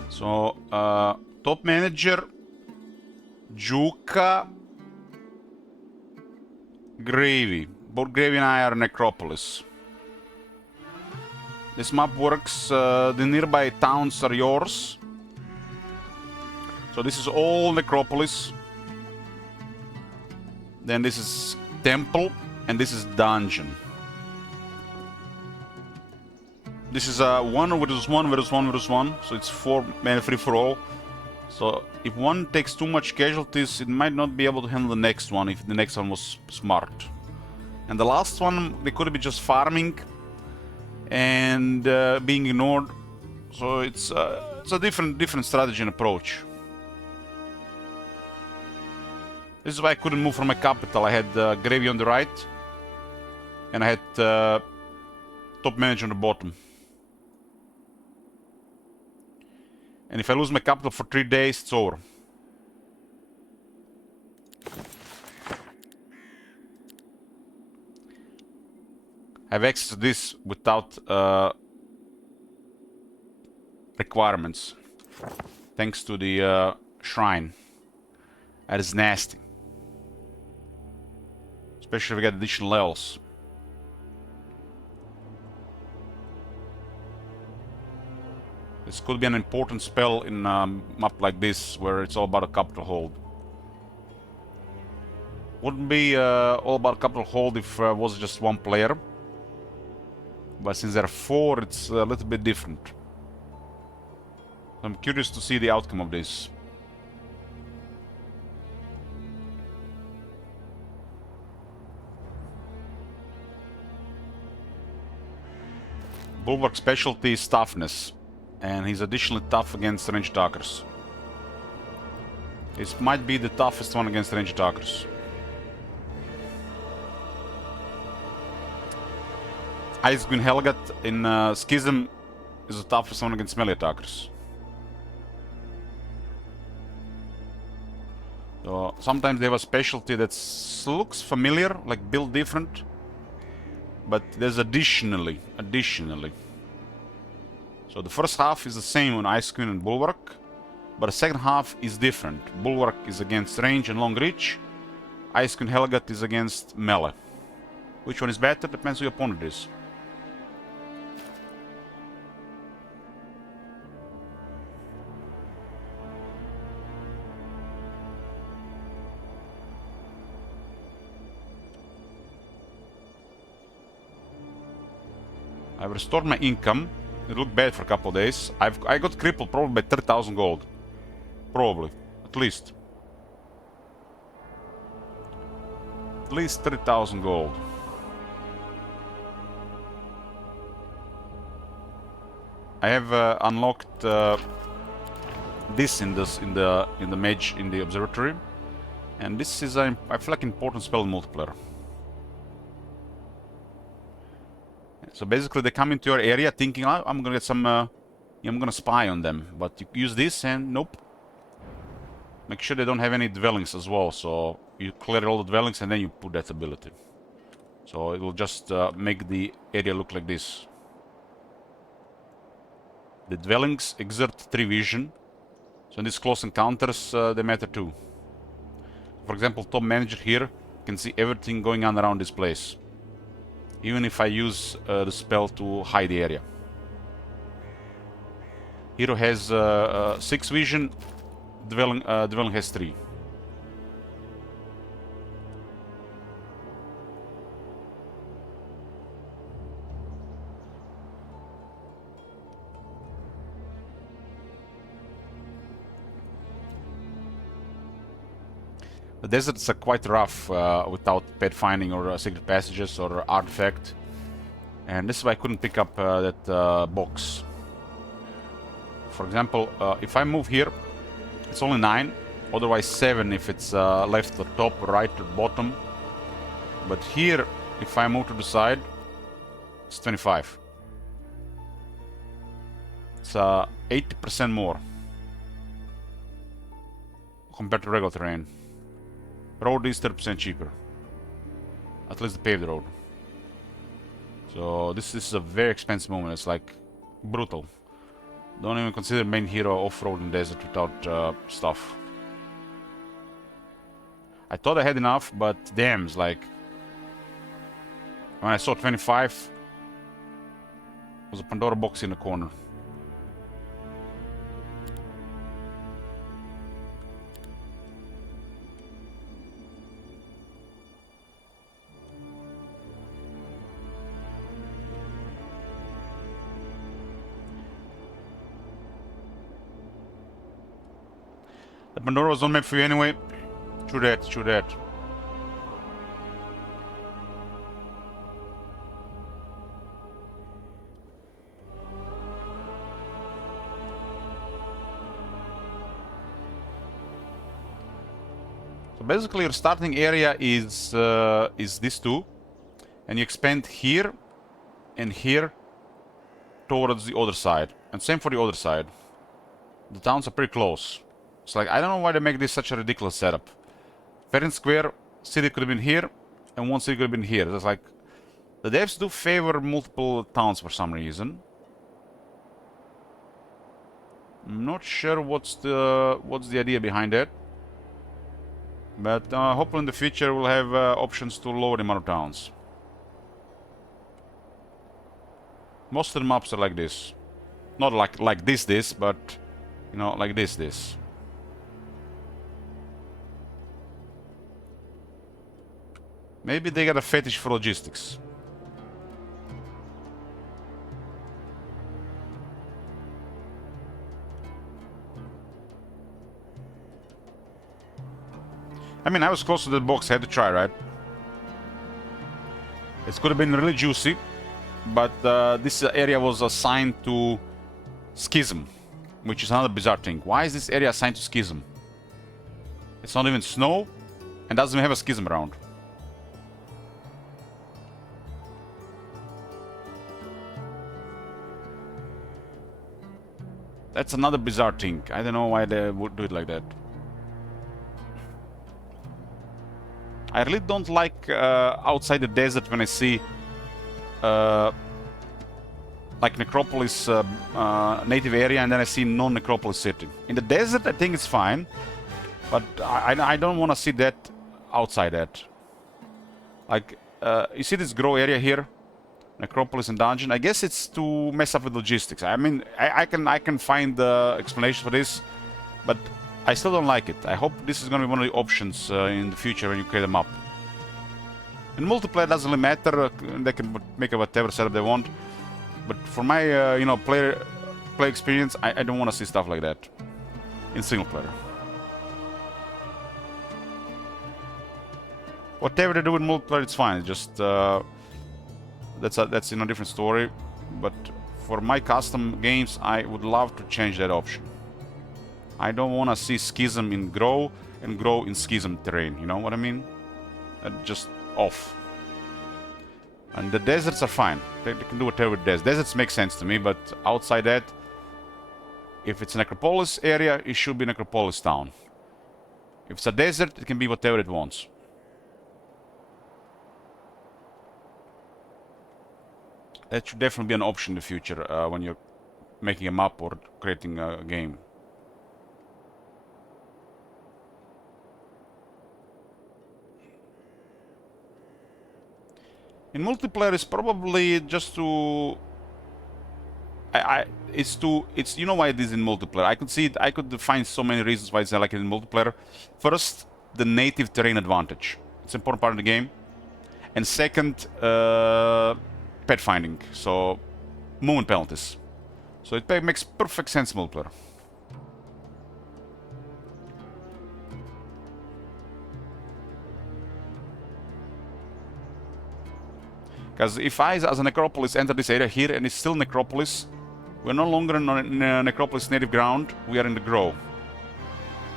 So, top manager, Juka, Gravy. Both Gravy and I are Necropolis. This map works, the nearby towns are yours. So this is all Necropolis. Then this is Temple, and this is Dungeon. This is a 1 versus 1 versus 1 versus 1, so it's 4-man free for all. So if one takes too much casualties, it might not be able to handle the next one if the next one was smart. And the last one, they could be just farming and being ignored. So it's a different strategy and approach. This is why I couldn't move from my capital. I had Gravy on the right, and I had top manager on the bottom. And if I lose my capital for 3 days, it's over. I have access to this without requirements. Thanks to the shrine. That is nasty. Especially if we get additional levels. This could be an important spell in a map like this, where it's all about a capital hold. Wouldn't be all about capital hold if was just one player. But since there are 4, it's a little bit different. I'm curious to see the outcome of this. Bulwark specialty is toughness, and he's additionally tough against ranged attackers. This might be the toughest one against ranged attackers. Icewind Helgat in Schism is the toughest one against melee attackers. So sometimes they have a specialty that looks familiar, like built different, but there's additionally. So the first half is the same on Icewind and Bulwark, but the second half is different. Bulwark is against range and long reach. Icewind Helgat is against melee. Which one is better? Depends who your opponent is. I've restored my income. It looked bad for a couple of days. I got crippled probably by 30,000 gold. Probably. At least. At least 30,000 gold. I have unlocked this in the mage in the observatory, and this is I feel like important spell in multiplayer. So basically they come into your area thinking, oh, I'm gonna get some, I'm gonna spy on them. But you use this and nope. Make sure they don't have any dwellings as well. So you clear all the dwellings and then you put that ability. So it will just make the area look like this. The dwellings exert 3 vision. So in these close encounters, they matter too. For example, top manager here can see everything going on around this place. Even if I use the spell to hide the area. Hero has 6 vision, dwelling has 3. The deserts are quite rough without pet finding or secret passages or artifact, and this is why I couldn't pick up that box. For example, if I move here, it's only 9, otherwise 7 if it's left to the top, right to the bottom. But here, if I move to the side, it's 25. It's 80% more compared to regular terrain. Road is 30% cheaper. At least the paved road. So this is a very expensive moment. It's like brutal. Don't even consider main hero off-road in desert without stuff. I thought I had enough, but damn, it's like when I saw 25, there was a Pandora box in the corner. The Pandora was on map for you anyway. True that, true that. So basically your starting area is these two, and you expand here and here towards the other side, and same for the other side. The towns are pretty close. It's like, I don't know why they make this such a ridiculous setup. Fair and square, city could have been here, and one city could have been here. It's like, the devs do favor multiple towns for some reason. I'm not sure what's the idea behind that. But hopefully in the future we'll have options to lower the amount of towns. Most of the maps are like this. Not like this, but you know, like this. Maybe they got a fetish for logistics. I mean, I was close to the box, I had to try, right? It could have been really juicy, but this area was assigned to Schism, which is another bizarre thing. Why is this area assigned to Schism? It's not even snow, and doesn't even have a Schism around. That's another bizarre thing. I don't know why they would do it like that. I really don't like outside the desert when I see like Necropolis native area and then I see non-Necropolis city. In the desert I think it's fine, but I don't want to see that outside that. Like you see this grow area here, Necropolis and dungeon. I guess it's to mess up with logistics. I mean, I can find the explanation for this, but I still don't like it. I hope this is going to be one of the options in the future when you create a map. In multiplayer, it doesn't really matter. They can make whatever setup they want. But for my, you know, play experience, I don't want to see stuff like that in single player. Whatever they do in multiplayer, it's fine. It's just that's in a different story. But for my custom games, I would love to change that option. I don't want to see Schism in Grow and Grow in Schism terrain, you know what I mean? Just off. And the deserts are fine. They can do whatever with deserts. Deserts make sense to me, but outside that, if it's a Necropolis area, it should be Necropolis town. If it's a desert, it can be whatever it wants. That should definitely be an option in the future when you're making a map or creating a game. In multiplayer, it's probably just to. It's you know why it is in multiplayer. I could see it. I could find so many reasons why it's like it in multiplayer. First, the native terrain advantage. It's an important part of the game. And second, pet finding. So, movement penalties. So it makes perfect sense in multiplayer. Because if I, as a Necropolis, enter this area here and it's still Necropolis, we're no longer in Necropolis native ground, we are in the Grow.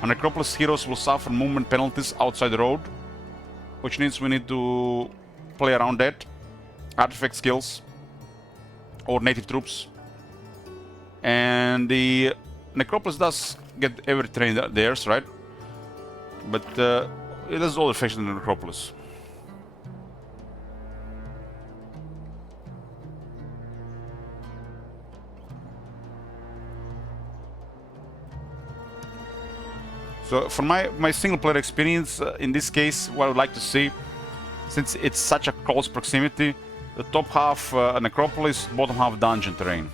And Necropolis heroes will suffer movement penalties outside the road, which means we need to play around that. Artifact skills, or native troops. And the Necropolis does get every terrain theirs, right? But it has all the factions in the Necropolis. So for my single player experience, in this case, what I would like to see, since it's such a close proximity, the top half Necropolis, bottom half dungeon terrain.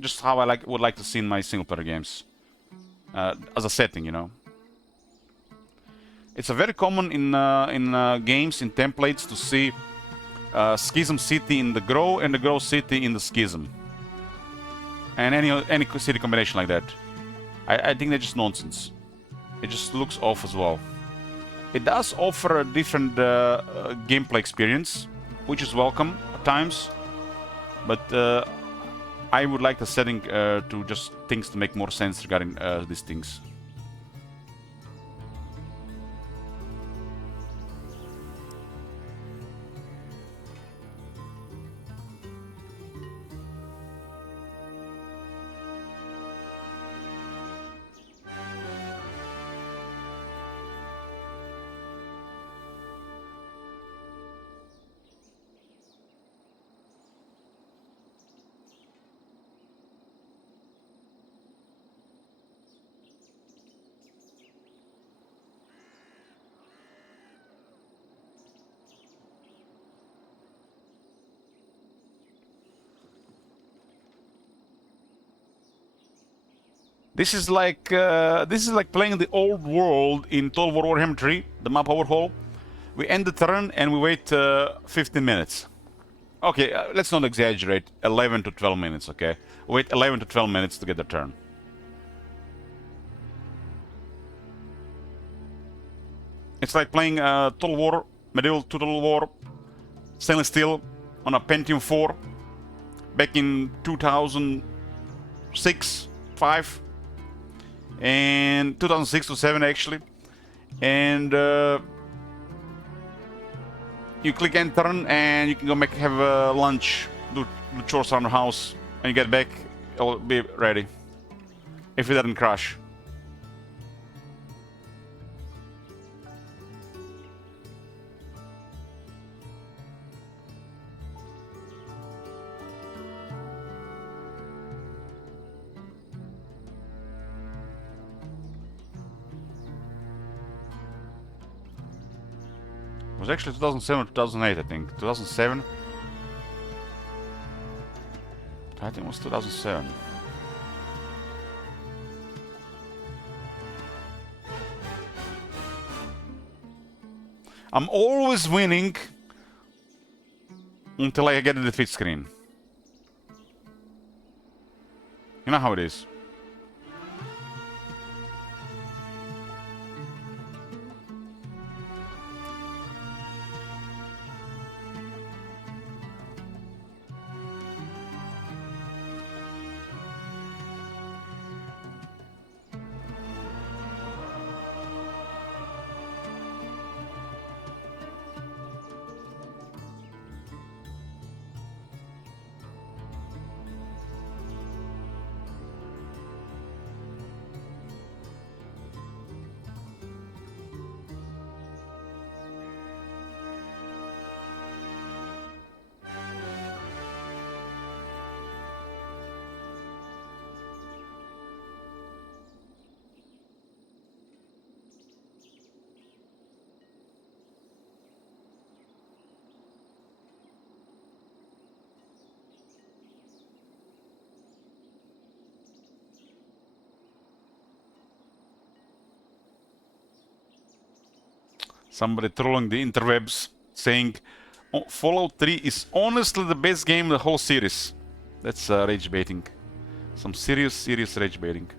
Just how I would like to see in my single player games. As a setting, you know. It's a very common in games, in templates, to see Schism City in the Grow and the Grow City in the Schism. And any city combination like that. I think that's just nonsense. It just looks off as well. It does offer a different gameplay experience, which is welcome at times, but I would like the setting to just things to make more sense regarding these things. This is like playing the old world in Total War Warhammer 3, the map overhaul, We end the turn and we wait 15 minutes. Okay, let's not exaggerate. 11 to 12 minutes, okay? Wait 11 to 12 minutes to get the turn. It's like playing Total War, Medieval Total War, stainless steel on a Pentium 4 back in 2006, 5, and 2006 to 7 actually. And you click end turn and you can go have lunch, do chores around the house, and you get back, it'll be ready. If it doesn't crash. It was actually 2007, 2008, I think. 2007? I think it was 2007. I'm always winning until I get the defeat screen. You know how it is. Somebody trolling the interwebs saying Fallout 3 is honestly the best game in the whole series. That's rage baiting. Some serious rage baiting.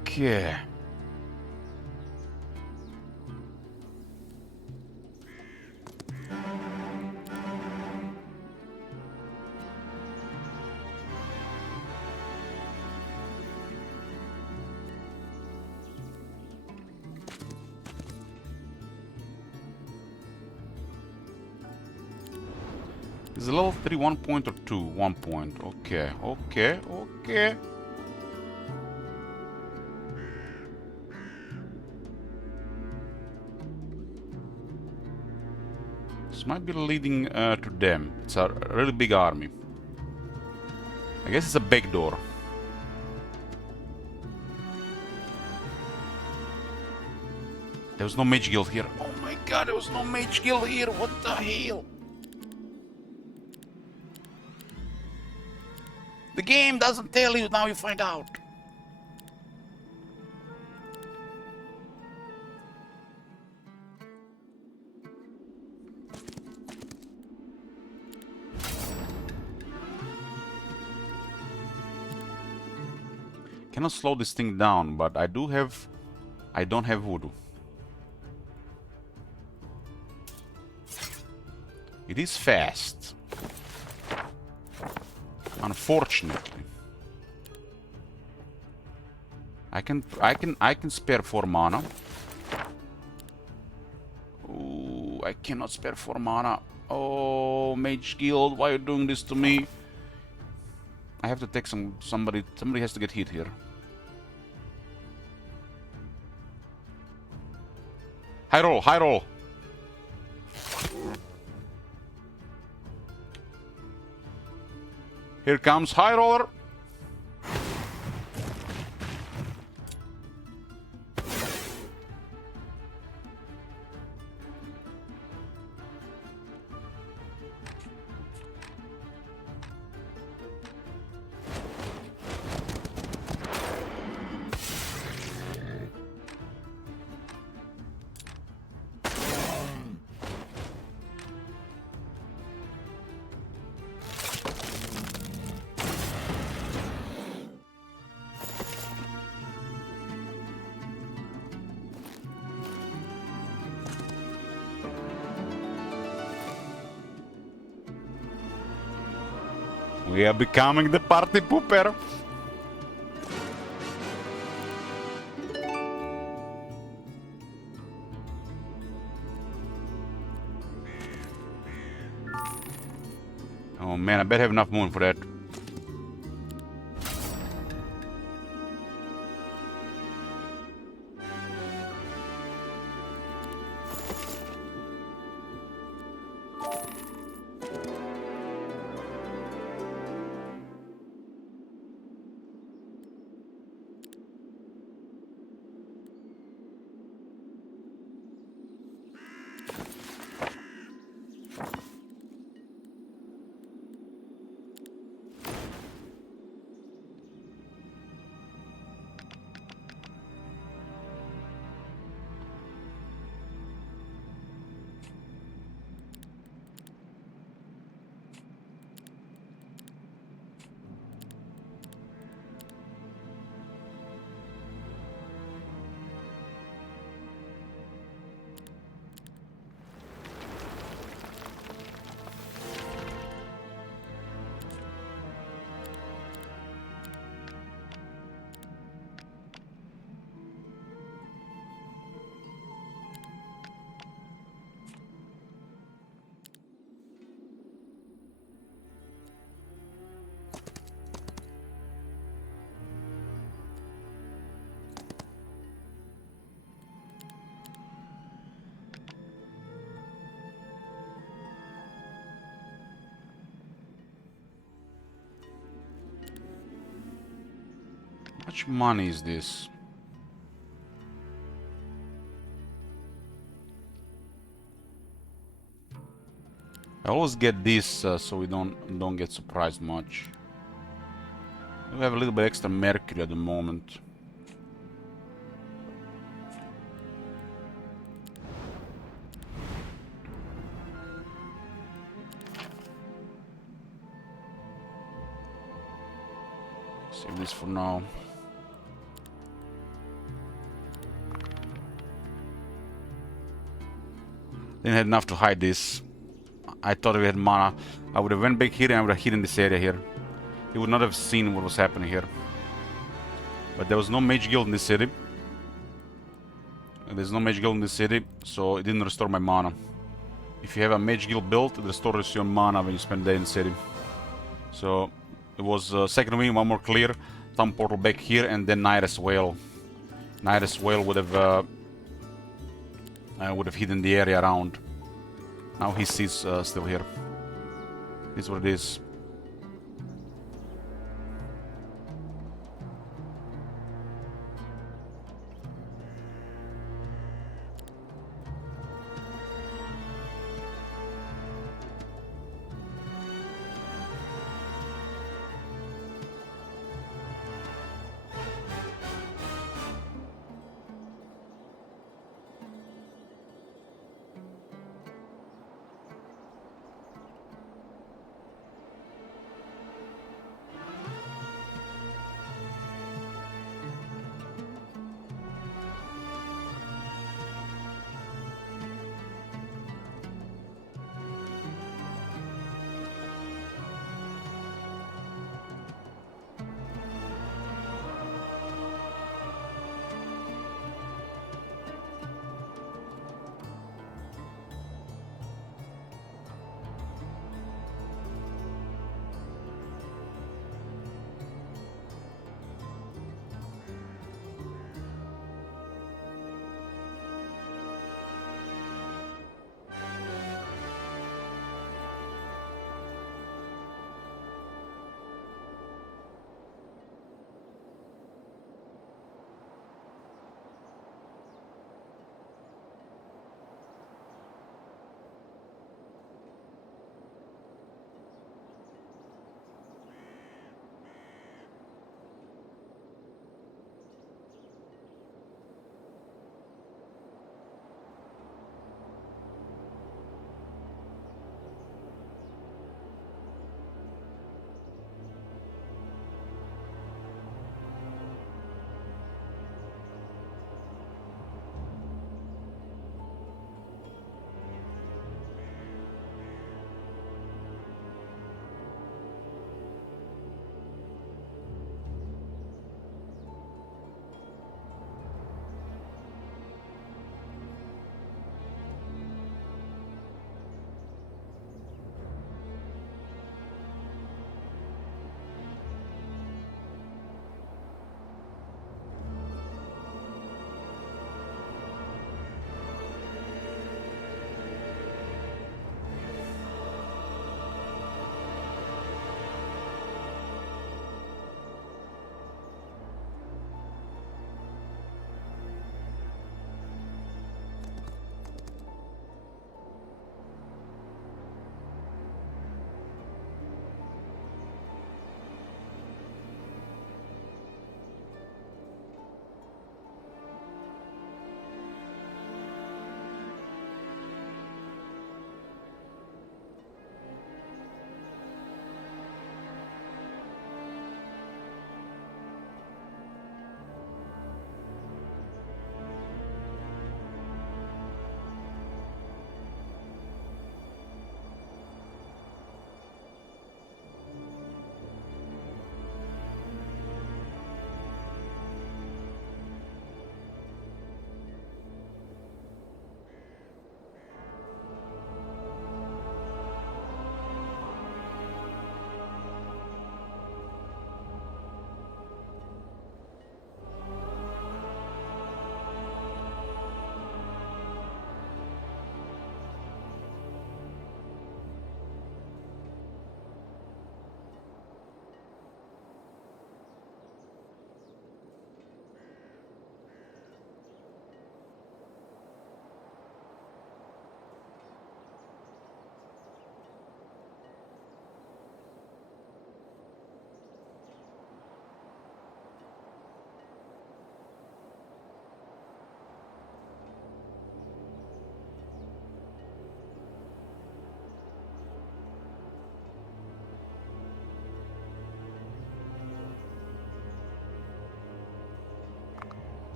Okay. Is it level 3 1 point or 2? 1 point. Okay, okay, okay. This might be leading to them. It's a really big army. I guess it's a back door. There was no mage guild here. Oh my god, there was no mage guild here. What the hell? The game doesn't tell you, now you find out. Cannot slow this thing down, but I don't have voodoo. It is fast. Unfortunately. I can spare 4 mana. Ooh, I cannot spare 4 mana. Oh, Mage Guild, why are you doing this to me? I have to take somebody has to get hit here. High roll, high roll. Here comes high roller. We are becoming the party pooper. Oh man, I better have enough moon for that. How much money is this? I always get this so we don't get surprised much. We have a little bit extra mercury at the moment. Save this for now. Didn't have enough to hide this. I thought we had mana. I would have went back here and I would have hidden this area here. He would not have seen what was happening here. But there was no mage guild in this city. There's no mage guild in this city, so it didn't restore my mana. If you have a mage guild built, it restores your mana when you spend the day in the city. So it was second win, one more clear, thumb portal back here, and then Nairis Whale. Nairis Whale would have hidden the area around. Now he sees still here. This is what it is.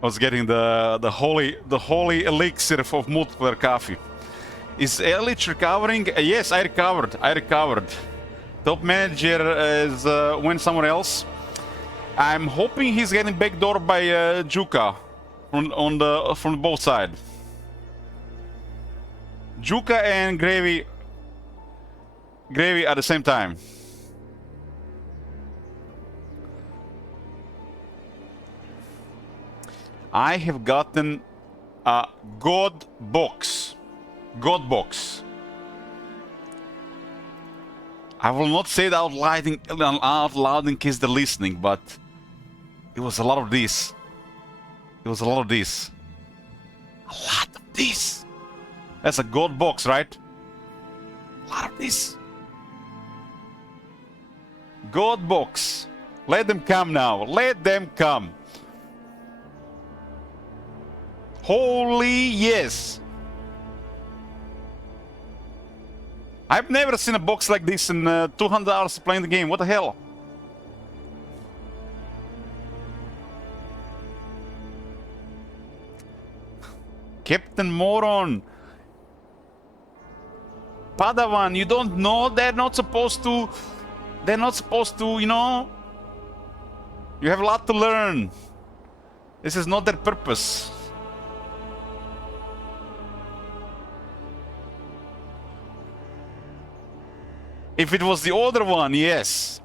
I was getting the holy elixir of multiplayer coffee. Is Elich recovering? Yes, I recovered. Top manager is went somewhere else. I'm hoping he's getting backdoored by Juka from both sides. Juka and Gravy at the same time. I have gotten a God box. I will not say it out loud in case they're listening, but it was a lot of this. A lot of this. That's a God box, right? A lot of this. God box. Let them come now. Let them come. Holy yes. I've never seen a box like this in 200 hours playing the game. What the hell? Captain Moron. Padawan, you don't know? They're not supposed to, you know? You have a lot to learn. This is not their purpose. If it was the other one, yes.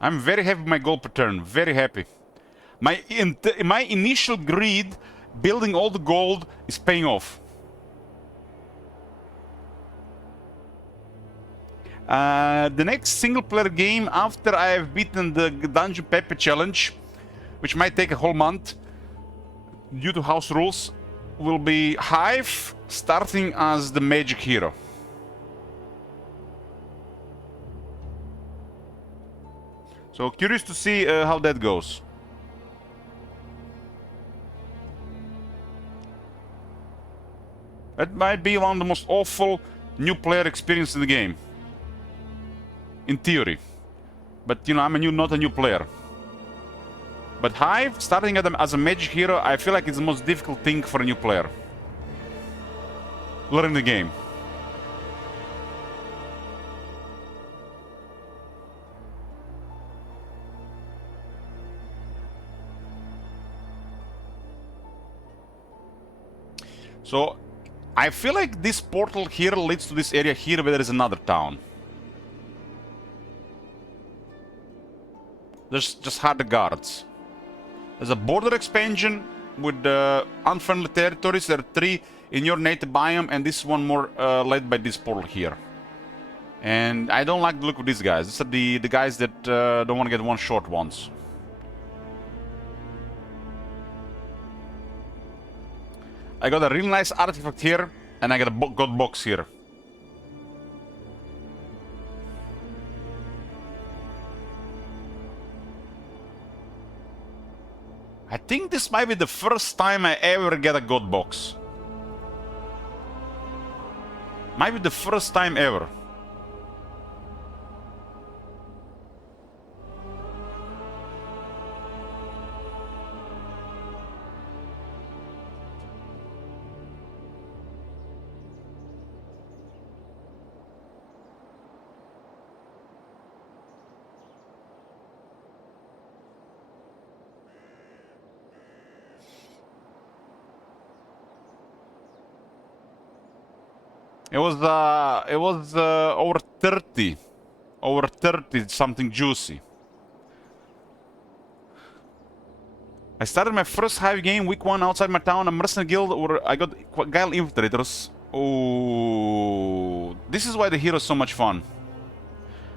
I'm very happy with my gold per turn. Very happy. My initial greed, building all the gold, is paying off. The next single-player game after I have beaten the Dungeon Pepe challenge, which might take a whole month due to house rules, will be Hive starting as the magic hero. So curious to see how that goes. That might be one of the most awful new player experience in the game. In theory. But you know, I'm not a new player. But Hive, starting as a magic hero, I feel like it's the most difficult thing for a new player. Learning the game. So, I feel like this portal here leads to this area here where there is another town. There's just harder guards. There's a border expansion with unfriendly territories. There are 3 in your native biome, and this one more led by this portal here. And I don't like the look of these guys. These are the guys that don't want to get one shot once. I got a really nice artifact here, and I got a god box here. I think this might be the first time I ever get a god box. Might be the first time ever. It was over 30. Over 30 something juicy. I started my first Hive game week 1 outside my town, a mercenary guild where I got Guile Infiltrators. Oh, this is why the hero is so much fun.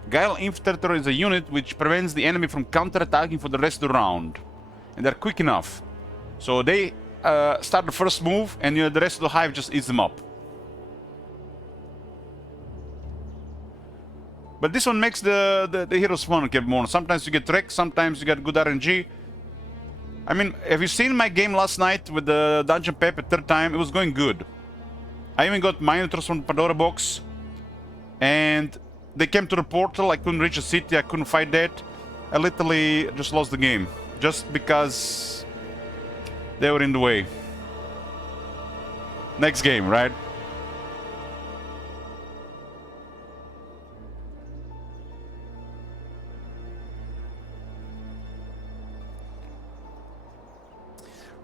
Guile Infiltrator is a unit which prevents the enemy from counter-attacking for the rest of the round. And they're quick enough. So they start the first move, and the rest of the Hive just eats them up. But this one makes the heroes fun, Captain Moron. Sometimes you get wrecked, sometimes you get good RNG. I mean, have you seen my game last night with the Dungeon Pep at third time? It was going good. I even got Minotaurs from the Pandora box. And they came to the portal, I couldn't reach the city, I couldn't fight that. I literally just lost the game. Just because they were in the way. Next game, right?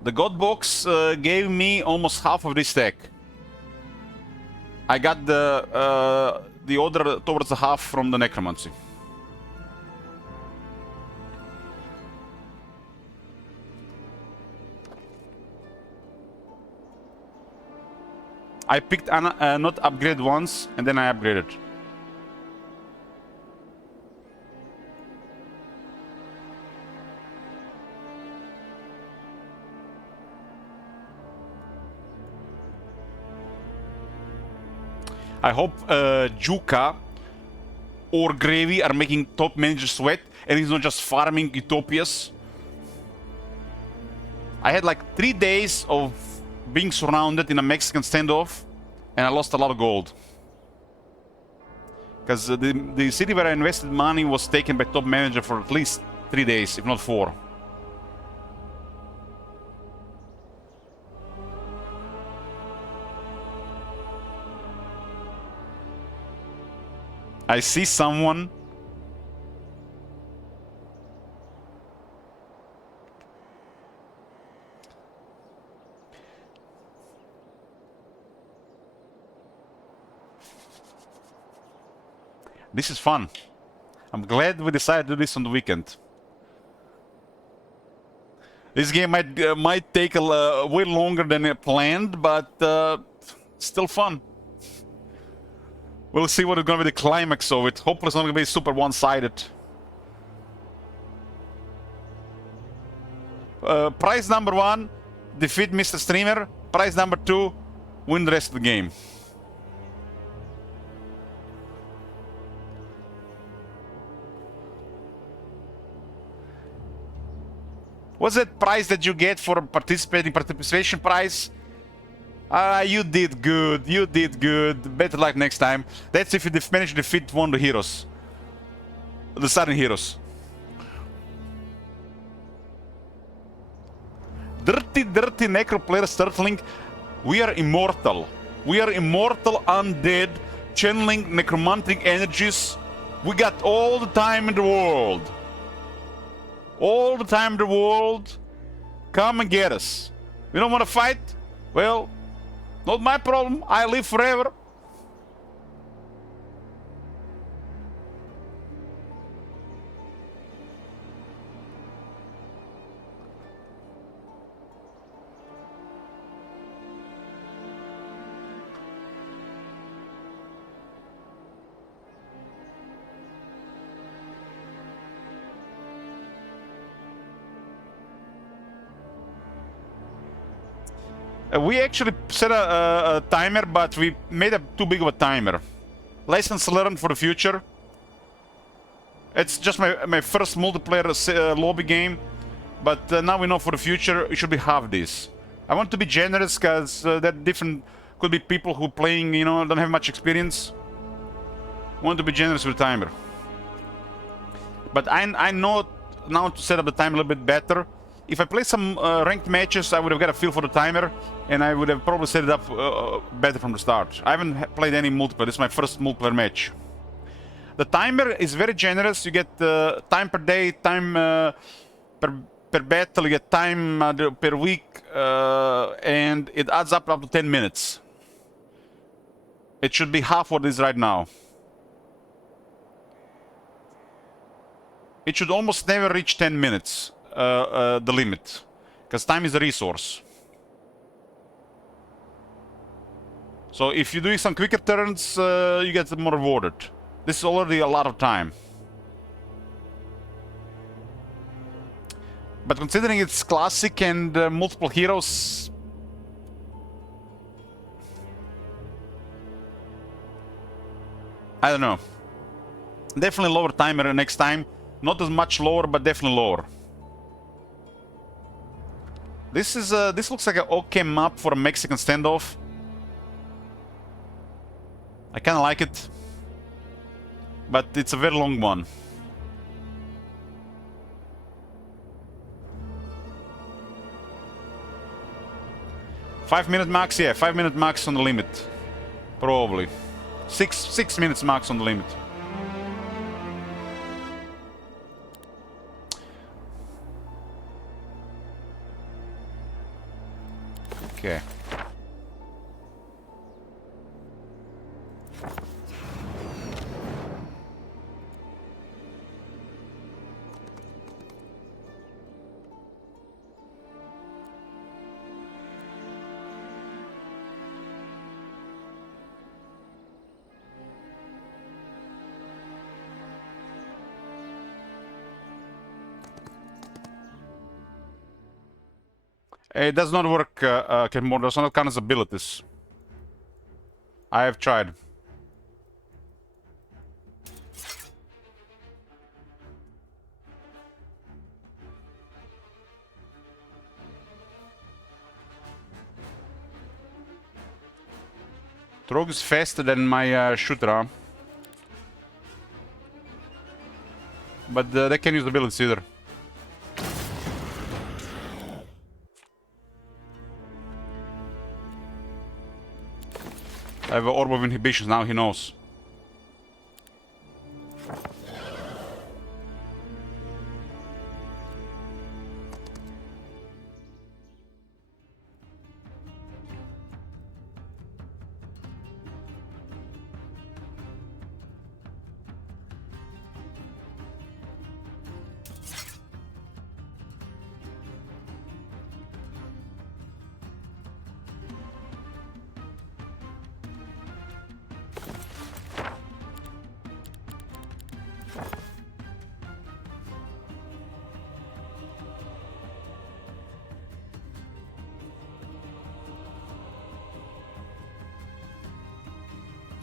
The God box gave me almost half of this stack. I got the order towards the half from the Necromancy. I picked not upgrade once, and then I upgraded. I hope Juka or Gravy are making top manager sweat, and he's not just farming Utopias. I had like 3 days of being surrounded in a Mexican standoff, and I lost a lot of gold. Because the city where I invested money was taken by top manager for at least 3 days, if not 4. I see someone. This is fun. I'm glad we decided to do this on the weekend. This game might take way longer than planned, but still fun. We'll see what is going to be the climax of it. Hopefully it's not going to be super one-sided. Prize number 1, defeat Mr. Streamer. Prize number 2, win the rest of the game. What's that prize that you get for participating? Participation prize? You did good. You did good. Better luck next time. That's if you manage to defeat one of the heroes. The sudden heroes. Dirty, dirty Necro player Startling. We are immortal. We are immortal undead, channeling necromantic energies. We got all the time in the world. All the time in the world. Come and get us. You don't want to fight? Well, not my problem. I live forever. We actually set a timer, but we made a too big of a timer. Lessons learned for the future. It's just my first multiplayer lobby game, but now we know for the future it should be half this. I want to be generous because that different could be people who playing, you know, don't have much experience. I want to be generous with the timer. But I know now to set up the timer a little bit better. If I play some ranked matches, I would have got a feel for the timer, and I would have probably set it up better from the start. I haven't played any multiplayer. This is my first multiplayer match. The timer is very generous. You get time per day, time per battle. You get time per week, and it adds up to 10 minutes. It should be half what it is right now. It should almost never reach 10 minutes. The limit, because time is a resource. So if you're doing some quicker turns, you get more rewarded. This is already a lot of time. But considering it's classic and multiple heroes, I don't know. Definitely lower timer next time. Not as much lower, but definitely lower. This looks like an okay map for a Mexican standoff. I kind of like it, but it's a very long one. Five-minute max, yeah, 5-minute max on the limit, probably. Six minutes max on the limit. Okay. It does not work, Kenmore, does not count as abilities. I have tried. Rogue is faster than my shooter, but they can't use abilities either. I have an Orb of Inhibitions, now he knows.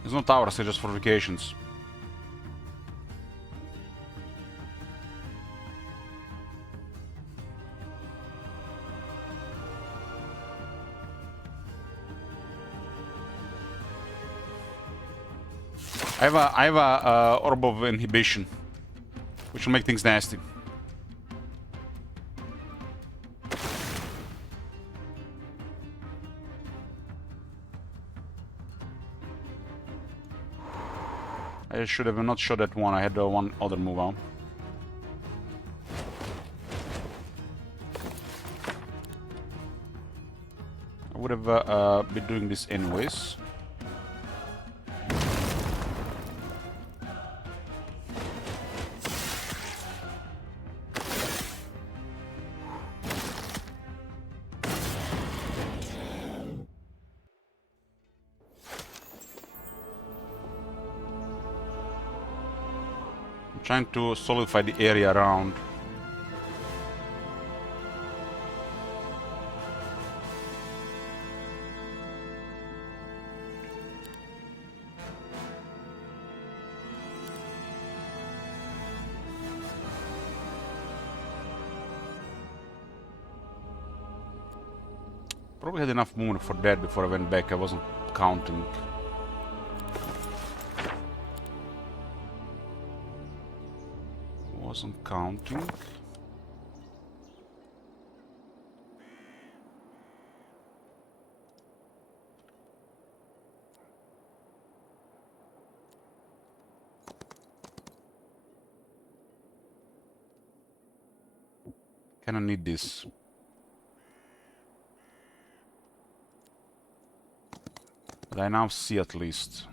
There's no towers, they're just fortifications. I have a Orb of Inhibition, which will make things nasty. I should have not shot that one, I had one other move out. I would have been doing this anyways. Trying to solidify the area around. Probably had enough movement for that before I went back. I wasn't counting. Wasn't counting. Kinda need this. But I now see at least.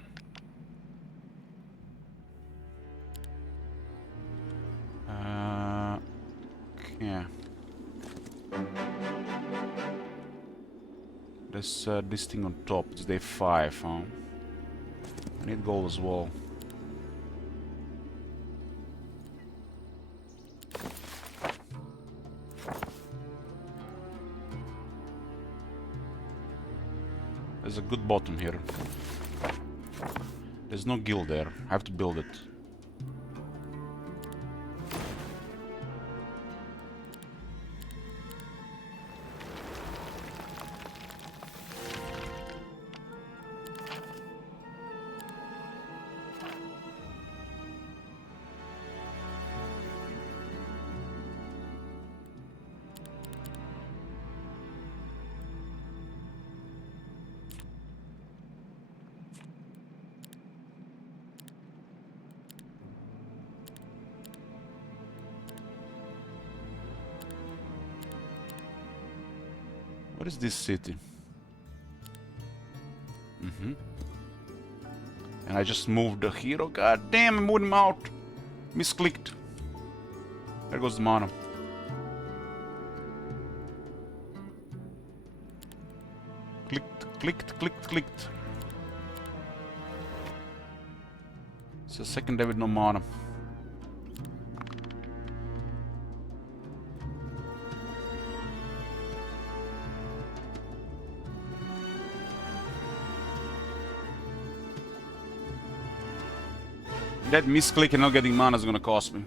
Yeah. There's this thing on top. It's day 5, huh? I need gold as well. There's a good bottom here. There's no guild there. I have to build it. What is this city? And I just moved the hero. God damn, I moved him out. Misclicked. There goes the mana. Clicked. It's a second day with no mana. That misclick and not getting mana is gonna cost me.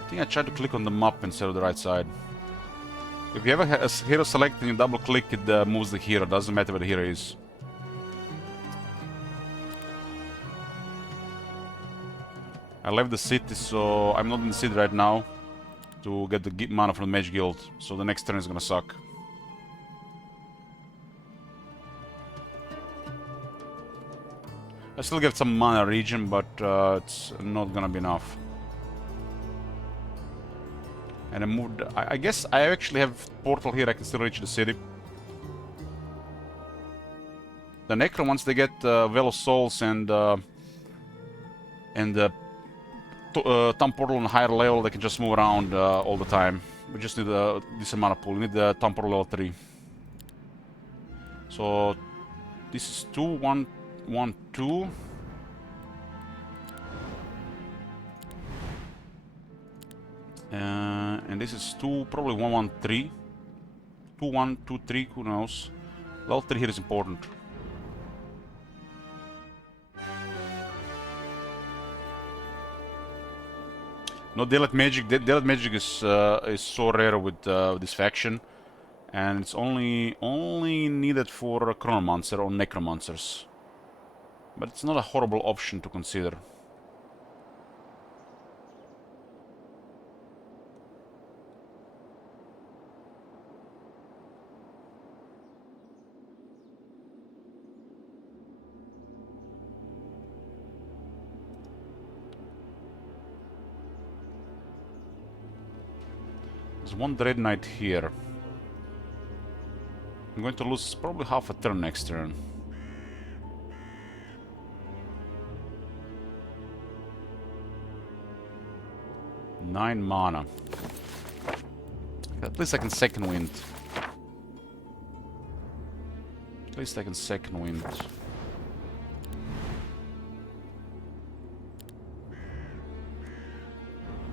I think I tried to click on the map instead of the right side. If you ever have a hero select and you double click, it moves the hero. Doesn't matter where the hero is. I left the city, so I'm not in the city right now to get the mana from the Mage Guild. So the next turn is gonna suck. I still get some mana region, but it's not gonna be enough. And I moved. I guess I actually have portal here. I can still reach the city. The Necro, once they get Well of Souls and Thumb Portal on a higher level, they can just move around all the time. We just need a decent mana pool. We need the Thumb Portal level 3. So this is 2, 1, 1, 2. And this is 2, probably 1, 1, 3. 2, 1, 2, 3, who knows. Level 3 here is important. No Daylight Magic. Daylight Magic is so rare with this faction, and it's only needed for Chronomancer or Necromancers. But it's not a horrible option to consider. There's one Dread Knight here. I'm going to lose probably half a turn next turn. Nine mana. At least I can second wind. At least I can second wind.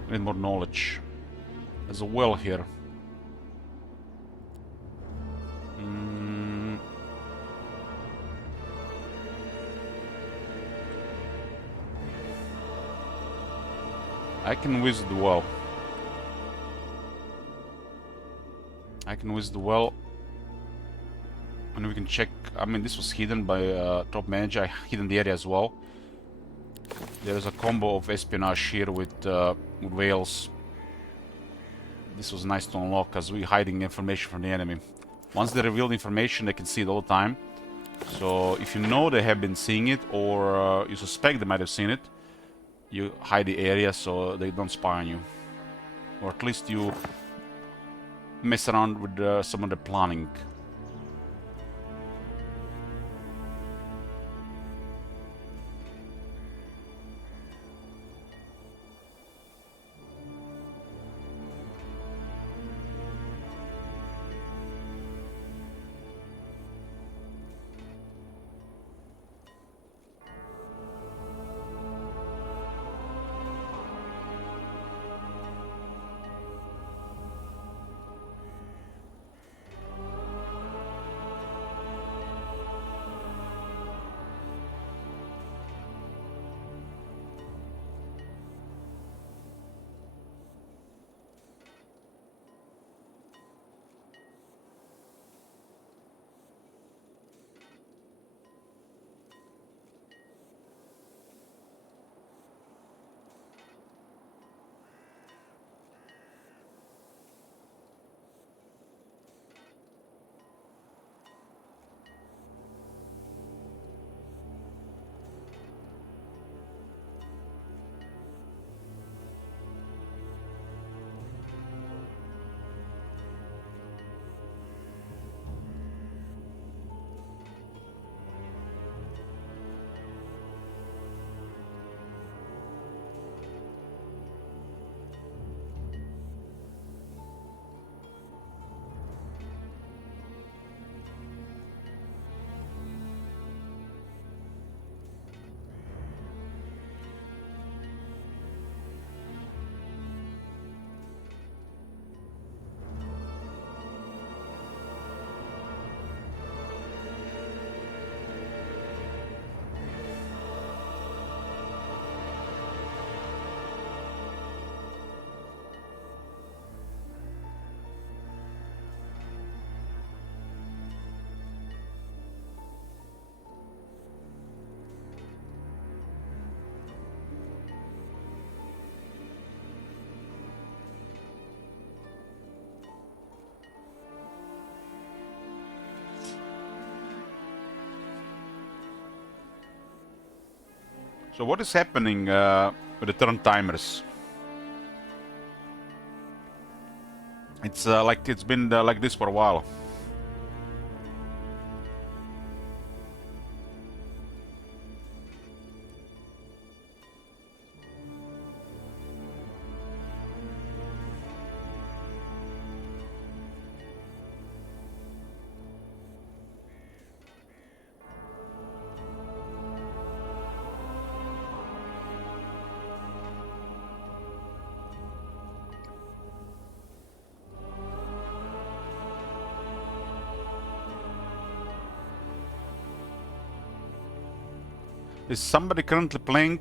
I need more knowledge. There's a well here. I can whiz the well. I can whiz the well. And we can check. I mean, this was hidden by top manager. I hidden the area as well. There's a combo of espionage here with whales. This was nice to unlock because we're hiding information from the enemy. Once they reveal the information, they can see it all the time. So if you know they have been seeing it, or you suspect they might have seen it, you hide the area so they don't spy on you. Or at least you mess around with some of the planning. So what is happening with the turn timers? It's like it's been like this for a while. Is somebody currently playing?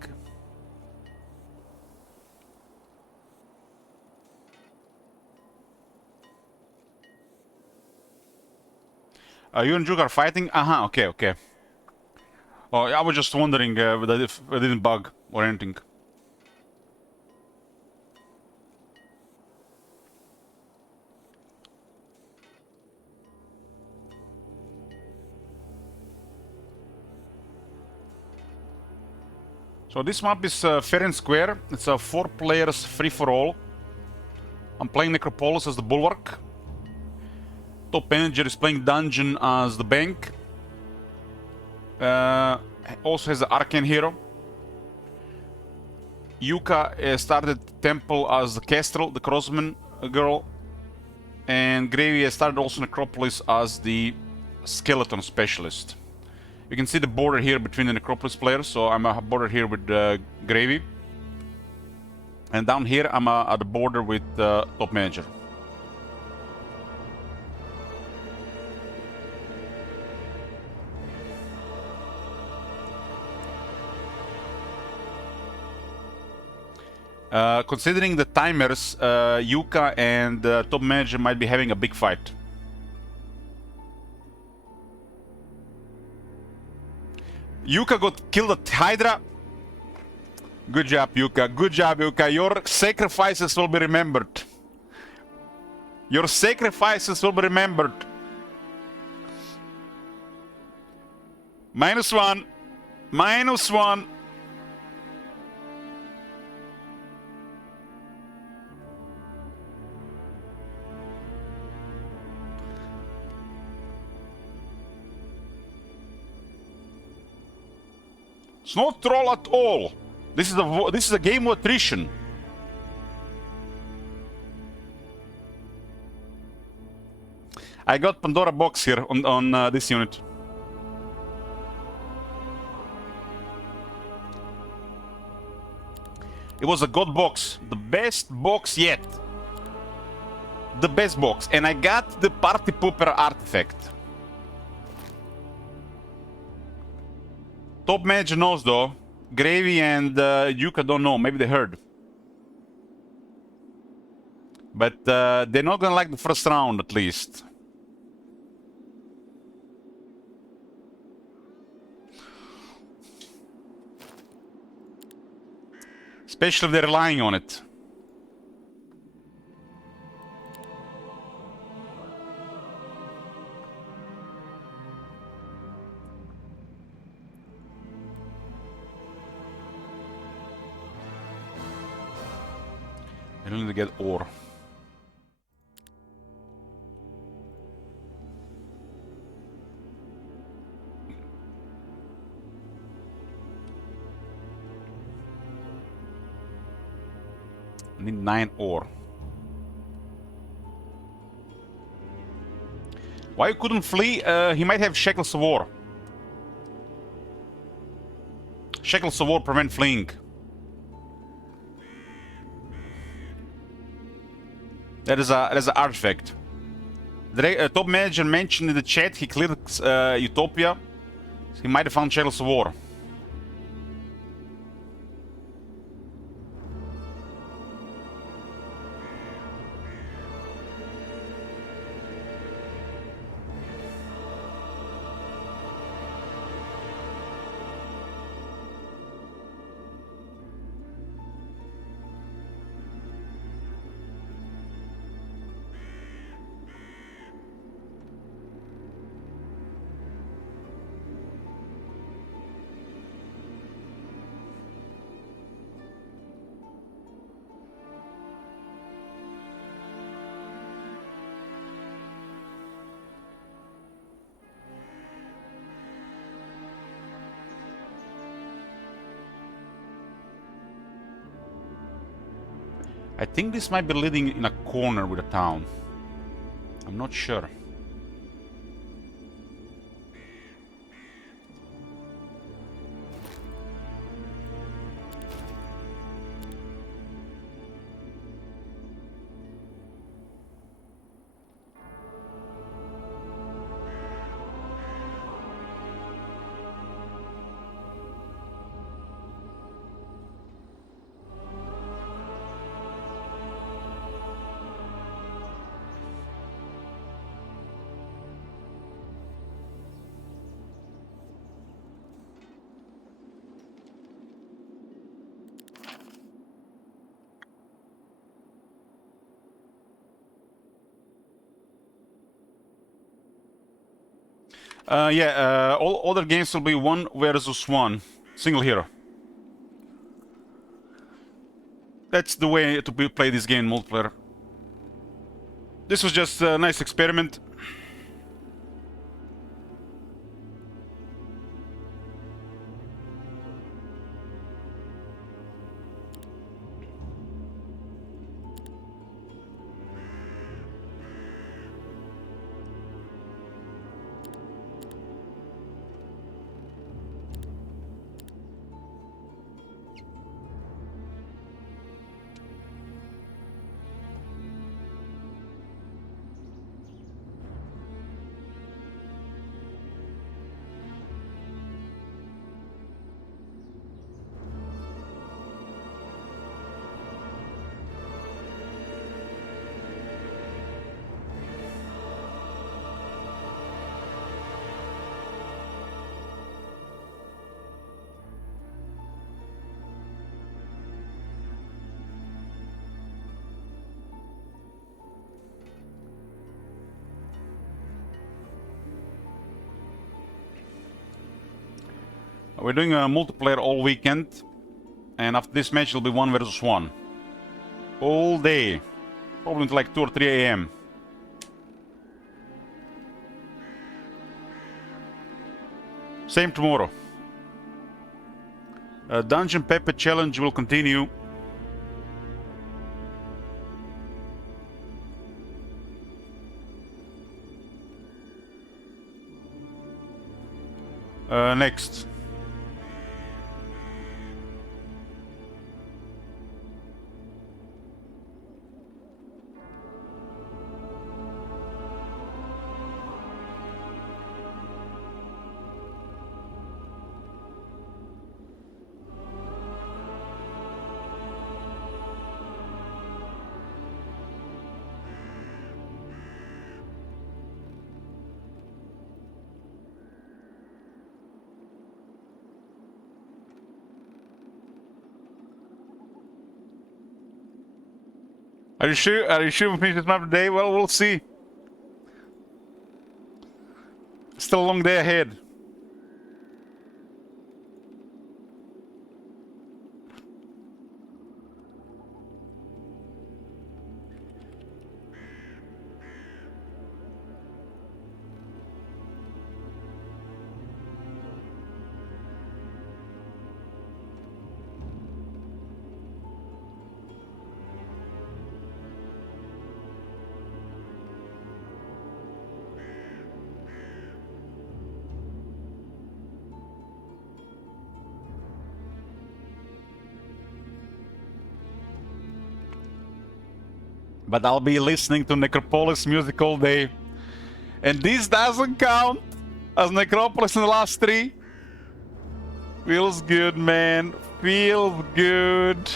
You and Juke are fighting? Uh-huh, okay, okay. Oh, I was just wondering whether if it didn't bug or anything. So this map is fair and square. It's a 4 players free-for-all. I'm playing Necropolis as the Bulwark. Top Manager is playing Dungeon as the Bank. Also has the Arcane Hero. Yuka started Temple as the Kestrel, the Crossman girl. And Gravy started also Necropolis as the Skeleton Specialist. You can see the border here between the Necropolis players, so I'm a border here with Gravy. And down here I'm at the border with Top Manager. Considering the timers, Yuka and Top Manager might be having a big fight. Yuka got killed at Hydra. Good job, Yuka. Good job, Yuka. Your sacrifices will be remembered. Your sacrifices will be remembered. -1. -1. It's not troll at all. This is a game of attrition. I got Pandora box here on this unit. It was a god box, the best box yet. The best box, and I got the Party Pooper artifact. Top Manager knows though. Gravy and Yuka don't know. Maybe they heard. But they're not gonna like the first round at least. Especially if they're relying on it. I need to get ore. I need 9 ore. Why you couldn't flee? He might have Shackles of War. Shackles of War prevent fleeing. That is an artifact. The Top Manager mentioned in the chat he cleared Utopia. So he might have found Shackles of War. I think this might be leading in a corner with a town. I'm not sure. Yeah, all other games will be 1 versus 1. Single hero. That's the way to play this game multiplayer. This was just a nice experiment. We're doing a multiplayer all weekend, and after this match it'll be 1 versus 1. All day. Probably until like 2 or 3 a.m. Same tomorrow. Dungeon Pepper Challenge will continue. Next. Are you sure? Are you sure we finish this map today? Well, we'll see. Still a long day ahead. But I'll be listening to Necropolis music all day. And this doesn't count as Necropolis in the last 3. Feels good, man. Feels good.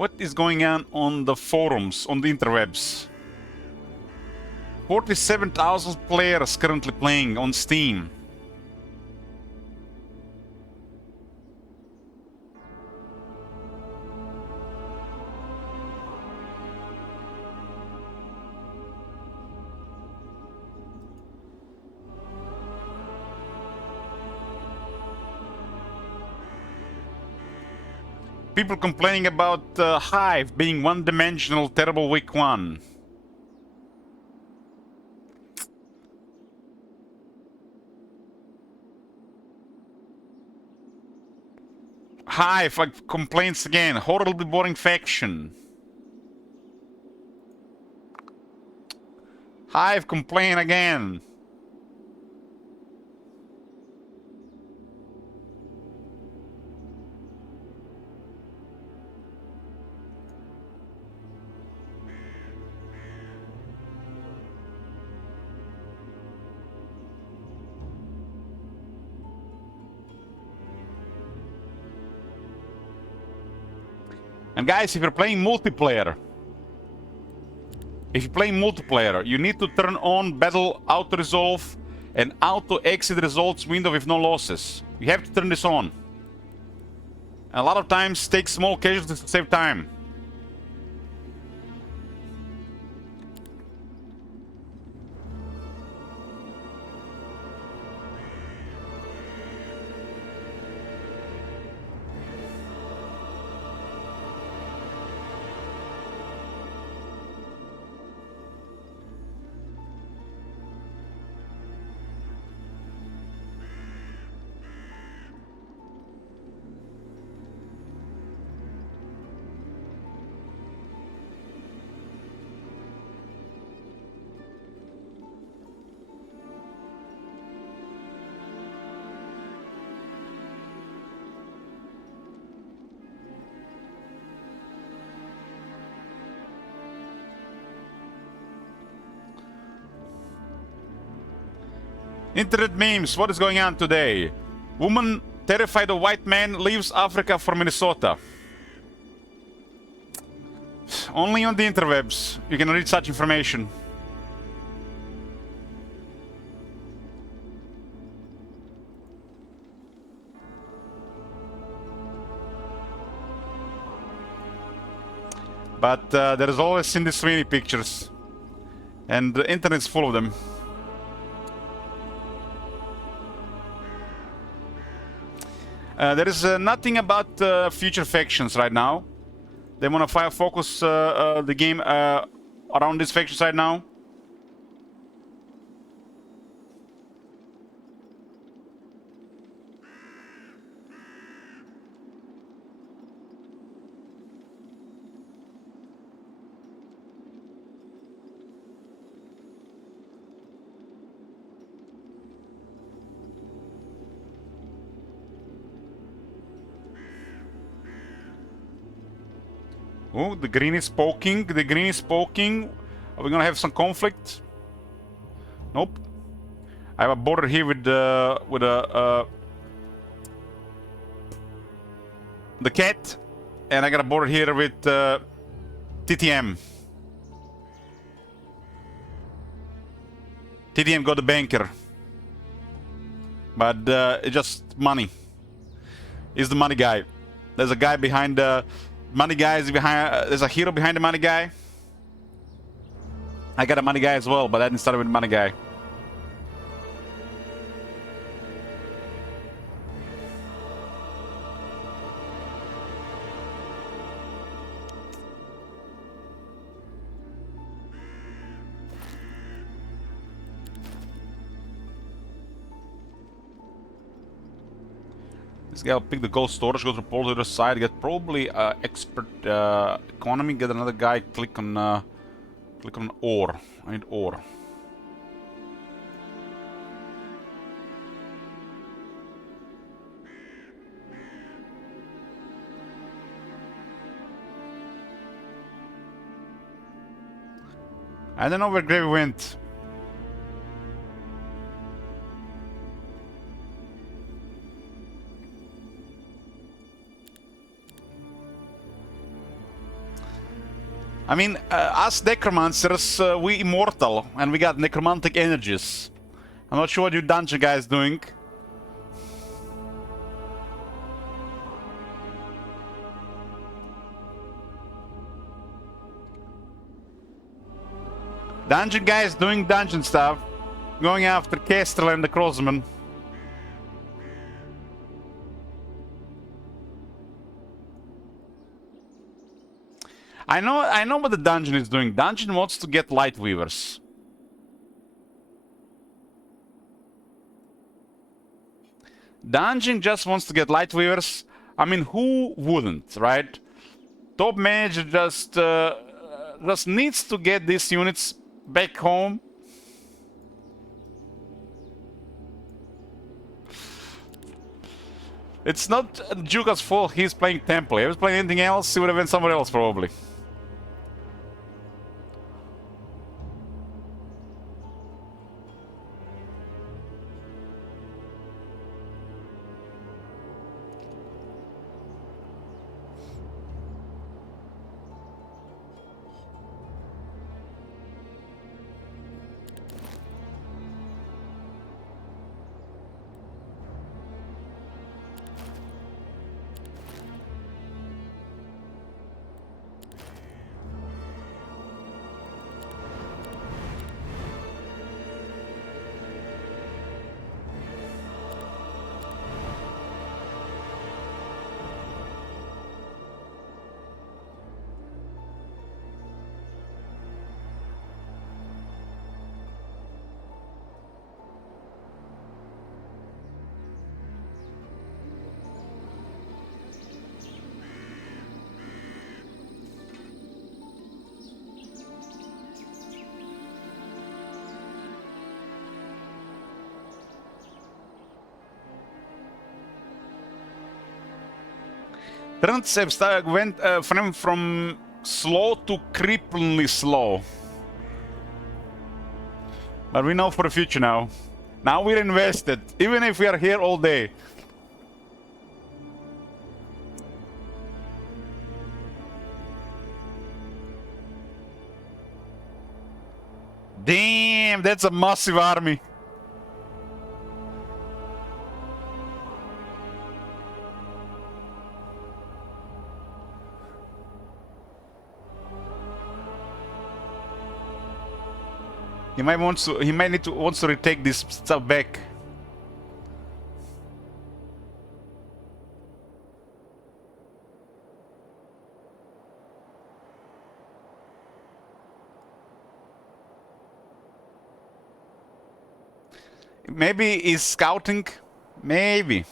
What is going on the forums, on the interwebs? 47,000 players currently playing on Steam. People complaining about Hive being one-dimensional, terrible week 1. Hive, like, complaints again. Horribly boring faction. Hive complain again. And guys, if you're playing multiplayer, you need to turn on battle auto-resolve and auto-exit results window with no losses. You have to turn this on. And a lot of times take small casualties to save time. Internet memes, what is going on today? Woman terrified of white man leaves Africa for Minnesota. Only on the interwebs you can read such information. But there is always Cindy Sweeney pictures. And the internet's full of them. There is nothing about future factions right now. They want to focus the game around these factions right now. Oh, the green is poking. The green is poking. Are we gonna have some conflict? Nope. I have a border here with the cat, and I got a border here with TTM. TTM got the banker, but it's just money. He's the money guy. There's a guy behind the. Money guy is behind. There's a hero behind the money guy. I got a money guy as well, but I didn't start with money guy. This guy will pick the gold storage, go to the pole to the other side, get probably expert economy, get another guy, click on ore. I need ore. I don't know where Gravy went. I mean, us necromancers, we immortal, and we got necromantic energies. I'm not sure what you dungeon guys doing. Dungeon guys doing dungeon stuff. Going after Kestrel and the Crossman. I know what the dungeon is doing. Dungeon wants to get light weavers. Dungeon just wants to get light weavers. I mean, who wouldn't, right? Top manager just needs to get these units back home. It's not Juka's fault he's playing Temple. If he was playing anything else, he would have been somewhere else probably. Trends have went from slow to cripplingly slow. But we know for the future now. Now we're invested, even if we are here all day. Damn, that's a massive army. He might wants to retake this stuff back. Maybe he's scouting. Maybe.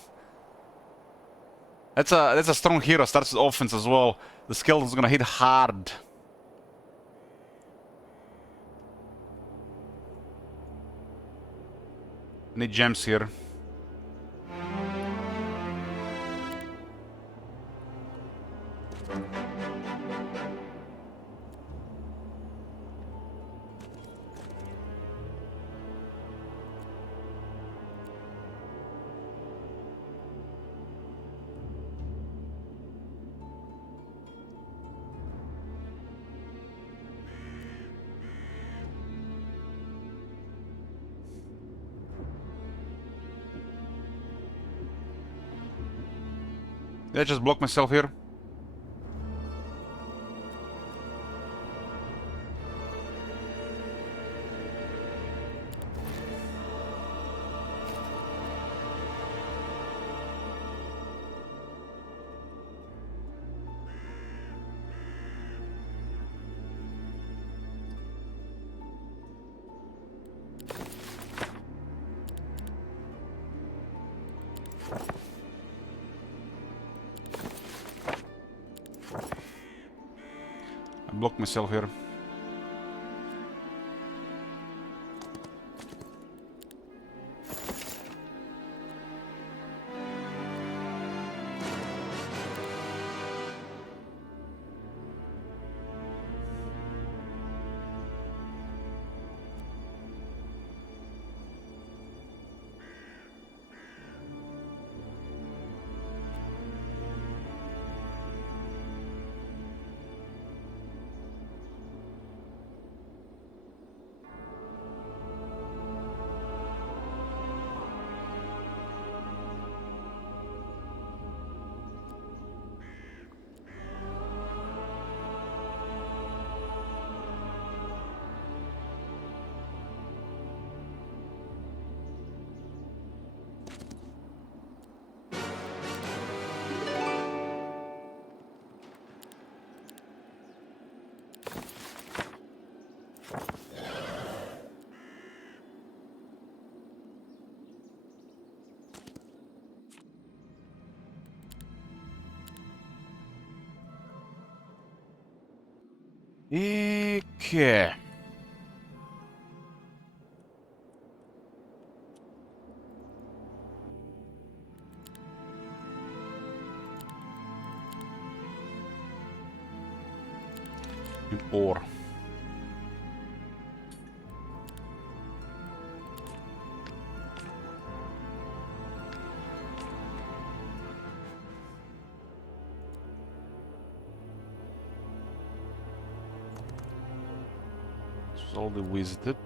That's a strong hero. Starts with offense as well. The skill is gonna hit hard. Need gems here. Did I just block myself here? I blocked myself here. Okay. And ore. This was already visited.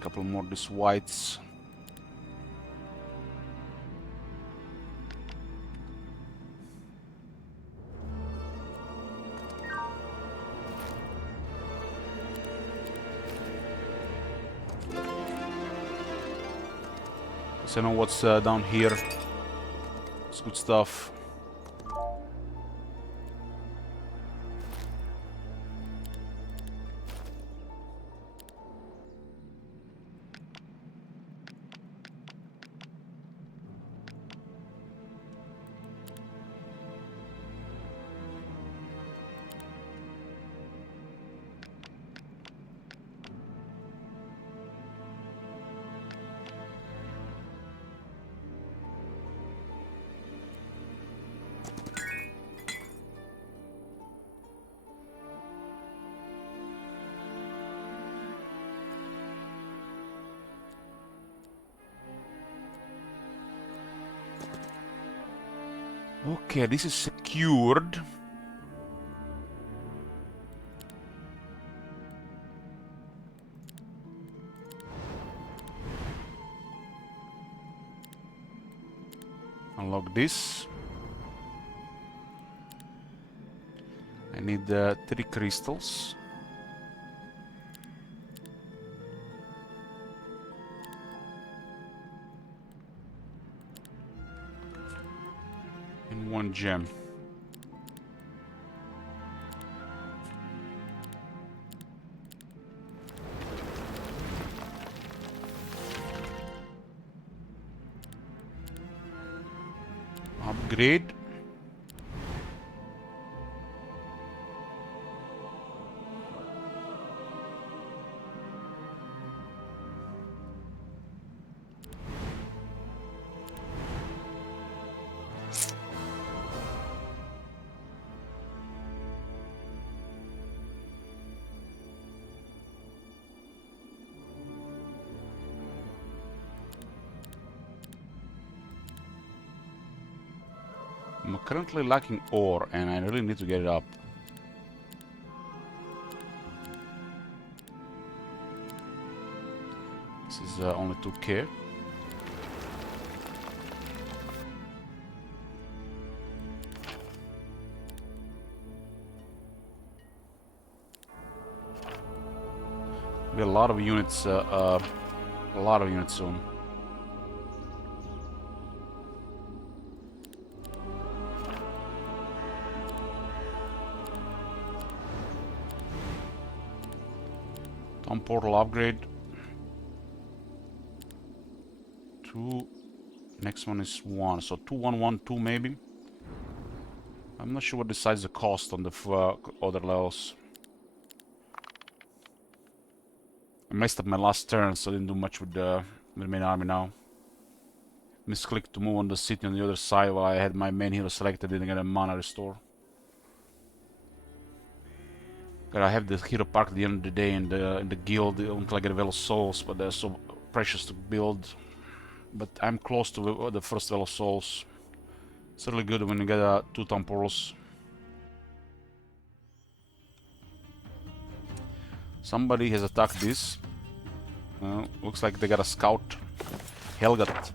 Couple more these whites. So I know what's down here. It's good stuff. Okay, this is secured. Unlock this. I need 3 crystals. And 1 gem. Upgrade. I'm currently lacking ore and I really need to get it up. This is only 2k. Be a lot of units soon. Town portal upgrade. 2. Next one is 1. So 2112 maybe. I'm not sure what decides the cost on the other levels. I messed up my last turn, so I didn't do much with the main army now. Misclicked to move on the city on the other side while I had my main hero selected, didn't get a mana restore. I have the hero park at the end of the day in the guild until I get a Veil of Souls, but they're so precious to build. But I'm close to the first Veil of Souls. It's really good when you get 2 Town Pearls. Somebody has attacked this. Looks like they got a scout. Helgat.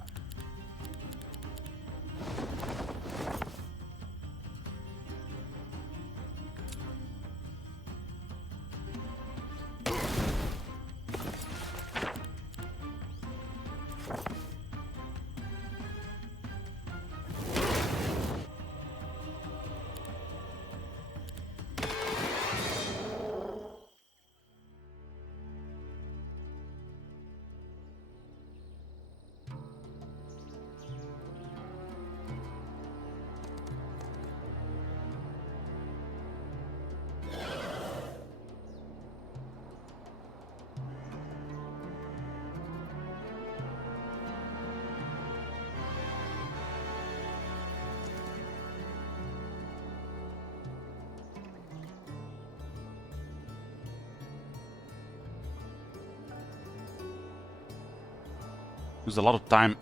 Used a lot of time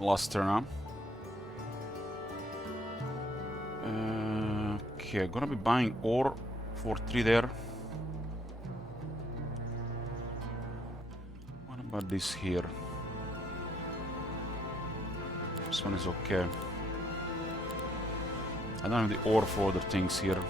last turn, huh? Okay, gonna be buying ore for 3 there. What about this here? This one is okay. I don't have the ore for other things here.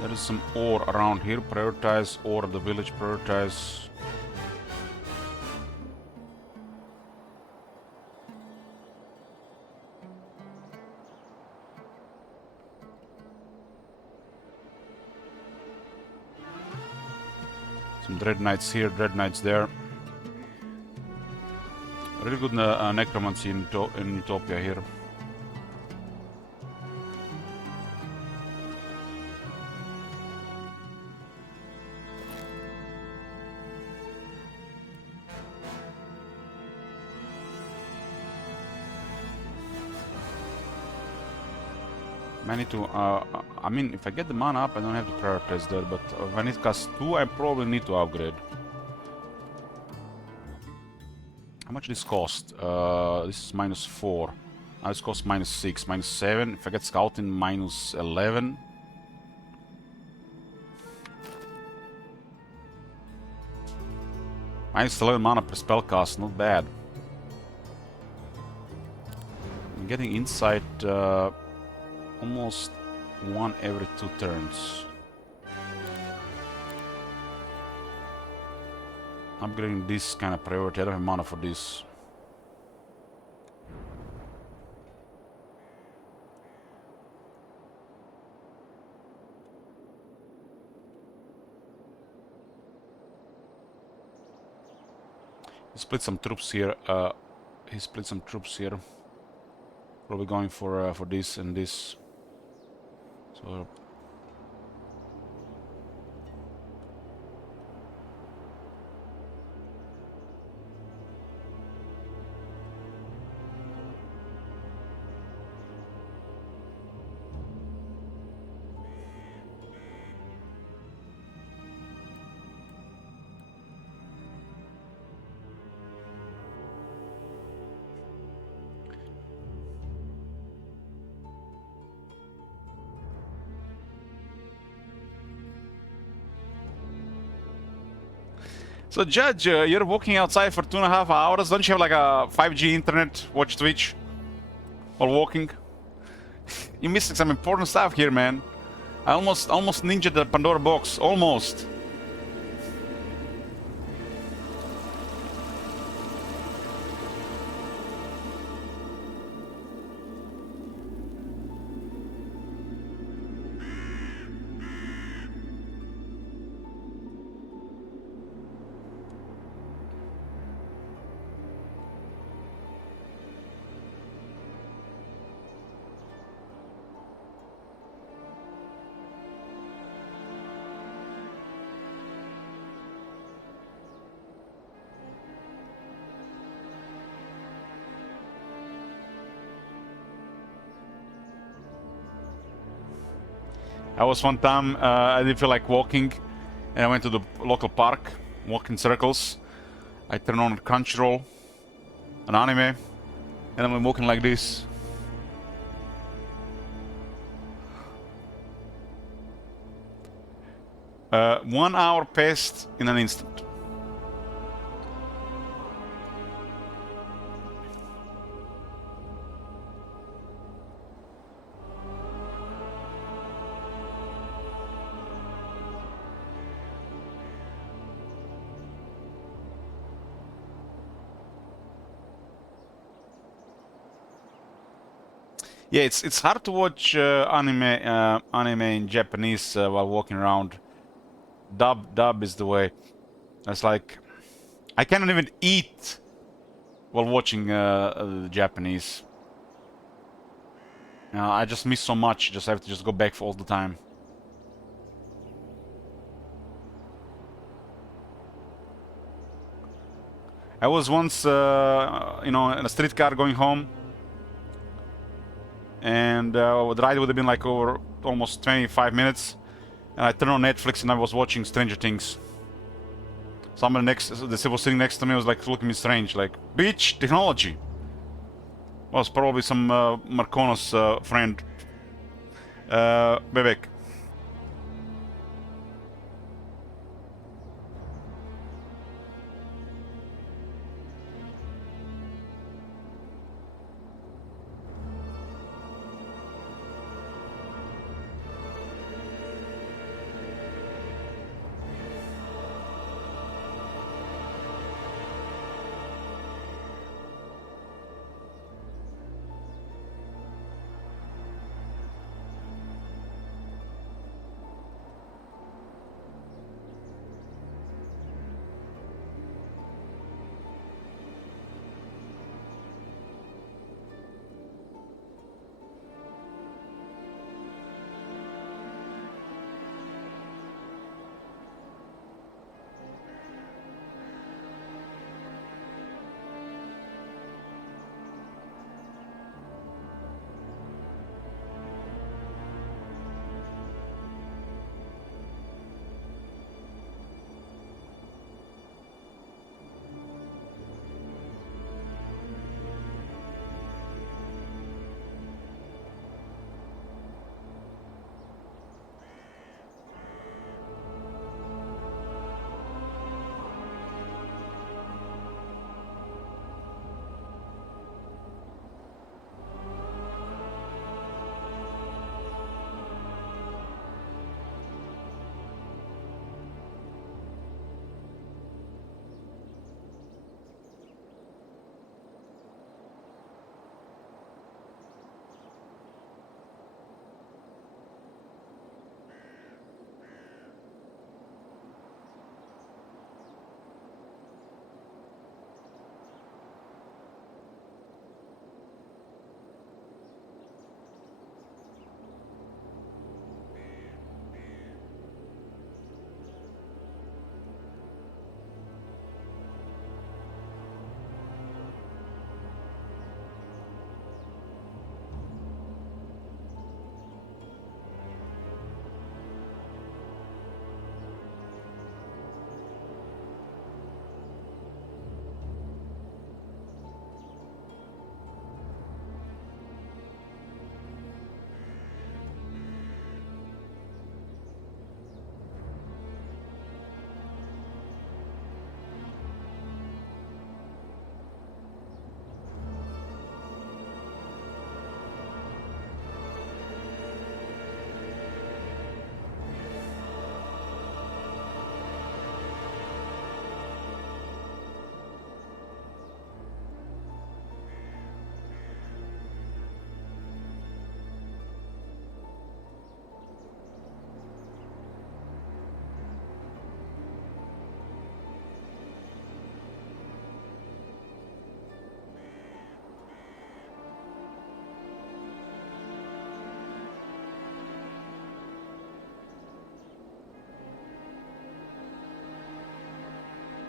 There is some ore around here. Prioritize ore, the village prioritize. Some Dread Knights here, Dread Knights there. Really good necromancy in Utopia here. I need to, I mean, if I get the mana up, I don't have to prioritize that, but when it costs 2, I probably need to upgrade. How much this cost? This is -4. Now this costs -6, -7. If I get scouting, -11. -11 mana per spell cast, not bad. I'm getting insight almost 1 every 2 turns. Upgrading this kind of priority. I don't have mana for this. He split some troops here. Probably going for this and this. So So, Judge, you're walking outside for 2.5 hours. Don't you have like a 5G internet? Watch Twitch while walking? You're missing some important stuff here, man. I almost ninja the Pandora box. Almost. I was one time, I didn't feel like walking, and I went to the local park, walk in circles. I turned on Crunchyroll, an anime, and I'm walking like this. Uh, 1 hour passed in an instant. Yeah, it's hard to watch anime in Japanese while walking around. Dub is the way. It's like I cannot even eat while watching Japanese. I just miss so much. Just have to just go back for all the time. I was once, you know, in a streetcar going home, and the ride would have been like over almost 25 minutes, and I turned on Netflix and I was watching Stranger Things. Someone next, the was sitting next to me was like looking at me strange, like, bitch, technology. Was probably some Marcono's friend. Bebek.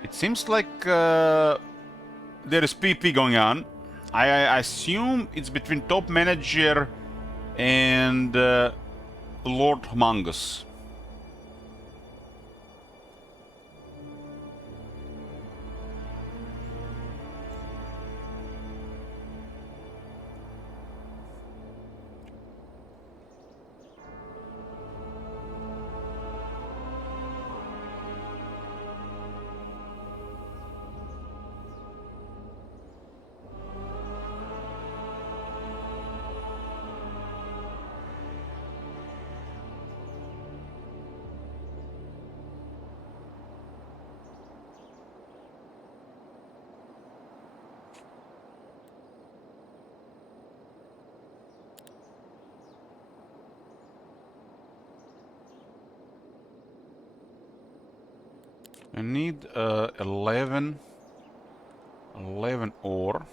It seems like there is PP going on. I assume it's between top manager and Lord Humongous. I need 11 ore.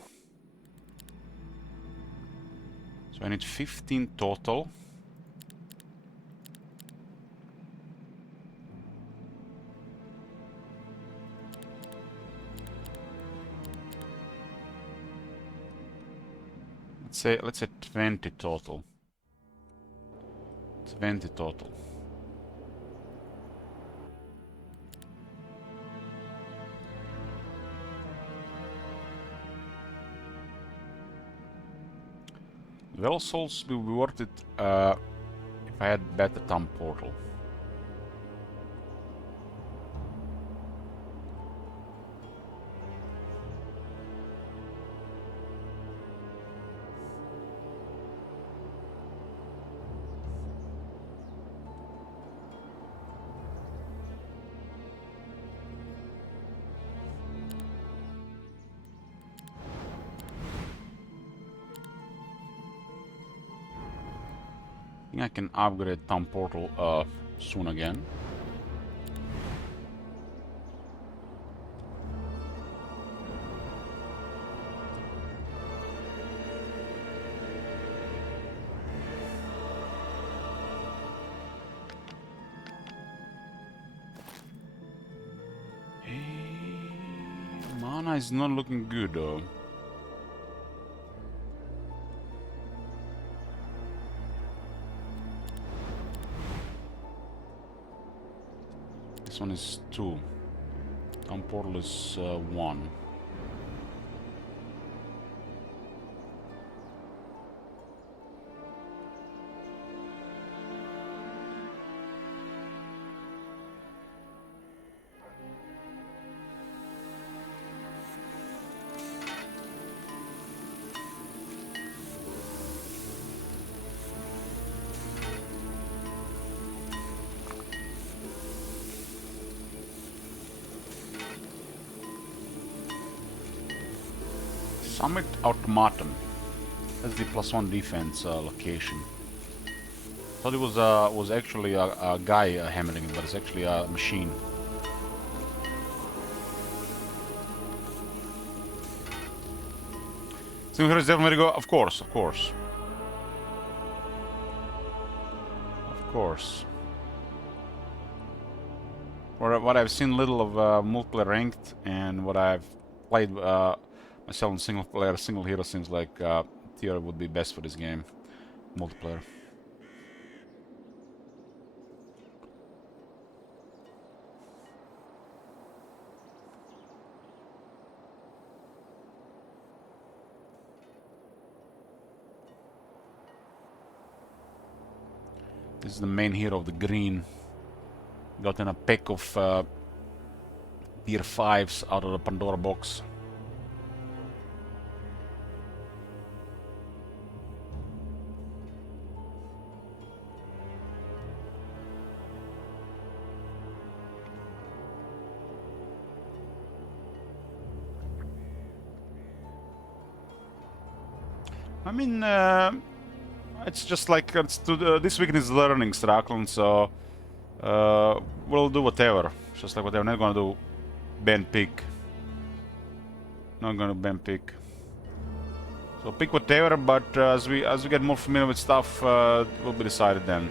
So I need 15 total. Let's say 20 total. 20 total. Well, souls will be worth it if I had better thumb portal. I think I can upgrade thumb portal soon again. Mana is not looking good though. This one is 2. Thumb portal is 1. Summit Automaton. That's the +1 defense location. Thought it was actually a guy hammering it, but it's actually a machine. So here is definitely go. Of course, of course, of course. What I've seen little of multiplayer ranked, and what I've played myself in single player, single hero, seems like tier would be best for this game, multiplayer. This is the main hero of the green. Gotten a pack of tier 5s out of the Pandora box. I mean, it's just like this weekend is learning, Strakland, so we'll do whatever. Just like whatever. Not gonna do ban pick. Not gonna ban pick. So pick whatever, but as we get more familiar with stuff, will be decided then.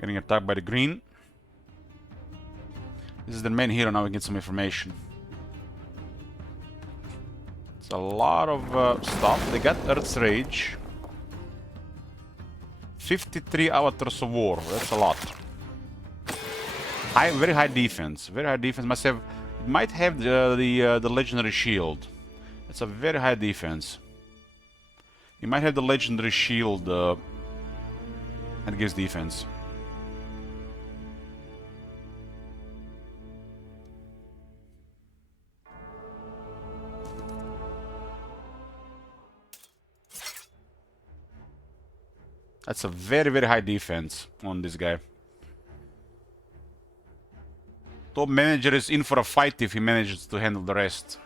Getting attacked by the green. This is the main hero, now we get some information. It's a lot of stuff. They got Earth's Rage. 53 Avatars of War, that's a lot. Very high defense. Very high defense. Must have. It might have the legendary shield. It's a very high defense. You might have the legendary shield that gives defense. That's a very, very high defense on this guy. Top manager is in for a fight if he manages to handle the rest.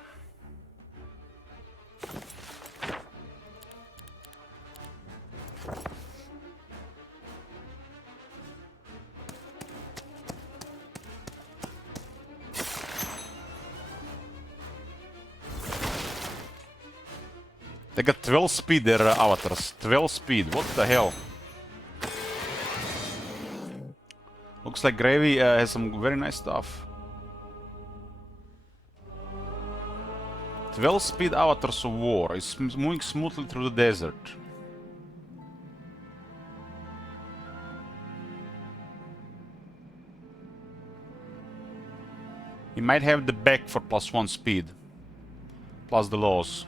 They got 12 speed, their avatars. 12 speed, what the hell? Looks like Gravy has some very nice stuff. 12 speed Avatars of War is moving smoothly through the desert. He might have the back for +1 speed. Plus the loss.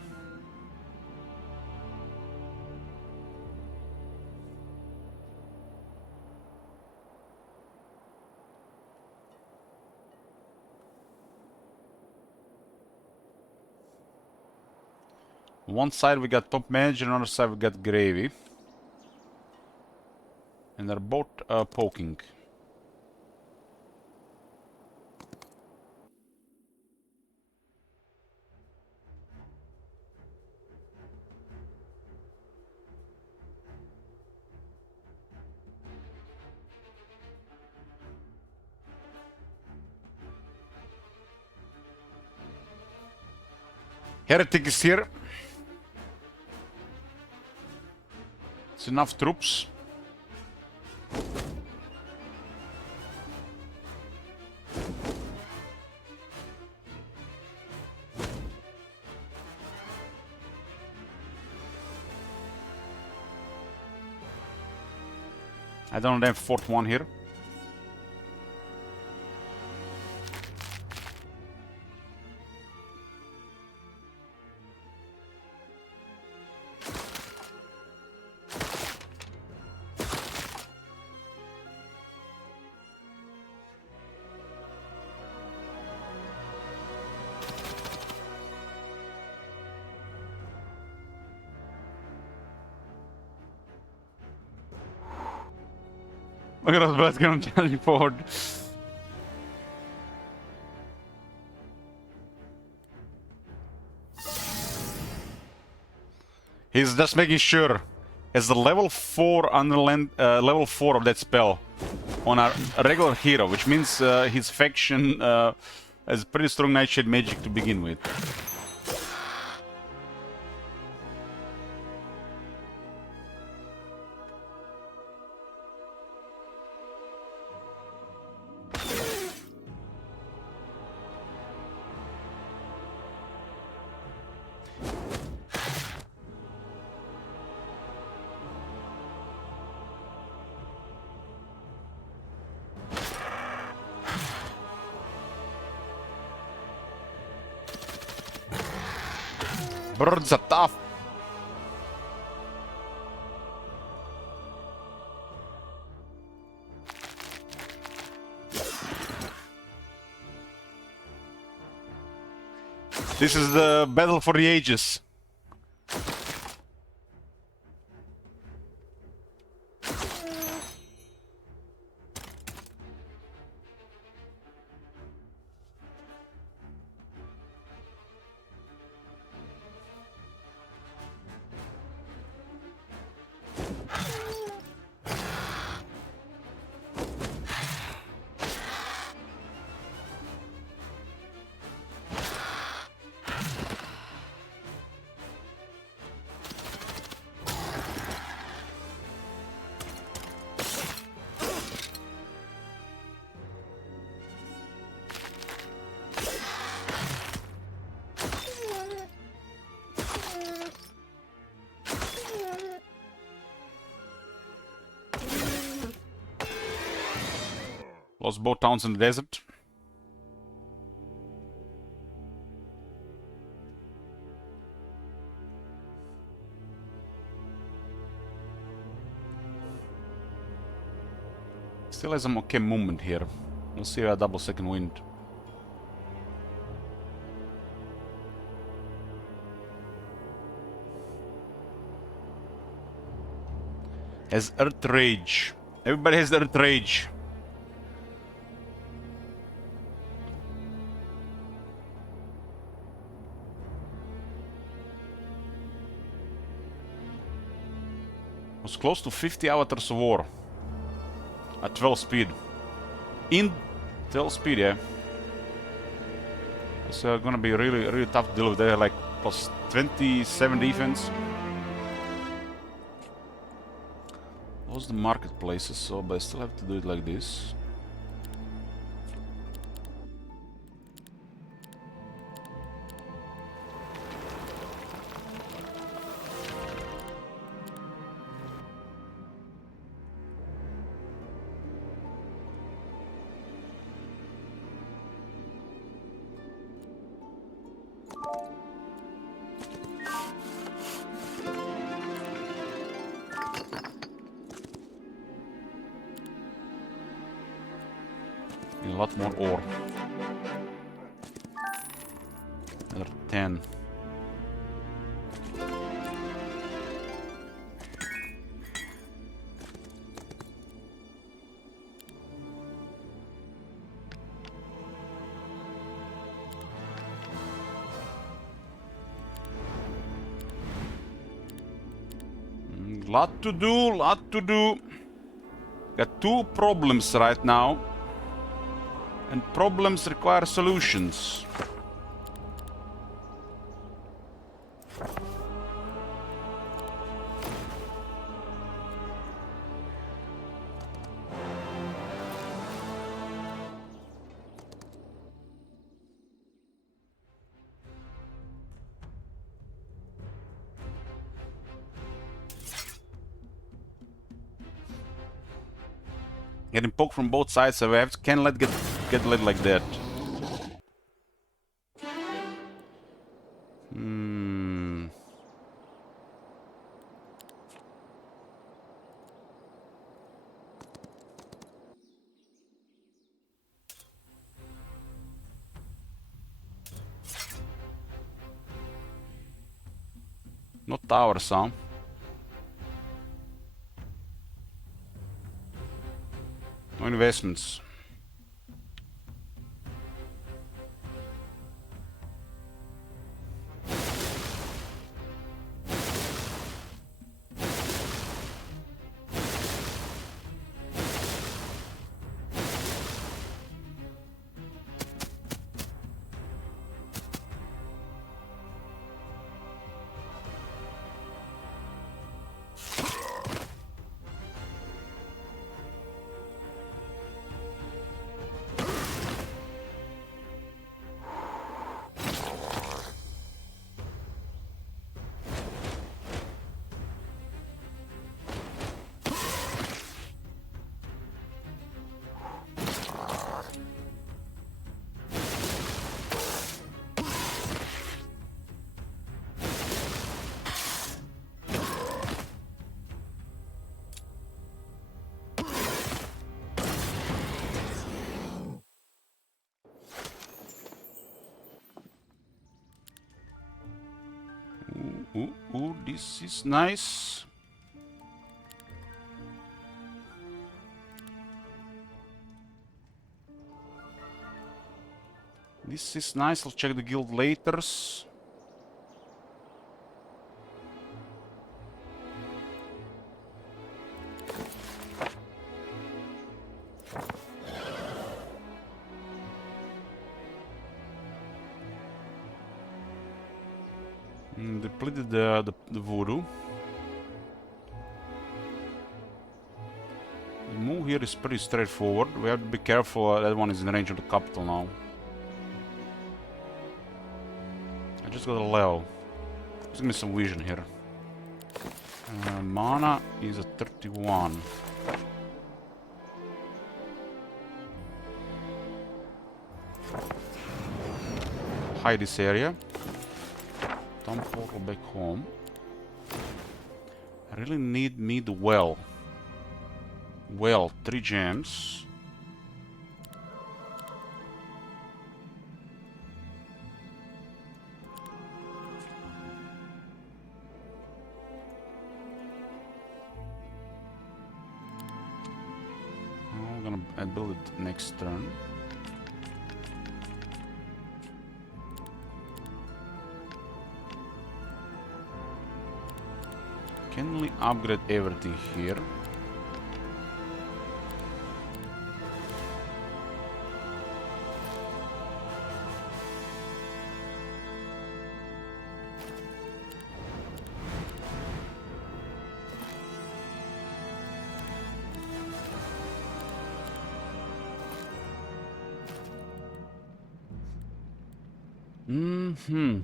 On one side we got Top Manager, on the other side we got Gravy. And they're both poking. Heretic is here. It's enough troops. I don't have fourth one here. Look at those birds going charging forward. He's just making sure. As the level 4 underland, level 4 of that spell on a regular hero, which means his faction has pretty strong Nightshade magic to begin with. Birds are tough. This is the battle for the ages. Lost both towns in the desert. Still has some okay movement here. We'll see a double second wind. Has Earth Rage. Everybody has Earth Rage. Was close to 50 avatars of war. At 12 speed. In 12 speed, yeah. It's gonna be really tough to deal with. They have like plus 27 defense. Lost the marketplaces, so but I still have to do it like this. A lot more ore. Another 10. Lot to do, lot to do. Got two problems right now. And problems require solutions. Getting poked from both sides, so we can't let get lit like that. Not towers, huh? No investments. Ooh, this is nice. This is nice. I'll check the guild later. Depleted the voodoo. The move here is pretty straightforward. We have to be careful. That one is in range of the capital now. I just got a level. Just give me some vision here. Mana is at 31. hide this area. Dump portal back home. I really need well. Well, 3 gems. I'm gonna build it next turn. Can we upgrade everything here? Mm-hmm.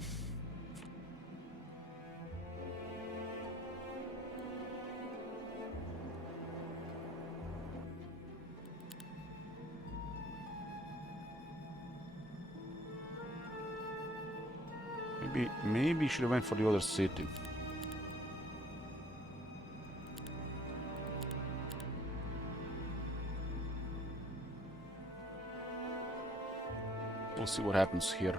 Maybe you should have went for the other city. We'll see what happens here.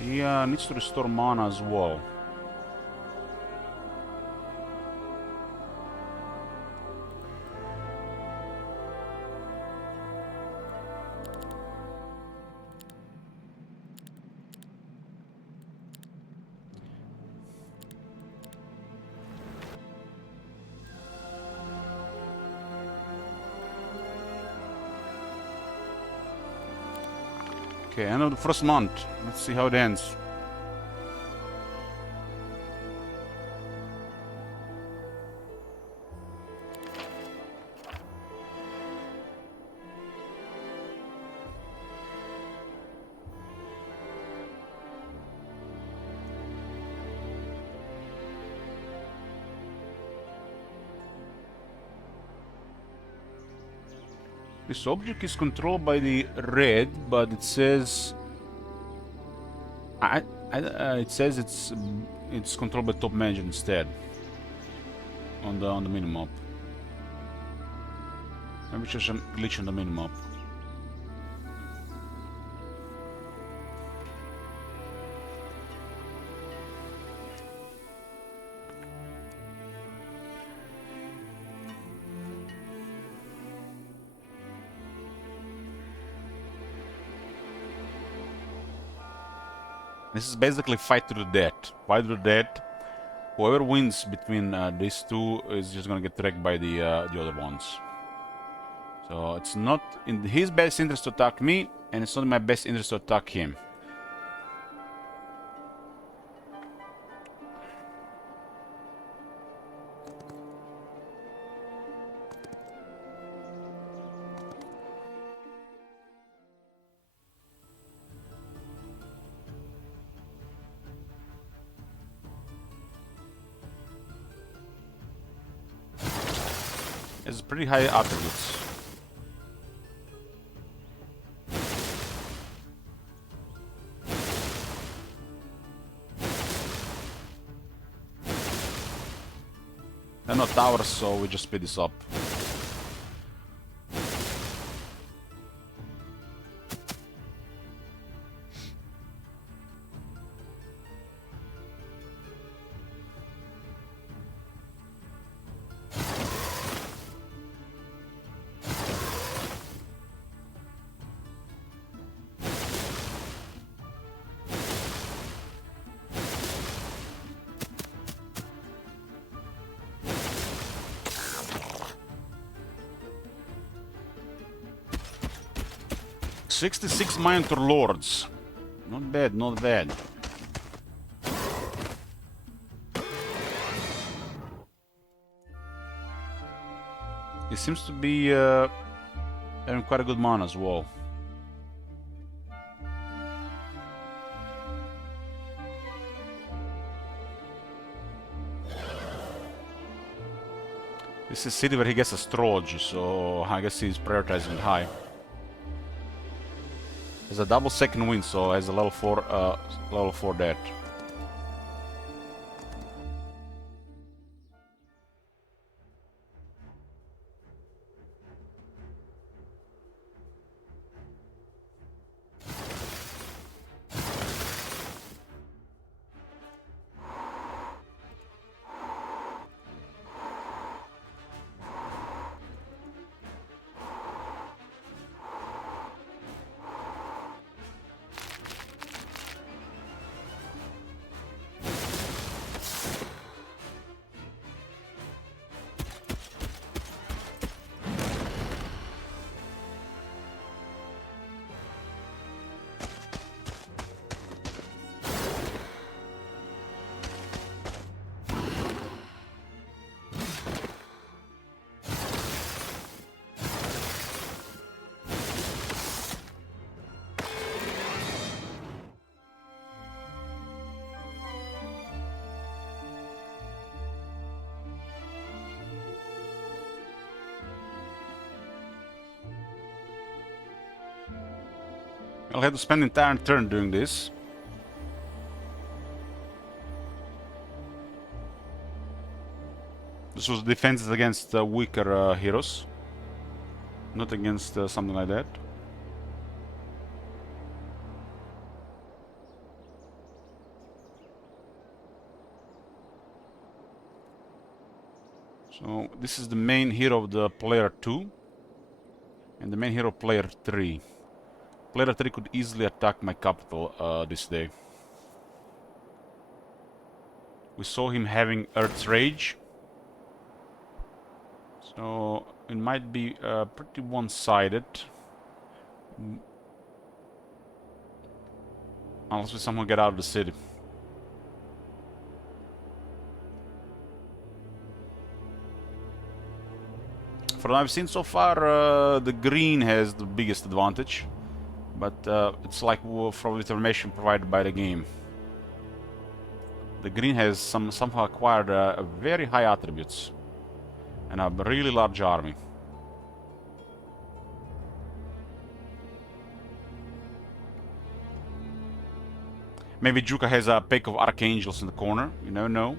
He needs to restore mana as well. Okay, end of the first month. Let's see how it ends. This object is controlled by the red, but it says it says it's controlled by top manager instead on the minimap. Maybe just a glitch on the minimap. This is basically fight to the death. Fight to the death. Whoever wins between these two is just gonna get wrecked by the other ones. So it's not in his best interest to attack me, and it's not in my best interest to attack him. It's pretty high attributes. They're not towers, so we just speed this up. "66 Minotaur Lords." Not bad, not bad. He seems to be having quite a good mana as well. This is city where he gets astrology, so I guess he's prioritizing it high. There's a double second win, so has a level 4 debt. I'll have to spend the entire turn doing this. This was defenses against weaker heroes, not against something like that. So this is the main hero of the player 2 and the main hero player 3. Player 3 could easily attack my capital this day. We saw him having Earth's Rage. So it might be pretty one-sided. Unless we somehow get out of the city. From what I've seen so far, the green has the biggest advantage. But it's like from information provided by the game. The green has somehow acquired very high attributes and a really large army. Maybe Juka has a pack of archangels in the corner, you never know.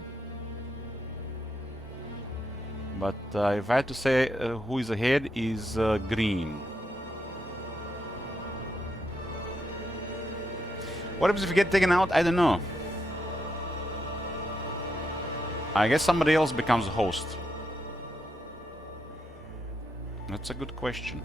But if I had to say who is ahead, is green. What happens if you get taken out? I don't know. I guess somebody else becomes the host. That's a good question.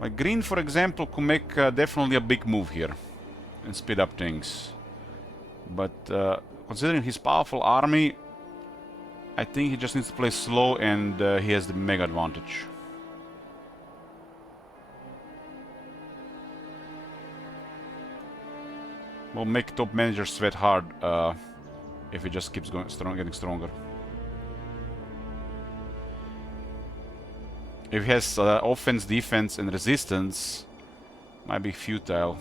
Like green, for example, could make definitely a big move here and speed up things. But considering his powerful army, I think he just needs to play slow and he has the mega advantage. Will make top managers sweat hard if he just keeps going getting stronger. If he has offense, defense, and resistance, might be futile.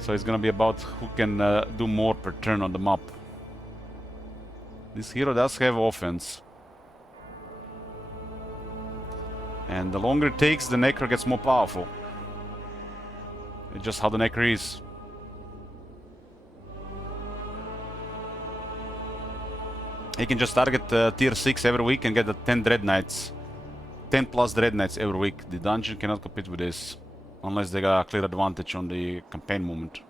So it's gonna be about who can do more per turn on the map. This hero does have offense. And the longer it takes, the Necro gets more powerful. It's just how the Necro is. He can just target tier 6 every week and get the 10 Dread Knights. 10 plus Dread Knights every week. The dungeon cannot compete with this. Unless they got a clear advantage on the campaign moment.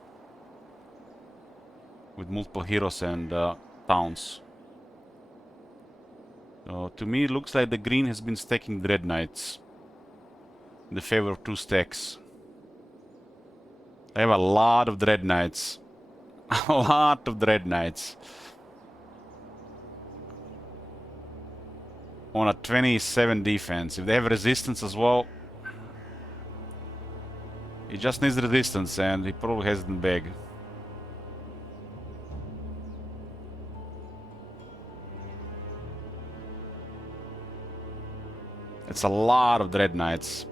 With multiple heroes and towns. So to me it looks like the green has been stacking Dread Knights. In the favor of 2 stacks. I have a lot of Dread Knights. A lot of Dread Knights. On a 27 defense. If they have resistance as well, he just needs resistance and he probably has it in bag. It's a lot of Dread Knights.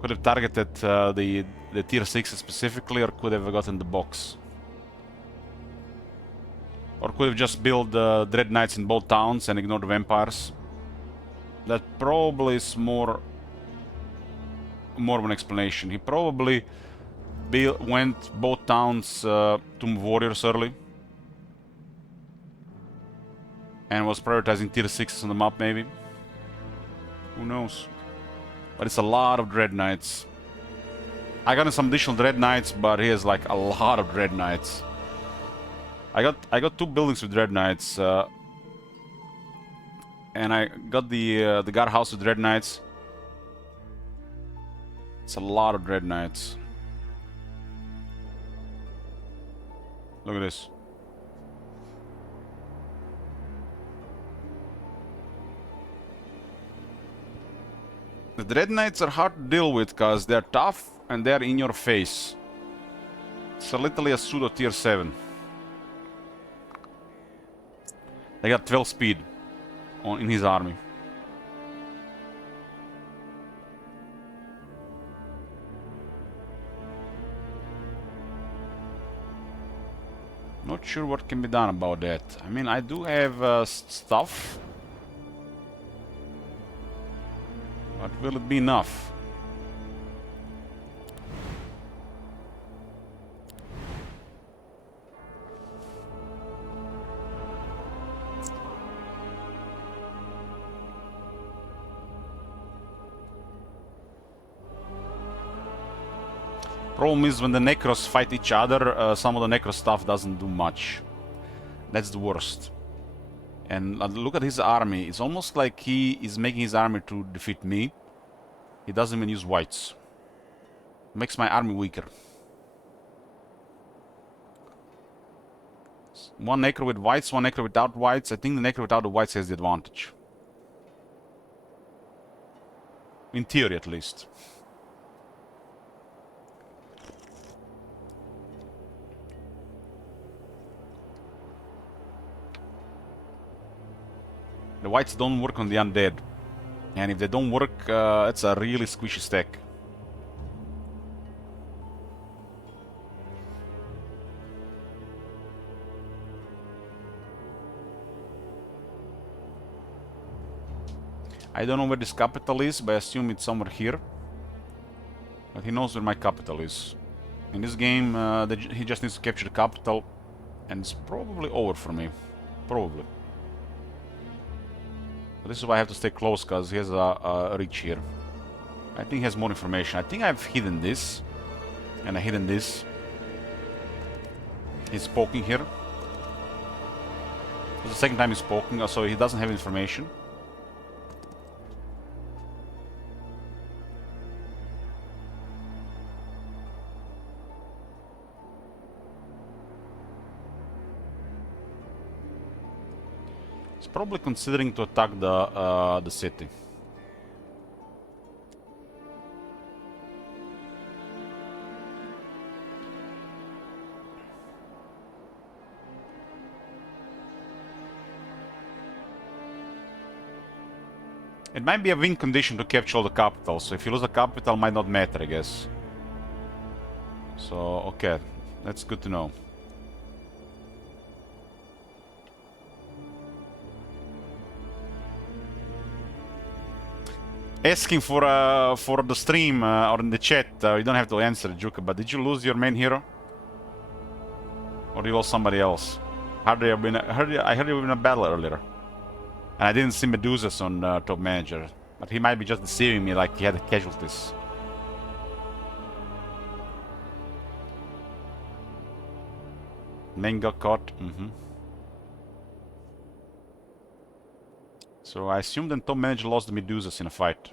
Could have targeted the tier 6 specifically, or could have gotten the box. Or could have just built Dread Knights in both towns and ignored the vampires. That probably is more of an explanation. He probably went both towns Tomb Warriors early. And was prioritizing tier 6s on the map, maybe. Who knows? But it's a lot of Dread Knights. I got some additional Dread Knights, but he has like a lot of Dread Knights. I got 2 buildings with Dread Knights, and I got the guard house with Dread Knights. It's a lot of Dread Knights. Look at this. The Dread Knights are hard to deal with because they're tough and they're in your face. It's literally a pseudo tier 7. They got 12 speed in his army. Not sure what can be done about that. I mean, I do have stuff. But will it be enough? Problem is when the Necros fight each other, some of the Necro stuff doesn't do much. That's the worst. And look at his army. It's almost like he is making his army to defeat me. He doesn't even use whites. Makes my army weaker. One Necro with whites, one Necro without whites. I think the Necro without the whites has the advantage. In theory, at least. The whites don't work on the undead. And if they don't work, it's a really squishy stack. I don't know where this capital is, but I assume it's somewhere here. But he knows where my capital is. In this game, he just needs to capture the capital. And it's probably over for me. Probably. But this is why I have to stay close, because he has a reach here. I think he has more information. I think I've hidden this. And I hidden this. He's poking here. It's the second time he's poking, so he doesn't have information. Probably considering to attack the city. It might be a win condition to capture all the capital, so if you lose a capital, it might not matter, I guess. So, okay, that's good to know. Asking for the stream or in the chat, you don't have to answer, Juka, but did you lose your main hero? Or you lost somebody else? I heard you were in a battle earlier. And I didn't see Medusas on top manager. But he might be just deceiving me like he had casualties. Main got caught. So I assume the top manager lost the Medusas in a fight.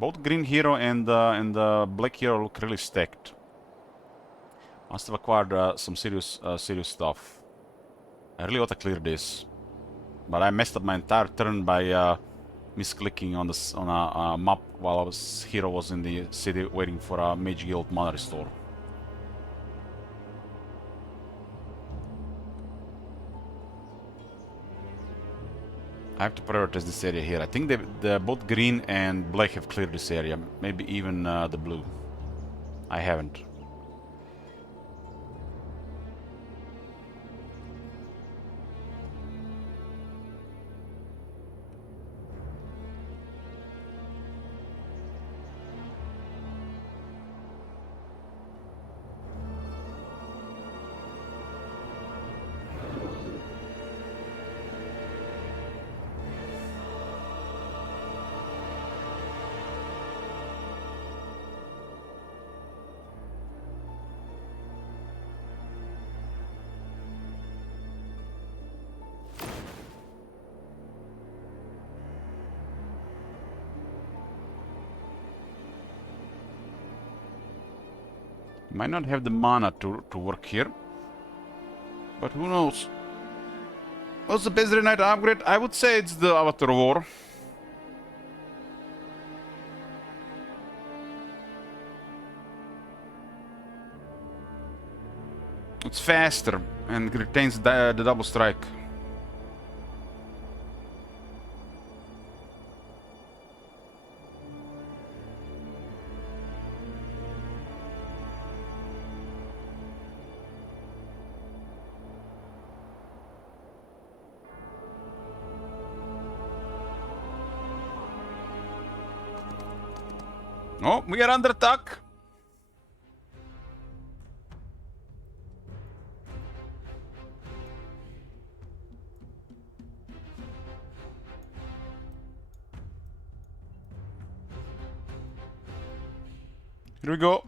Both green hero and black hero look really stacked. Must have acquired some serious stuff. I really want to clear this, but I messed up my entire turn by misclicking on a map while hero was in the city waiting for a Mage Guild mana restore. I have to prioritize this area here. I think both green and black have cleared this area. Maybe even the blue. I haven't. Might not have the mana to work here. But who knows? What's the best Knight upgrade? I would say it's the Avatar War. It's faster and retains the double strike. Oh, we are under attack. Here we go.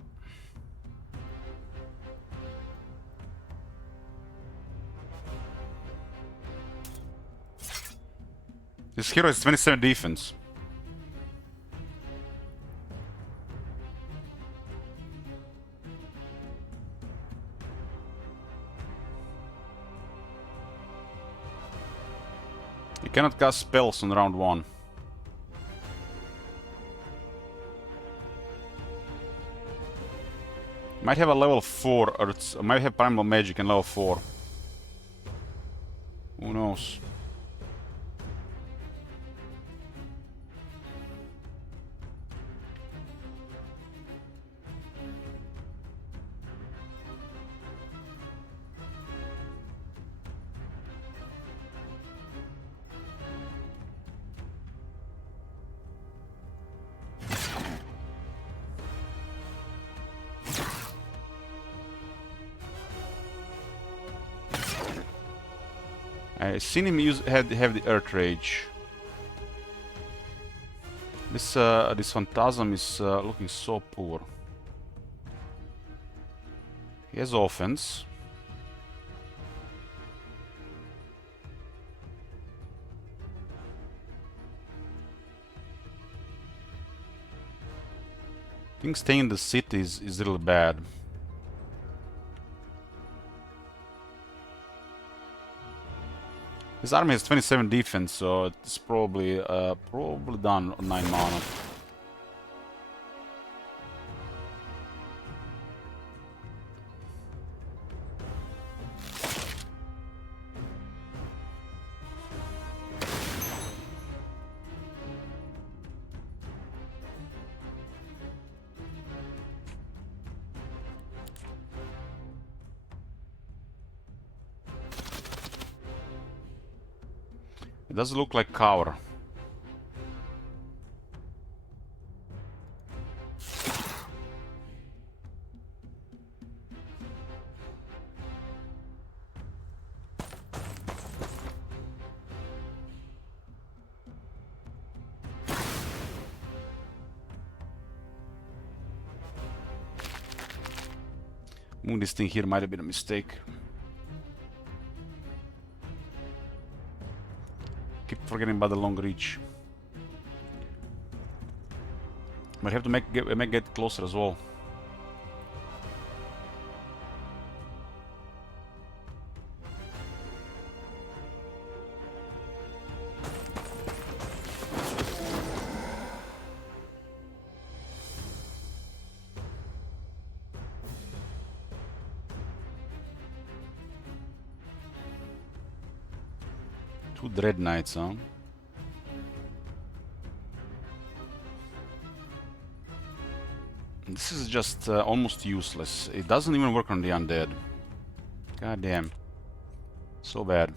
This hero is 27 defense. You cannot cast spells on round 1. Might have a level 4, or might have primal magic in level 4. Who knows? I seen him have the Earth Rage. This Phantasm is looking so poor. He has offense. I think staying in the city is a little bad. His army has 27 defense, so it's probably done on 9 mana. It does look like cover. Moving this thing here might have been a mistake. Keep forgetting about the long reach. Might have to get closer as well. Two Dread Knights, huh? This is just almost useless. It doesn't even work on the undead. God damn. So bad.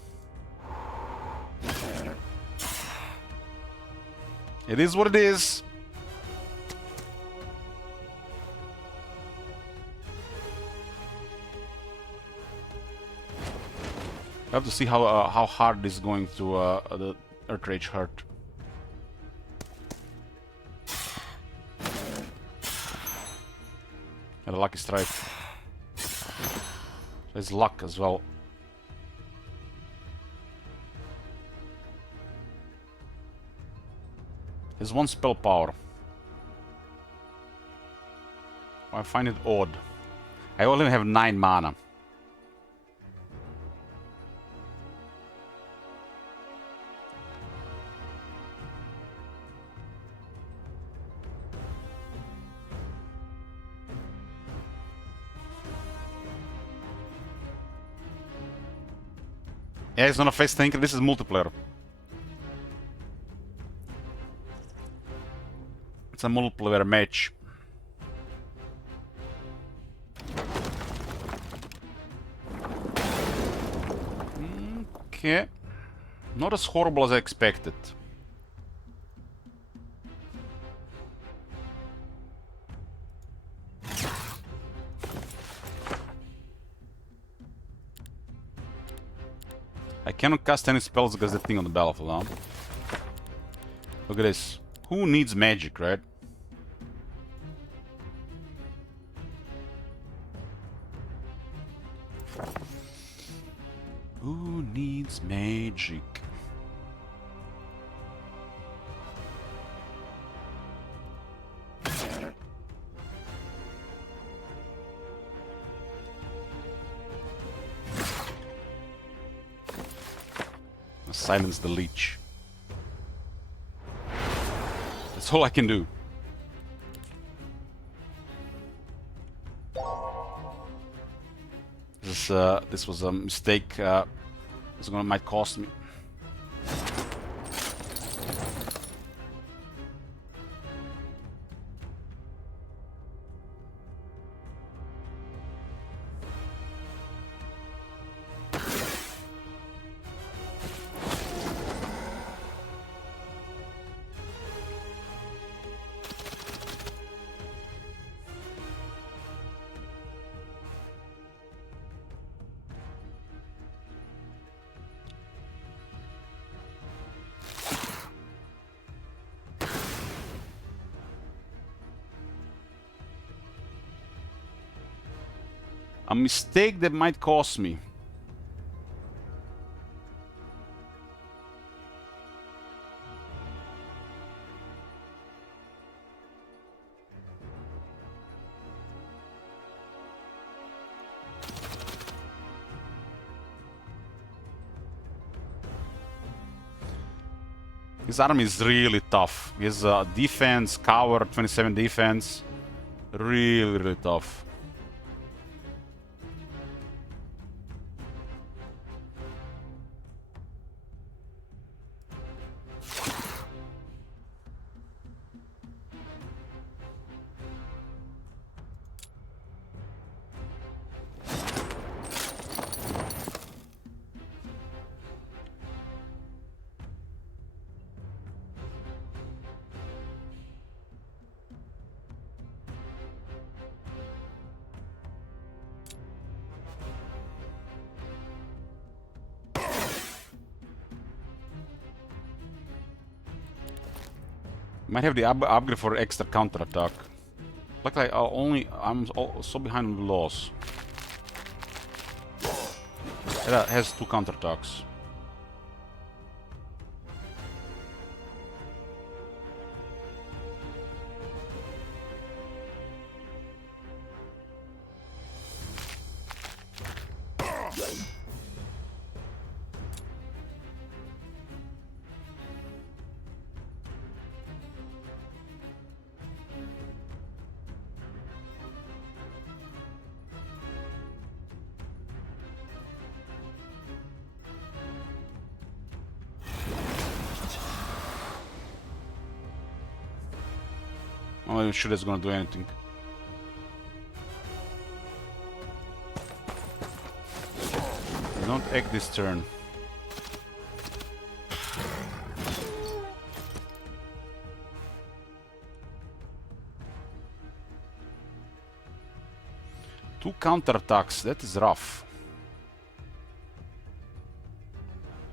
It is what it is. I have to see how hard this is going to the Earth Rage hurt. And a lucky strike. There's luck as well. There's one spell power. I find it odd. I only have 9 mana. Yeah, it's not a face tanker, this is multiplayer. It's a multiplayer match. Okay. Not as horrible as I expected. I cannot cast any spells because the thing on the battlefield now. Look at this. Who needs magic, right? Who needs magic? Silence the leech. That's all I can do. This was a mistake. Might cost me. A mistake that might cost me. His army is really tough. He has defense, cover, 27 defense. Really, really tough. Might have the upgrade for extra counter attack. Luckily, I'm so behind on the laws. It has 2 counter attacks. I'm not even sure that's gonna do anything. cannot act this turn. Two counterattacks, that is rough.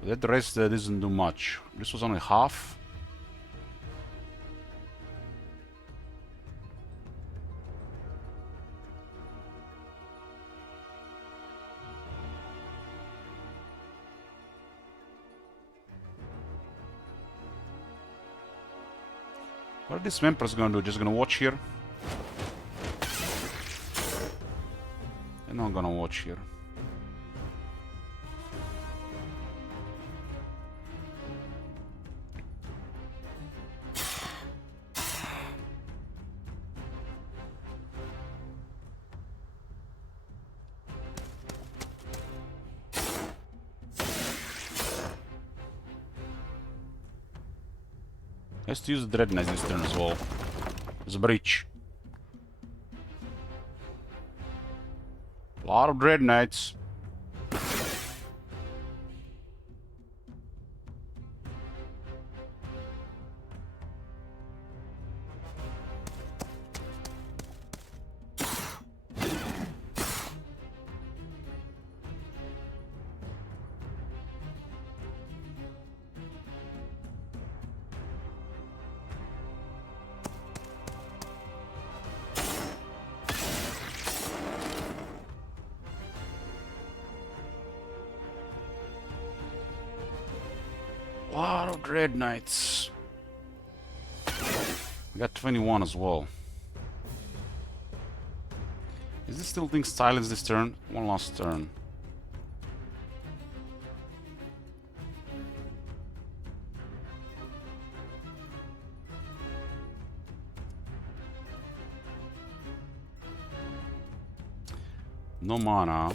That rest doesn't do much. This was only half. What are these vampires gonna do? Just gonna watch here? They're not gonna watch here. Let's use the Dread Knights this turn as well. As a breach. A lot of Dread Knights. Lot of Dread Knights. We got 21 as well. Is this still thing silenced this turn? One last turn. No mana.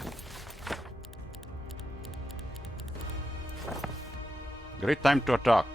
Great time to attack.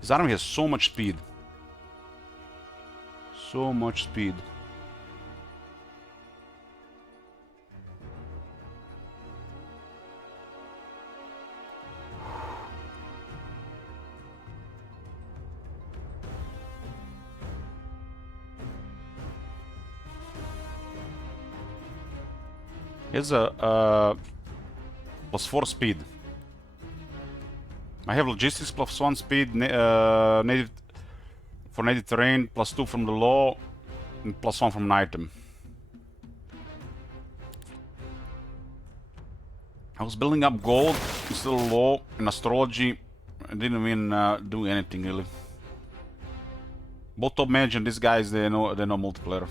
His army has so much speed. So much speed. He has a +4 speed. I have logistics +1 speed, native for native terrain, +2 from the law, and +1 from an item. I was building up gold, still law, and astrology. I didn't even do anything really. Both top mage and these guys, they know multiplayer.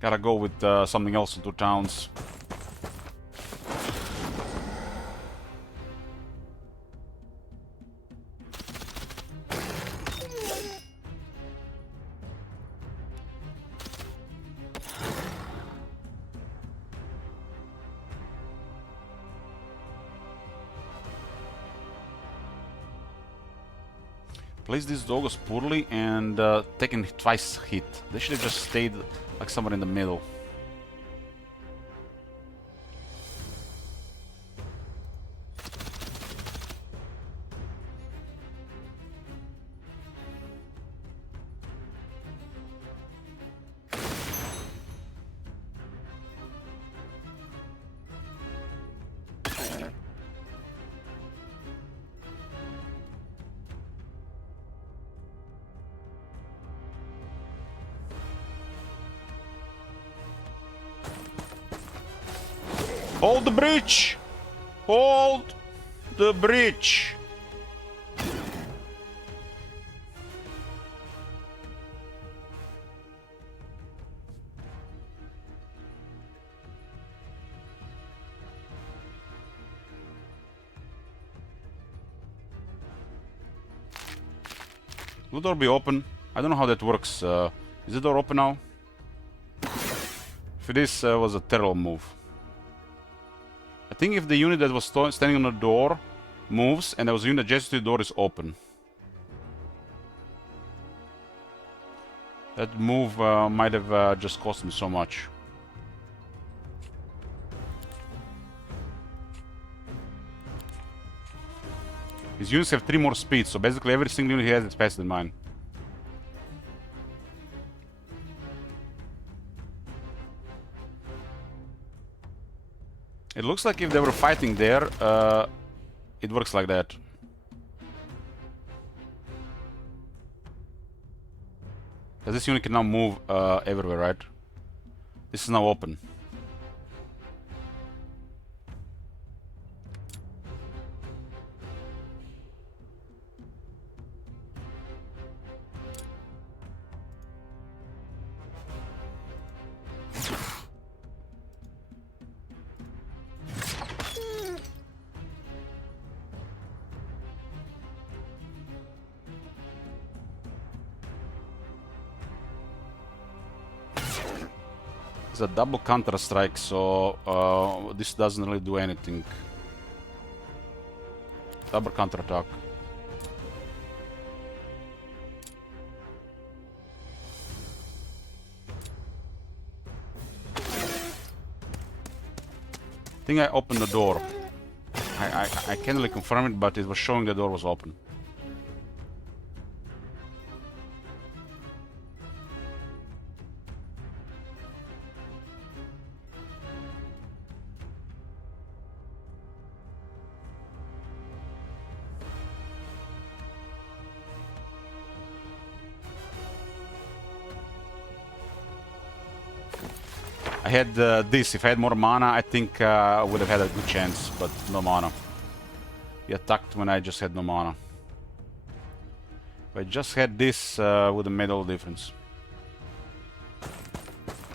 Gotta go with something else in 2 towns. Place these dogs poorly and taken twice hit. They should have just stayed like somewhere in the middle. Hold the breach! Hold the breach! Will the door be open? I don't know how that works. Is the door open now? If it is, was a terrible move. I think if the unit that was standing on the door moves and there was a unit adjacent to the door is open. That move might have just cost me so much. His units have 3 more speed, so basically every single unit he has is faster than mine. It looks like if they were fighting there, it works like that. Because this unit can now move everywhere, right? This is now open. It's a double counter strike, so this doesn't really do anything. Double counter attack. I think I opened the door. I can't really confirm it, but it was showing the door was open. I had this. If I had more mana, I think I would have had a good chance, but no mana. He attacked when I just had no mana. If I just had this, would have made all the difference.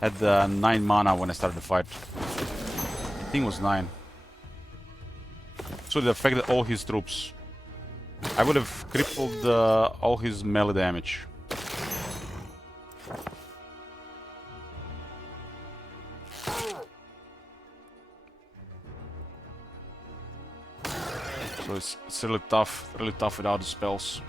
I had 9 mana when I started the fight. I think it was 9. So it affected all his troops. I would have crippled all his melee damage. So it's really tough without the spells.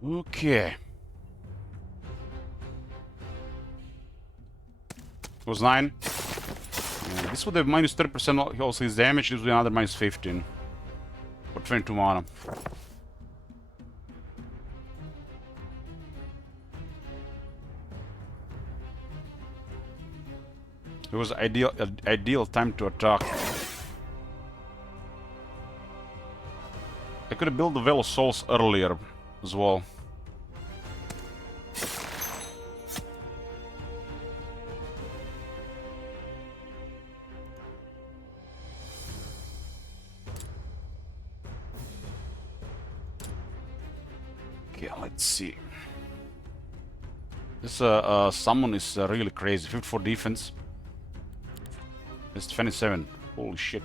Okay. It was 9. Yeah, this would have minus 30% also his damage. This would be another minus 15. For 22 mana. It was ideal time to attack. I could have built the Veil of Souls earlier as well. Okay, let's see. This summon is really crazy. 54 defense. It's 27. Holy shit.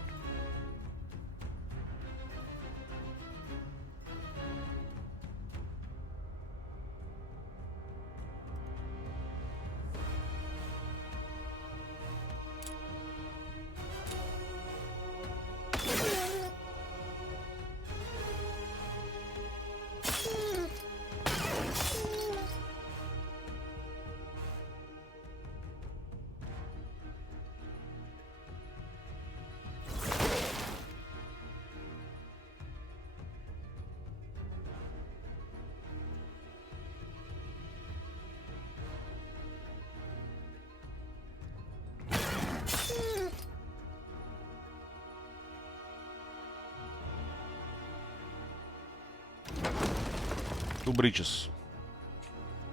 2 breaches.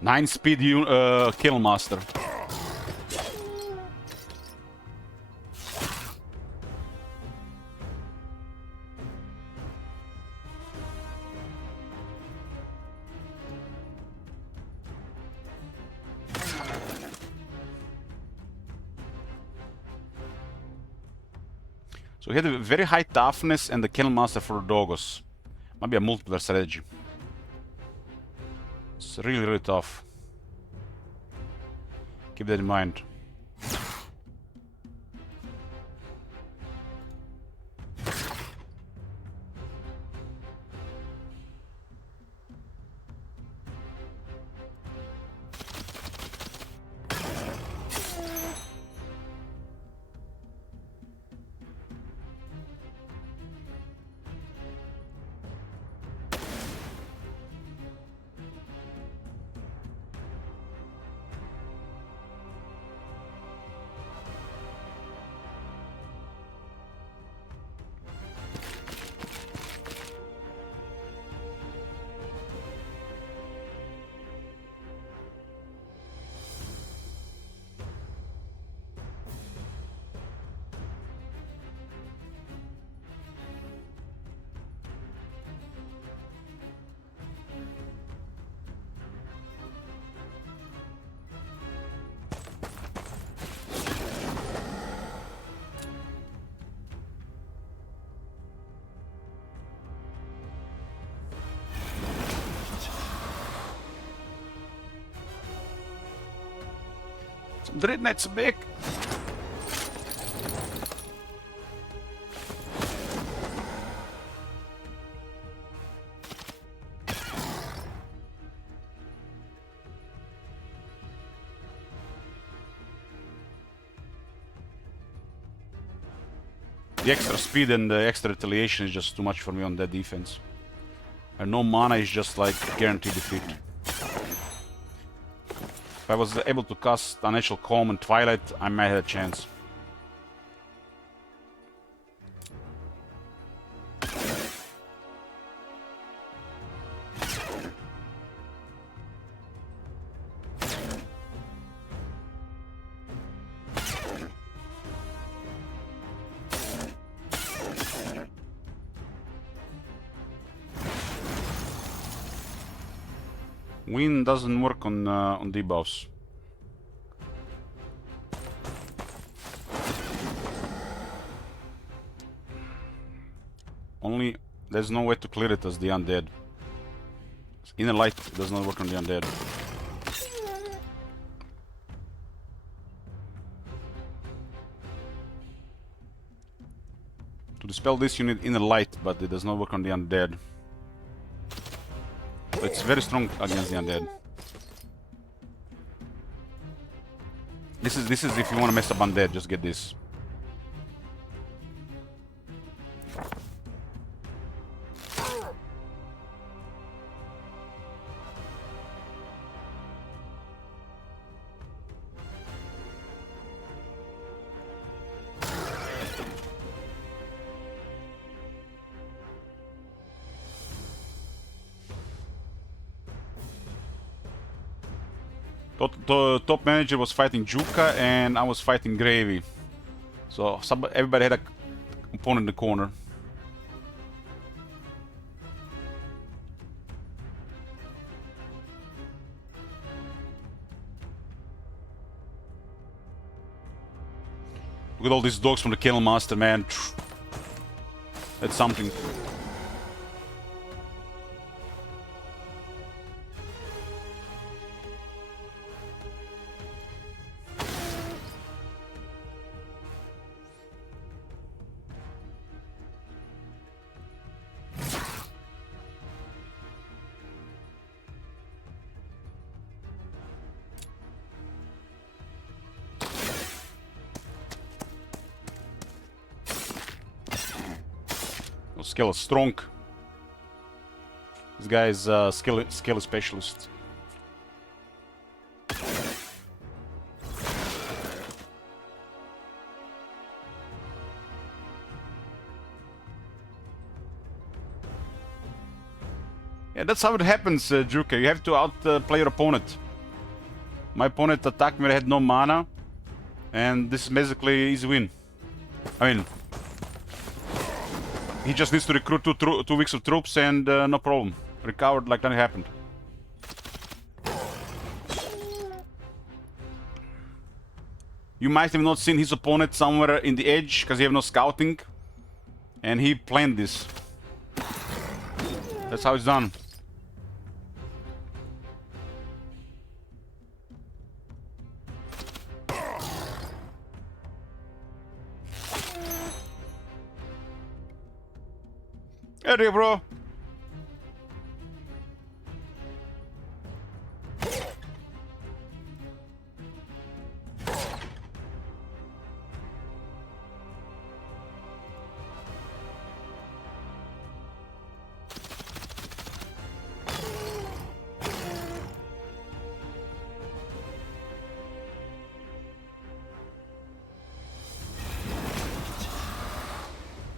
9 speed kill master. So he had a very high toughness and the kill master for doggos. Might be a multiplayer strategy. It's really, really tough. Keep that in mind. Some Dread Knights back. The extra speed and the extra retaliation is just too much for me on that defense. And no mana is just like guaranteed defeat. If I was able to cast Unnatural Calm and Twilight, I might have a chance. Wind doesn't work on debuffs. Only there's no way to clear it as the undead. Inner light does not work on the undead. To dispel this you need inner light, but it does not work on the undead. It's very strong against the undead. This is if you want to mess up undead, just get this. Top manager was fighting Juka and I was fighting Gravy. So everybody had a opponent in the corner. Look at all these dogs from the Kennel Master, man. That's something. Skill is strong. This guy is skill specialist. Yeah, that's how it happens, Juke. You have to outplay your opponent. My opponent attacked me, I had no mana. And this is basically easy win. I mean, he just needs to recruit 2 weeks of troops and no problem. Recovered like nothing happened. You might have not seen his opponent somewhere in the edge because he have no scouting. And he planned this. That's how it's done. Hey there, bro.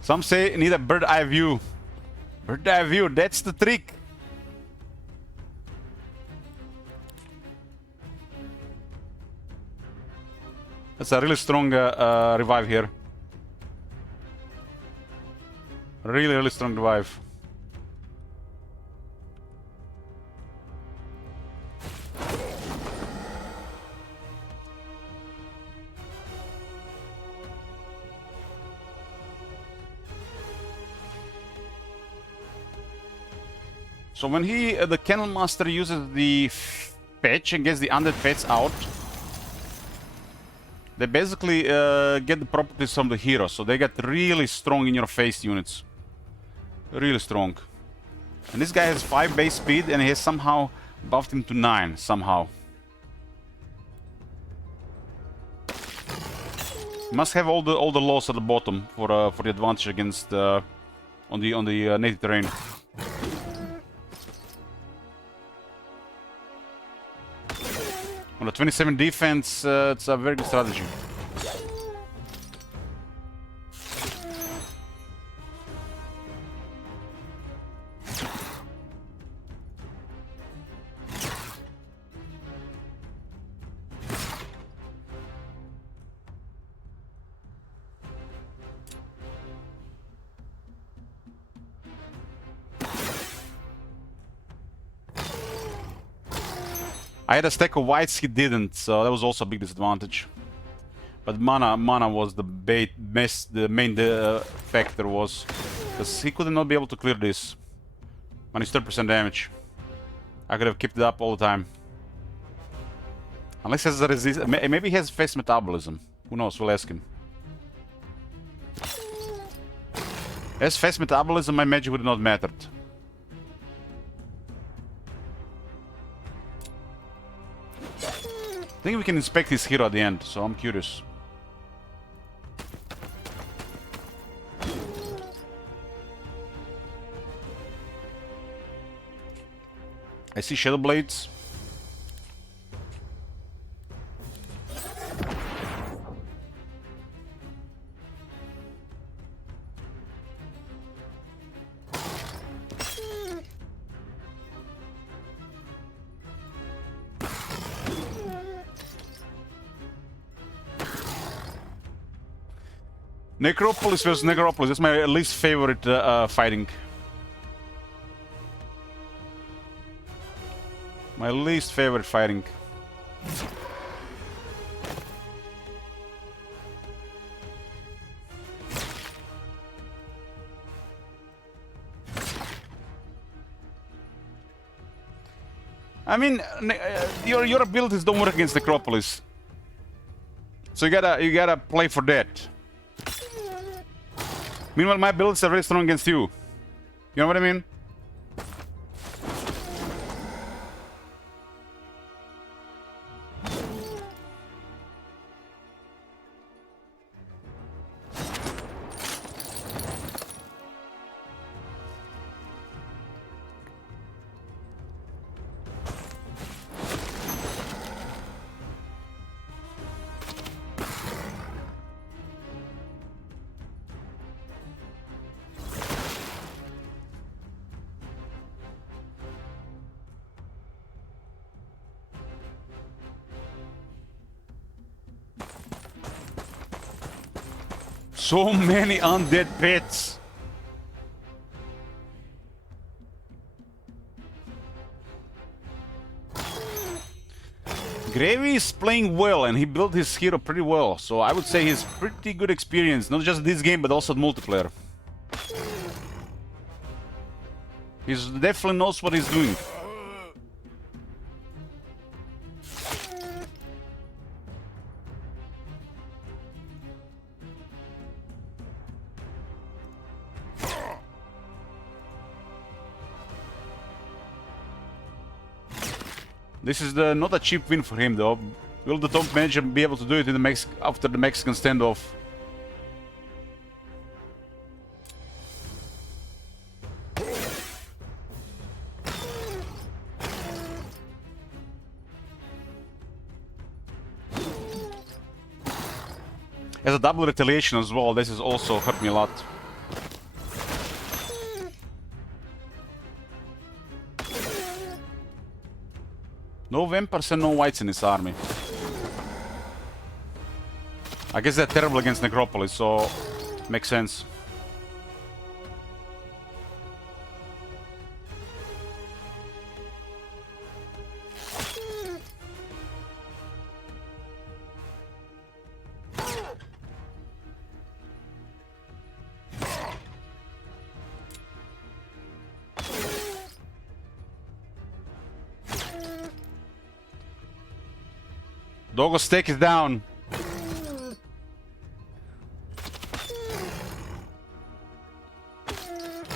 Some say need a bird eye view. Bird eye view, that's the trick. That's a really strong revive here. Really strong revive. So when the Cannon Master uses the fetch and gets the undead pets out, they basically get the properties from the hero, so they get really strong in your face units. Really strong. And this guy has 5 base speed and he has somehow buffed him to 9 somehow. Must have all the laws at the bottom for the advantage against on the native terrain. On the 27 defense, it's a very good strategy. I had a stack of whites, he didn't, so that was also a big disadvantage. But mana was the main factor was, because he could not be able to clear this. Minus 30% damage. I could have kept it up all the time. Unless he has a resist, maybe he has fast metabolism. Who knows? We'll ask him. As fast metabolism, my magic would have not mattered. I think we can inspect his hero at the end, so I'm curious. I see Shadow Blades. Necropolis versus Necropolis, that's my least favorite fighting. My least favorite fighting. I mean, your abilities don't work against Necropolis. So you gotta play for that. Meanwhile, my abilities are very strong against you. You know what I mean? so many undead pets. Gravy is playing well, and he built his hero pretty well, so I would say he's pretty good experience, not just this game, but also multiplayer. He definitely knows what he's doing. This is not a cheap win for him, though. Will the top manager be able to do it in the after the Mexican standoff? As a double retaliation as well, this has also hurt me a lot. No vampires and no whites in this army. I guess they're terrible against Necropolis, so makes sense. Doggo stake is down.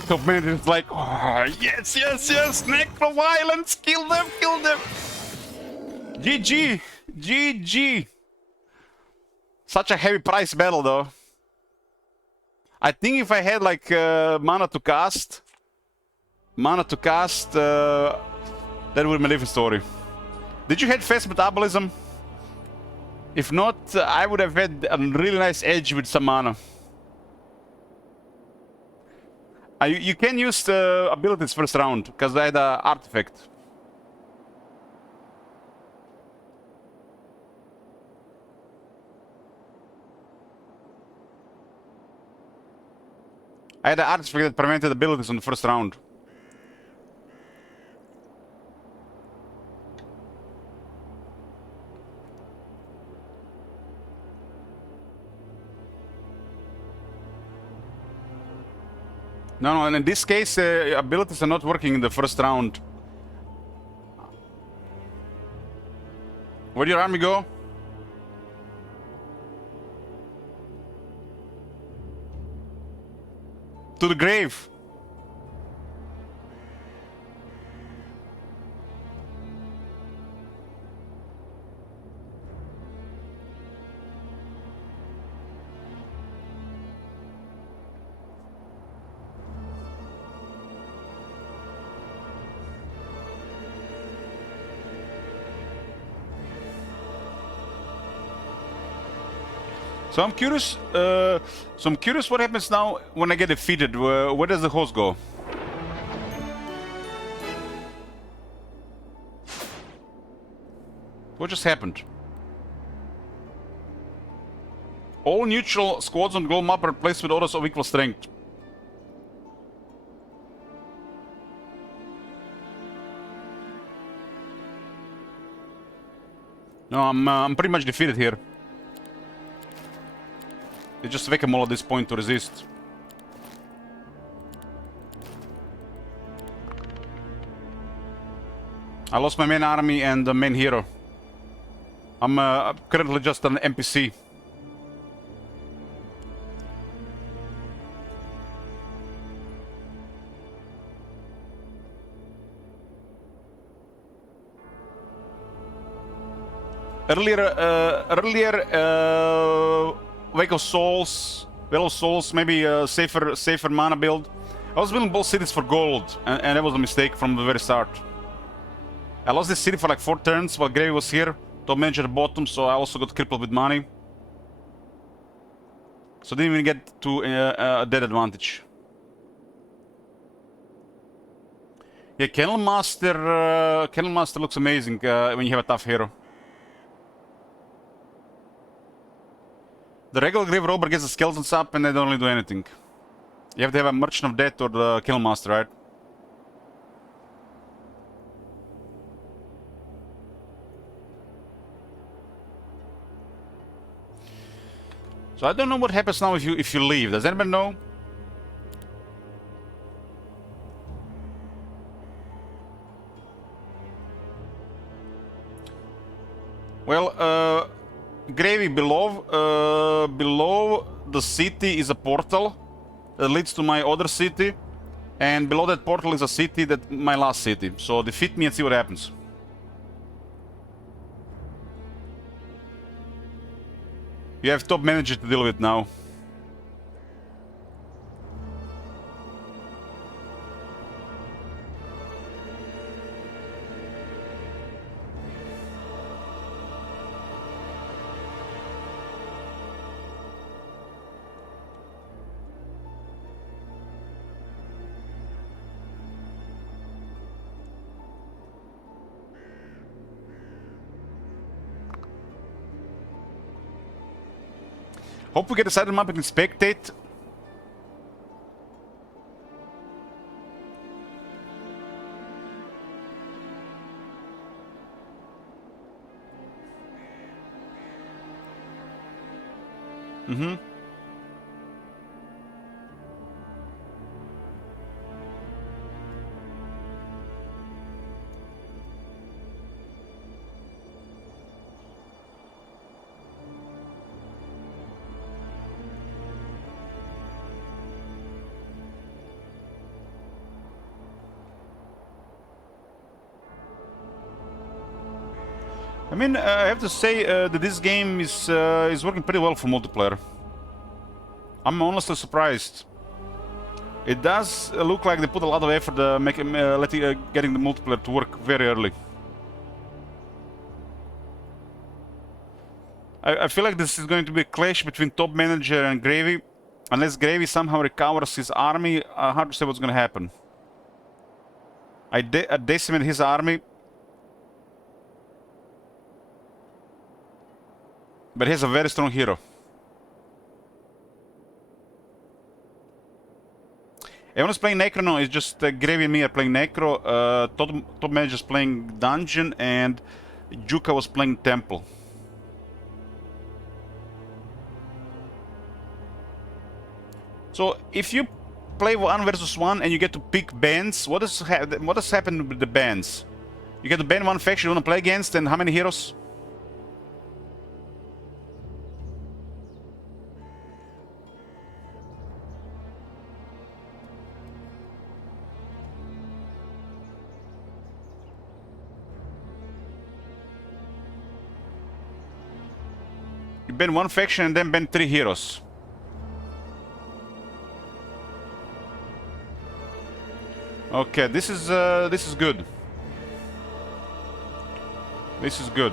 Top man is like, oh, yes, yes, yes, necro violence, kill them, kill them. GG, GG. Such a heavy price battle, though. I think if I had like mana to cast, that would be a different story. Did you hit fast metabolism? If not, I would have had a really nice edge with some mana. You can use the abilities first round, because I had an artifact. I had an artifact that prevented abilities on the first round. No, and in this case, abilities are not working in the first round. Where'd your army go? To the grave. So I'm curious. What happens now when I get defeated. Where does the host go? What just happened? All neutral squads on gold map are replaced with others of equal strength. No, I'm pretty much defeated here. They just whack them all at this point to resist. I lost my main army and the main hero. I'm currently just an NPC. Earlier, Wake of Souls, Well of Souls, maybe a safer mana build. I was building both cities for gold, and that was a mistake from the very start. I lost this city for like 4 turns while Gravy was here. Top manager at the bottom, so I also got crippled with money. So didn't even get to a dead advantage. Yeah, Kennel Master looks amazing when you have a tough hero. The regular Grave Robber gets the skeletons up and they don't really do anything. You have to have a Merchant of Death or the Killmaster, right? So I don't know what happens now if you leave. Does anybody know? Well, Gravy below the city is a portal that leads to my other city, and below that portal is a city that my last city. So defeat me and see what happens. You have top manager to deal with now. Hope we get a side map and can spectate. I mean, I have to say that this game is working pretty well for multiplayer. I'm honestly surprised. It does look like they put a lot of effort getting the multiplayer to work very early. I feel like this is going to be a clash between Top Manager and Gravy. Unless Gravy somehow recovers his army, hard to say what's going to happen. I decimate his army. But he's a very strong hero. Everyone's playing Necro now, it's just Gravy and me are playing Necro. Top Manager's playing Dungeon and Juka was playing Temple. So if you play 1 versus 1 and you get to pick bands, what has happened with the bands? You get to ban one faction you want to play against, and how many heroes? You ban one faction and then ban 3 heroes. Okay, this is good. This is good.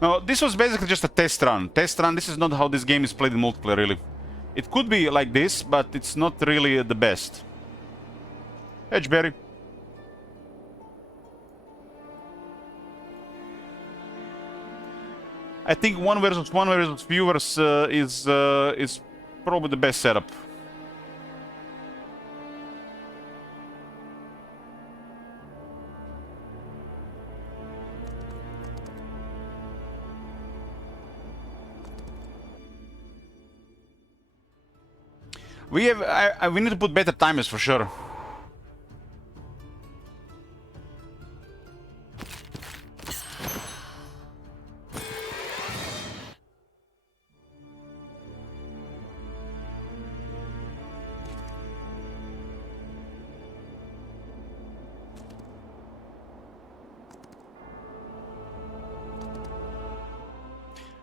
Now, this was basically just a test run. Test run, this is not how this game is played in multiplayer, really. It could be like this, but it's not really the best. Edgeberry. I think 1 versus viewers is probably the best setup. We need to put better timers for sure.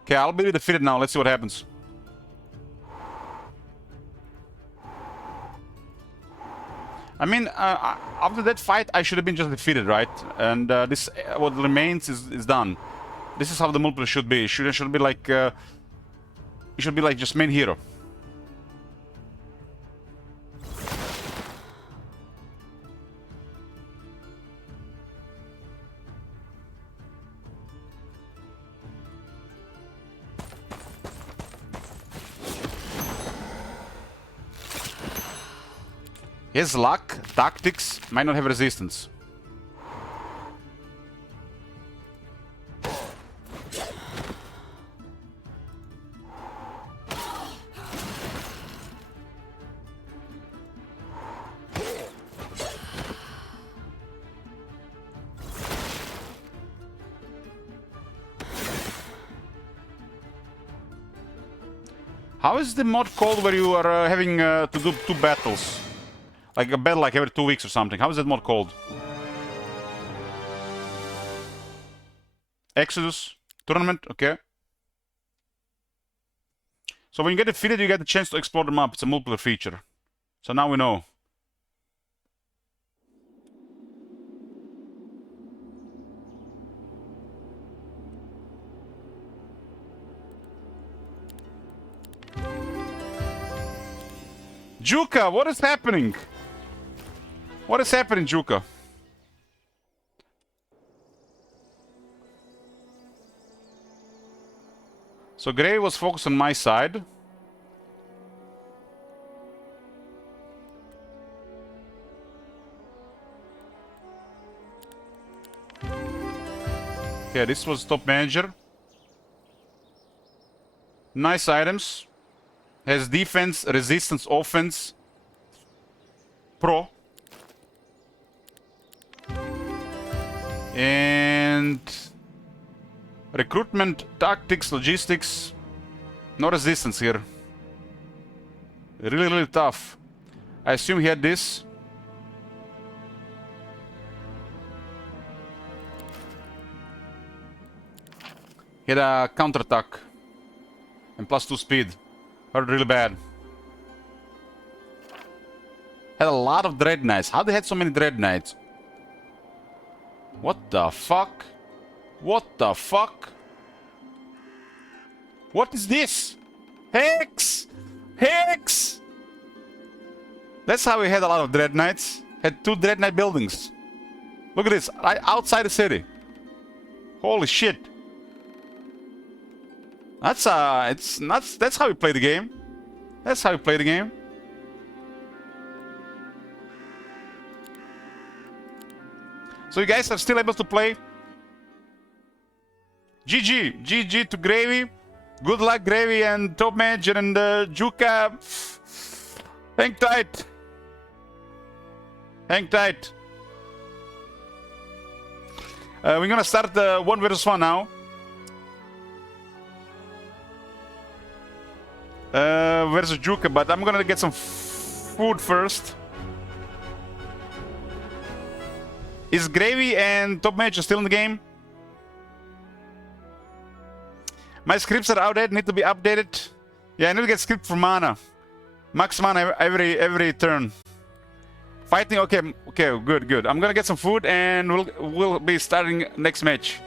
Okay, I'll be defeated now. Let's see what happens. I mean, after that fight, I should have been just defeated, right? And this, what remains is done. This is how the multiplayer should be. It should be like, it should be like just main hero. His luck, tactics, might not have resistance. How is the mod called where you are having to do 2 battles? Like a battle like every 2 weeks or something. How is that mod called? Exodus tournament, okay. So when you get defeated, you get the chance to explore the map. It's a multiplayer feature. So now we know. Juka, what is happening? What is happening, Juka? So Gray was focused on my side. Okay, this was top manager. Nice items. Has defense, resistance, offense. Pro. And recruitment, tactics, logistics. No resistance here. Really, really tough. I assume he had this. He had a counterattack. And +2 speed. Hurt really bad. Had a lot of Dread Knights. How they had so many Dread Knights? What the fuck? What the fuck? What is this? Hex! Hex! That's how we had a lot of Dread Knights. Had 2 Dread Knight buildings. Look at this, right outside the city. Holy shit. That's it's nuts. That's how we play the game. That's how we play the game. So you guys are still able to play. GG. GG to Gravy. Good luck, Gravy and Top Manager and Juka. Hang tight. Hang tight. We're gonna start 1 versus 1 now. Versus Juka, but I'm gonna get some food first. Is Gravy and Top Manager still in the game? My scripts are outdated, need to be updated. Yeah, I need to get script for mana. Max mana every turn. Fighting, okay, good. I'm gonna get some food and we'll be starting next match.